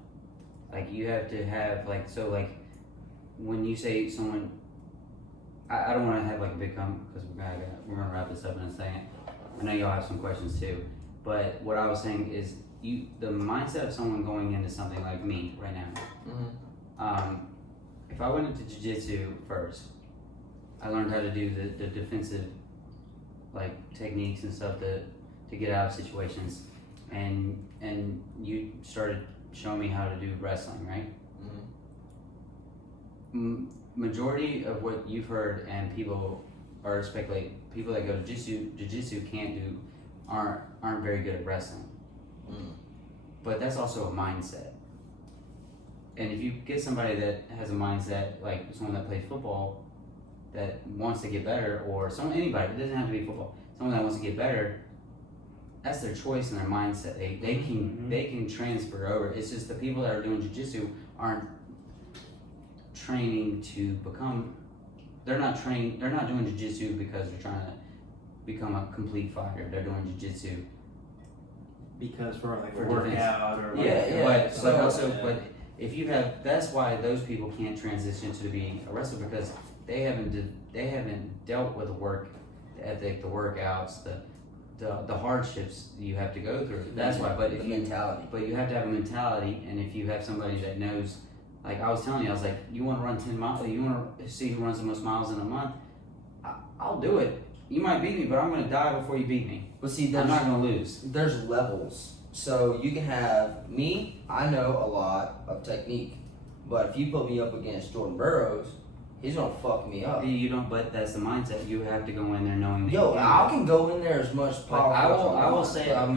Like you have to have when you say someone, I don't want to have like a big because we're gonna wrap this up in a second. I know y'all have some questions too, but what I was saying is the mindset of someone going into something like me right now. If I went into jiu-jitsu first, I learned how to do the defensive techniques and stuff to get out of situations, and you started showing me how to do wrestling, right? Majority of what you've heard and people are speculating, people that go to jiu-jitsu aren't very good at wrestling. But that's also a mindset. And if you get somebody that has a mindset, like someone that plays football, that wants to get better, or anybody, it doesn't have to be football, someone that wants to get better, that's their choice and their mindset. They can transfer over. It's just the people that are doing jiu-jitsu aren't training to become. They're not doing jiu-jitsu because they're trying to become a complete fighter. They're doing jiu-jitsu because for a defense. workout or But if you have, that's why those people can't transition to being a wrestler because they haven't dealt with the work ethic, the workouts, the hardships you have to go through. That's why. But mentality. But you have to have a mentality, and if you have somebody that knows, like I was telling you, I was like, you want to run 10 miles, you want to see who runs the most miles in a month, I'll do it. You might beat me, but I'm going to die before you beat me. But see, I'm not going to lose. There's levels. So you can have me, I know a lot of technique. But if you put me up against Jordan Burroughs, he's going to fuck me up. You don't, but that's the mindset. You have to go in there knowing that Yo, you can. I can go in there as much power. I will say I'm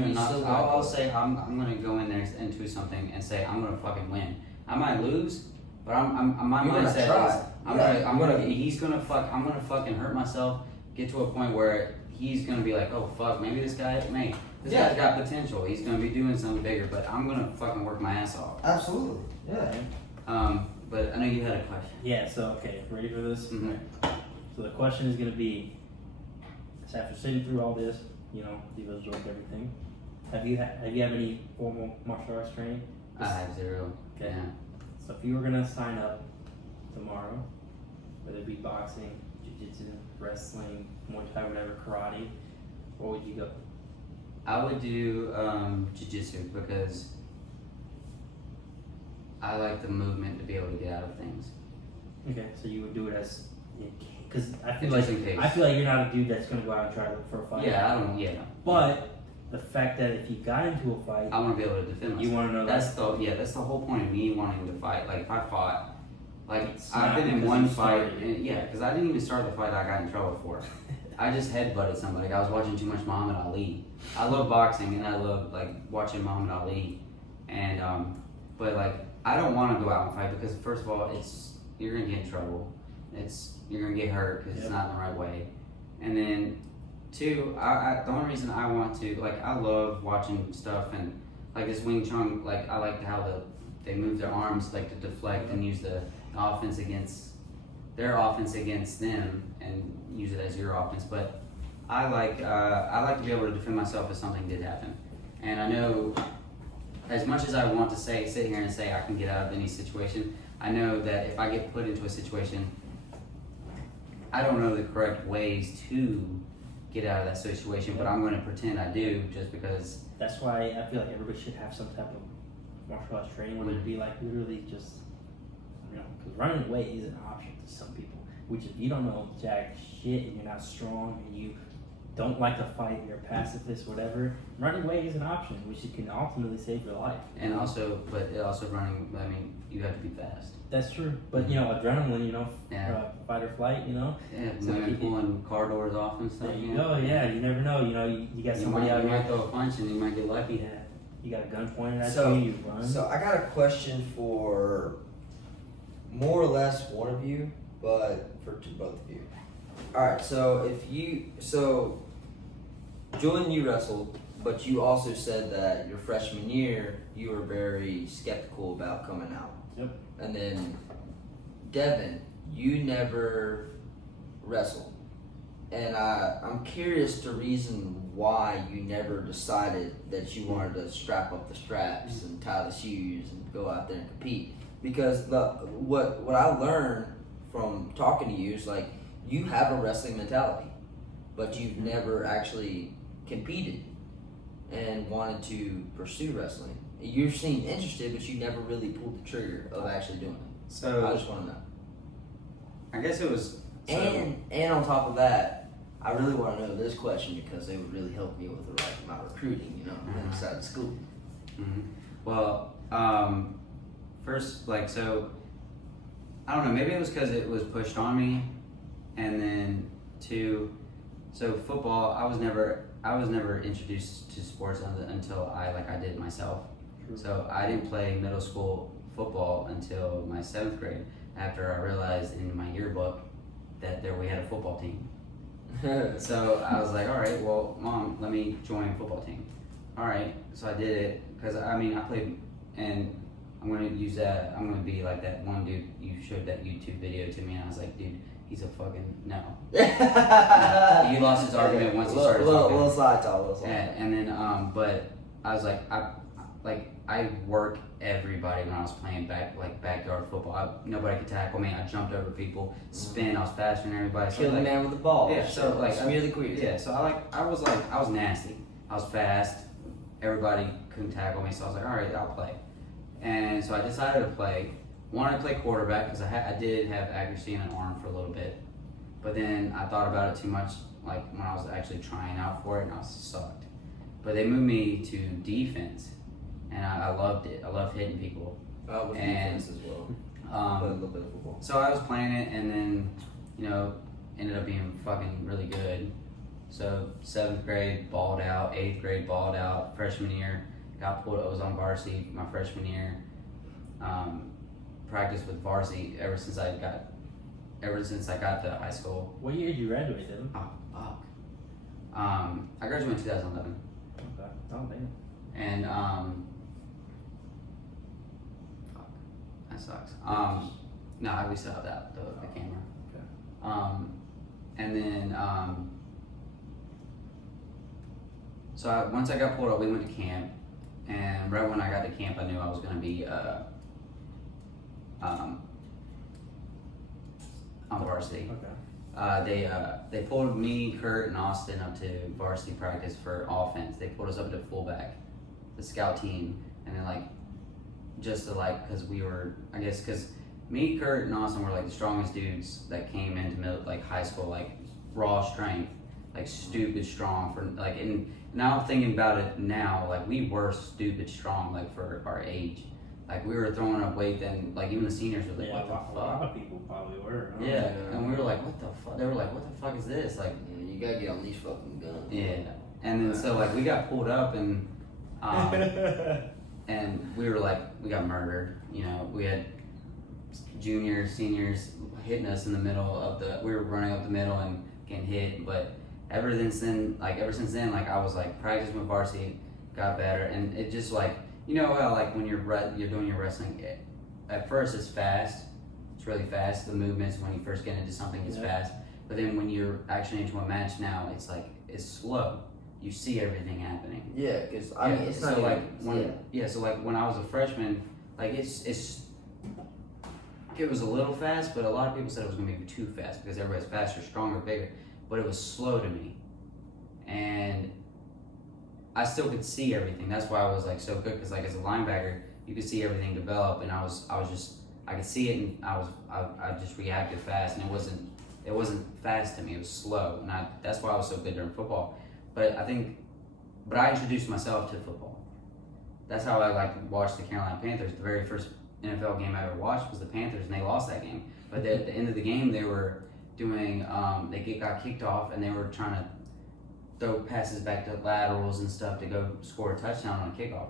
gonna go in there into something and say I'm gonna fucking win. I might lose, but my You're gonna mindset try. is I'm gonna fucking hurt myself, get to a point where he's gonna be like, oh fuck, maybe this guy's got potential. He's gonna be doing something bigger, but I'm gonna fucking work my ass off. Absolutely. Yeah. But I know you had a question. Yeah, so okay, ready for this? Mhm. So the question is gonna be, so after sitting through all this, you know, Devo's joke, everything, Have you had any formal martial arts training? I have 0. Okay. Yeah. So if you were gonna sign up tomorrow, whether it be boxing, jiu-jitsu, wrestling, Muay Thai, whatever, karate, where would you go? I would do jiu-jitsu because I like the movement to be able to get out of things. Okay, so you would do it as, because I feel Just like in case. you're not a dude that's gonna go out and try to look for a fight. Yeah, I don't. Yeah. But the fact that if you got into a fight, I want to be able to defend myself. you want to know That's the whole point of me wanting to fight. Like if I fought, like It's I've not been in because one you fight. started it. Yeah, because I didn't even start the fight I got in trouble for. I just headbutted somebody. I was watching too much Muhammad Ali. I love boxing and I love like watching Muhammad Ali, and but like I don't want to go out and fight because first of all, you're gonna get in trouble. You're gonna get hurt because it's not in the right way, and then 2, the only reason I want to like I love watching stuff and like this Wing Chun. Like I like how they move their arms like to deflect and use the offense against their offense against them and use it as your offense. But I like to be able to defend myself if something did happen. And I know as much as I want to sit here and say I can get out of any situation, I know that if I get put into a situation, I don't know the correct ways to get out of that situation, but I'm going to pretend I do just because. that's why I feel like everybody should have some type of martial arts training, whether it be like literally just, because running away is an option to some people. Which if you don't know jack shit and you're not strong and you don't like to fight, you're a pacifist, whatever, running away is an option, which can ultimately save your life. And also running. I mean, you have to be fast. That's true, but adrenaline, Yeah. Fight or flight, Yeah, So women people- pulling car doors off and stuff. There you go. Yeah, you never know. You got somebody out you here. might throw a punch and you might get lucky. Yeah, you got a gun pointed at So- you. You run. So I got a question for more or less one of you, but to both of you. All right. So Julian, you wrestled, but you also said that your freshman year you were very skeptical about coming out. Yep. And then Devin, you never wrestled, and I'm curious to reason why you never decided that you wanted to strap up the straps and tie the shoes and go out there and compete. Because what I learned from talking to you is like you have a wrestling mentality, but you've never actually competed and wanted to pursue wrestling. You seem interested, but you never really pulled the trigger of actually doing it. So I just want to know. I guess it was. And on top of that, I really want to know this question because it would really help me with my recruiting, inside of school. Mhm. Well, first, I don't know. Maybe it was because it was pushed on me, and then 2, so football. I was never introduced to sports until I did it myself. True. So I didn't play middle school football until my 7th grade. After I realized in my yearbook that we had a football team. So I was like, all right, well, Mom, let me join a football team. All right, so I did it because I played, and I'm going to use that. I'm going to be like that one dude. You showed that YouTube video to me, and I was like, dude, he's a fucking no. He lost his argument once he started talking. Little side talk. And then, but I was like, I work everybody when I was playing backyard football. Nobody could tackle me. I jumped over people, spin. I was faster than everybody. Kill the man with the ball. Yeah, so smear the queers. Yeah, so I was nasty. I was fast. Everybody couldn't tackle me, so I was like, all right, I'll play. And so I decided to play. Wanted to play quarterback because I did have accuracy in an arm for a little bit, but then I thought about it too much. Like when I was actually trying out for it, and I sucked. But they moved me to defense, and I loved it. I loved hitting people. I was defense as well. Played a little bit of football. So I was playing it, and then ended up being fucking really good. So 7th grade balled out, 8th grade balled out, freshman year got pulled. I was on varsity my freshman year. Practiced with varsity ever since I got to high school. what year did you graduate, Devin? Oh fuck. I graduated in 2011, Okay. Oh damn. and fuck, that sucks. No, we still have the camera. Okay. And then So once I got pulled up, we went to camp, and right when I got to camp, I knew I was going to be on varsity. Okay. They pulled me, Kurt, and Austin up to varsity practice for offense. They pulled us up to fullback, the scout team, and then just to because we were, I guess, because me, Kurt, and Austin were the strongest dudes that came into high school, raw strength, stupid strong for and now thinking about it now, we were stupid strong for our age. We were throwing up weight then, even the seniors were Yeah, what the a fuck? lot of people probably were. Huh? Yeah, and we were what the fuck? They were what the fuck is this? You gotta get on these fucking guns. Yeah. And then so we got pulled up and and we were we got murdered. We had juniors, seniors hitting us in the middle of we were running up the middle and getting hit. But ever since then, I was practicing with varsity, got better, and it just how when you're doing your wrestling, at first it's fast, it's really fast. The movements when you first get into something is fast, but then when you're actually into a match now, it's slow. You see everything happening. Yeah, because I mean, it's so not even, So when I was a freshman, it was a little fast, but a lot of people said it was gonna be too fast because everybody's faster, stronger, bigger. But it was slow to me, and I still could see everything. That's why I was so good because as a linebacker, you could see everything develop, and I could see it, and I just reacted fast, and it wasn't fast to me. It was slow, and that's why I was so good during football. But I introduced myself to football. That's how I watched the Carolina Panthers. The very first NFL game I ever watched was the Panthers, and they lost that game. But at the end of the game, they were doing got kicked off, and they were trying to throw passes back to laterals and stuff to go score a touchdown on a kickoff.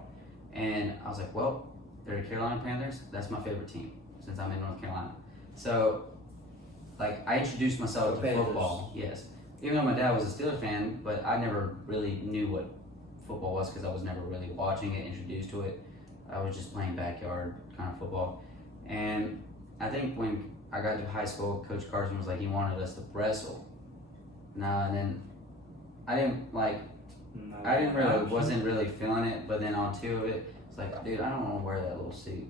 And I was well, they're the Carolina Panthers. That's my favorite team since I'm in North Carolina. So, I introduced myself to Panthers. football. Yes, even though my dad was a Steelers fan, but I never really knew what football was because I was never really watching it, introduced to it. I was just playing backyard kind of football. And I think when I got to high school, Coach Carson was he wanted us to wrestle. And then I didn't wasn't really feeling it, but then on two of it, it's dude, I don't want to wear that little suit.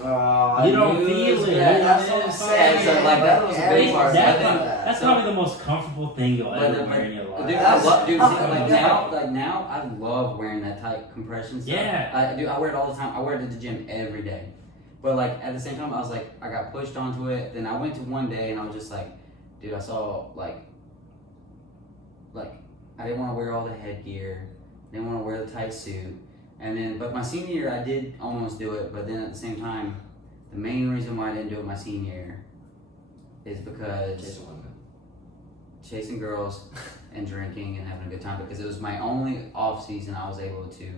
Oh, You don't feel it. That's what I'm saying. So that was a big part. That's probably the most comfortable thing you'll ever wear in your life. Dude, now I love wearing that tight compression stuff. Yeah. I wear it all the time. I wear it at the gym every day. But at the same time, I was I got pushed onto it. Then I went to one day and I was just dude, I saw I didn't want to wear all the headgear. Didn't want to wear the tight suit. And then, but my senior year, I did almost do it. But then at the same time, the main reason why I didn't do it my senior year is because chasing girls and drinking and having a good time. Because it was my only off season I was able to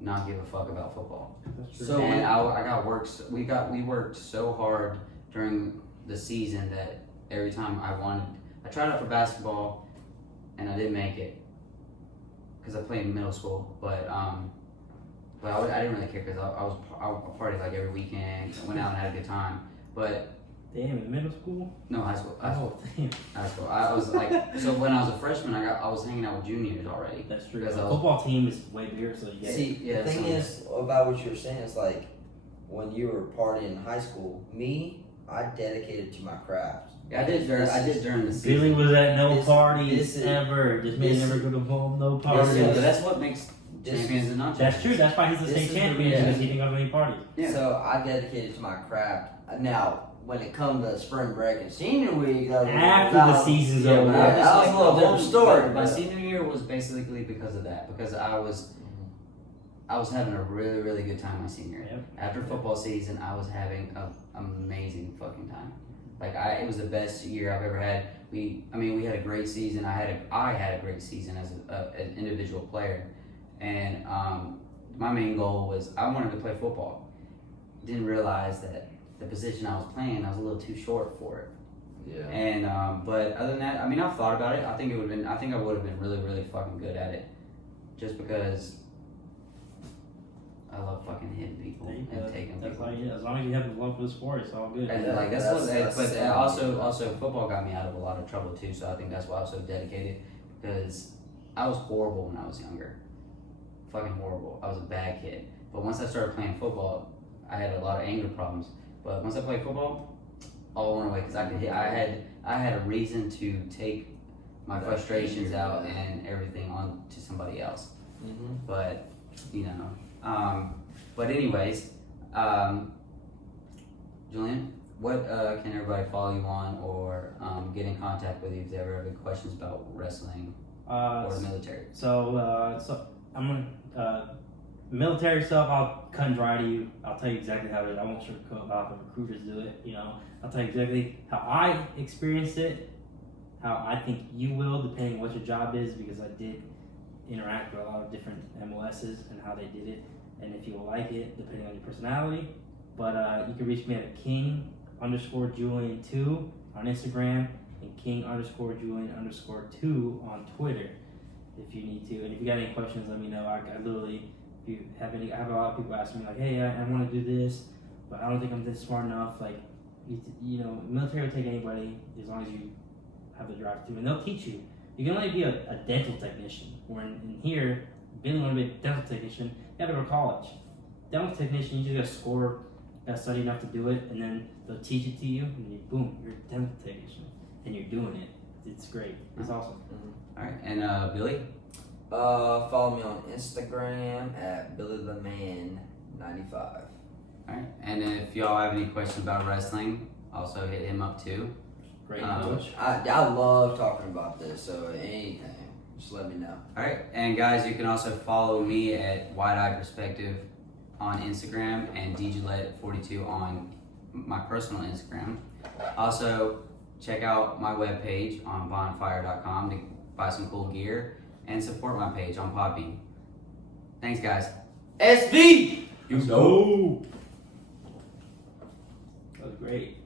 not give a fuck about football. That's true. So and I got worked. We worked so hard during the season that every time I tried out for basketball, and I didn't make it because I played in middle school. But I didn't really care because I partied every weekend. I went out and had a good time. But damn, in middle school? no, high school. Oh, damn. High school. I was so when I was a freshman, I was hanging out with juniors already. That's true. Because The football team is way bigger, so you get The thing is about what you were saying is when you were partying in high school, I dedicated to my craft. Yeah, I did during the season. Billy was at no This- parties this is- ever. This man this- never go to home, no Yeah, parties. but that's what makes champions and not That's champions. true. That's why he's the This state is the champion reason. because he didn't go to any parties. Yeah. So I dedicated to my craft. Now, when it comes to spring break and senior week, that was After the season's over. Yeah, that was a little different story. My but- senior year was basically because of that. Because I was having a really, really good time my senior year. Yep. After football season, I was having an amazing fucking time. It was the best year I've ever had. We had a great season. I had a great season as an individual player, and my main goal was I wanted to play football. Didn't realize that the position I was playing, I was a little too short for it. Yeah. And but other than that, I've thought about it. I think I would have been really, really fucking good at it, just because I love fucking hitting people and taking That's people. as long as you have the love for the sport, it's all good. And also football got me out of a lot of trouble too. So I think that's why I was so dedicated, because I was horrible when I was younger. fucking horrible. I was a bad kid. But once I started playing football, I had a lot of anger problems. But once I played football, all went away because I had a reason to take my frustrations out and everything on to somebody else. Mm-hmm. But you know, but anyways, Julian, what can everybody follow you on or get in contact with you if they ever have any questions about wrestling or the military? So I'm gonna military stuff. I'll cut and dry to you. I'll tell you exactly how it is. I won't sugarcoat how the recruiters do it. You know, I'll tell you exactly how I experienced it, how I think you will, depending on what your job is, because I did interact with a lot of different MOSs and how they did it, and if you will like it, depending on your personality. But you can reach me at king_Julian2 on Instagram and king_Julian_2 on Twitter if you need to. And if you got any questions, let me know. I literally, if you have any, I have a lot of people asking me like, hey, I want to do this, but I don't think I'm this smart enough. Like, you know, military will take anybody as long as you have the drive to, and they'll teach you. You can only be a dental technician. Where in here, being able to be a dental technician, you have to go to college. Dental technician, you just gotta score, gotta study enough to do it, and then they'll teach it to you, and you, boom, you're a dental technician, and you're doing it. It's great. It's awesome. Mm-hmm. All right, and Billy. Follow me on Instagram at BillyTheMan95. All right, and if y'all have any questions about wrestling, also hit him up too. Great coach. I love talking about this, so anything, just let me know. All right, and guys, you can also follow me at Wide Eye Perspective on Instagram and DJLet42 on my personal Instagram. Also, check out my webpage on bonfire.com to buy some cool gear and support my page on Podbean. Thanks, guys. SV! You know. That was great.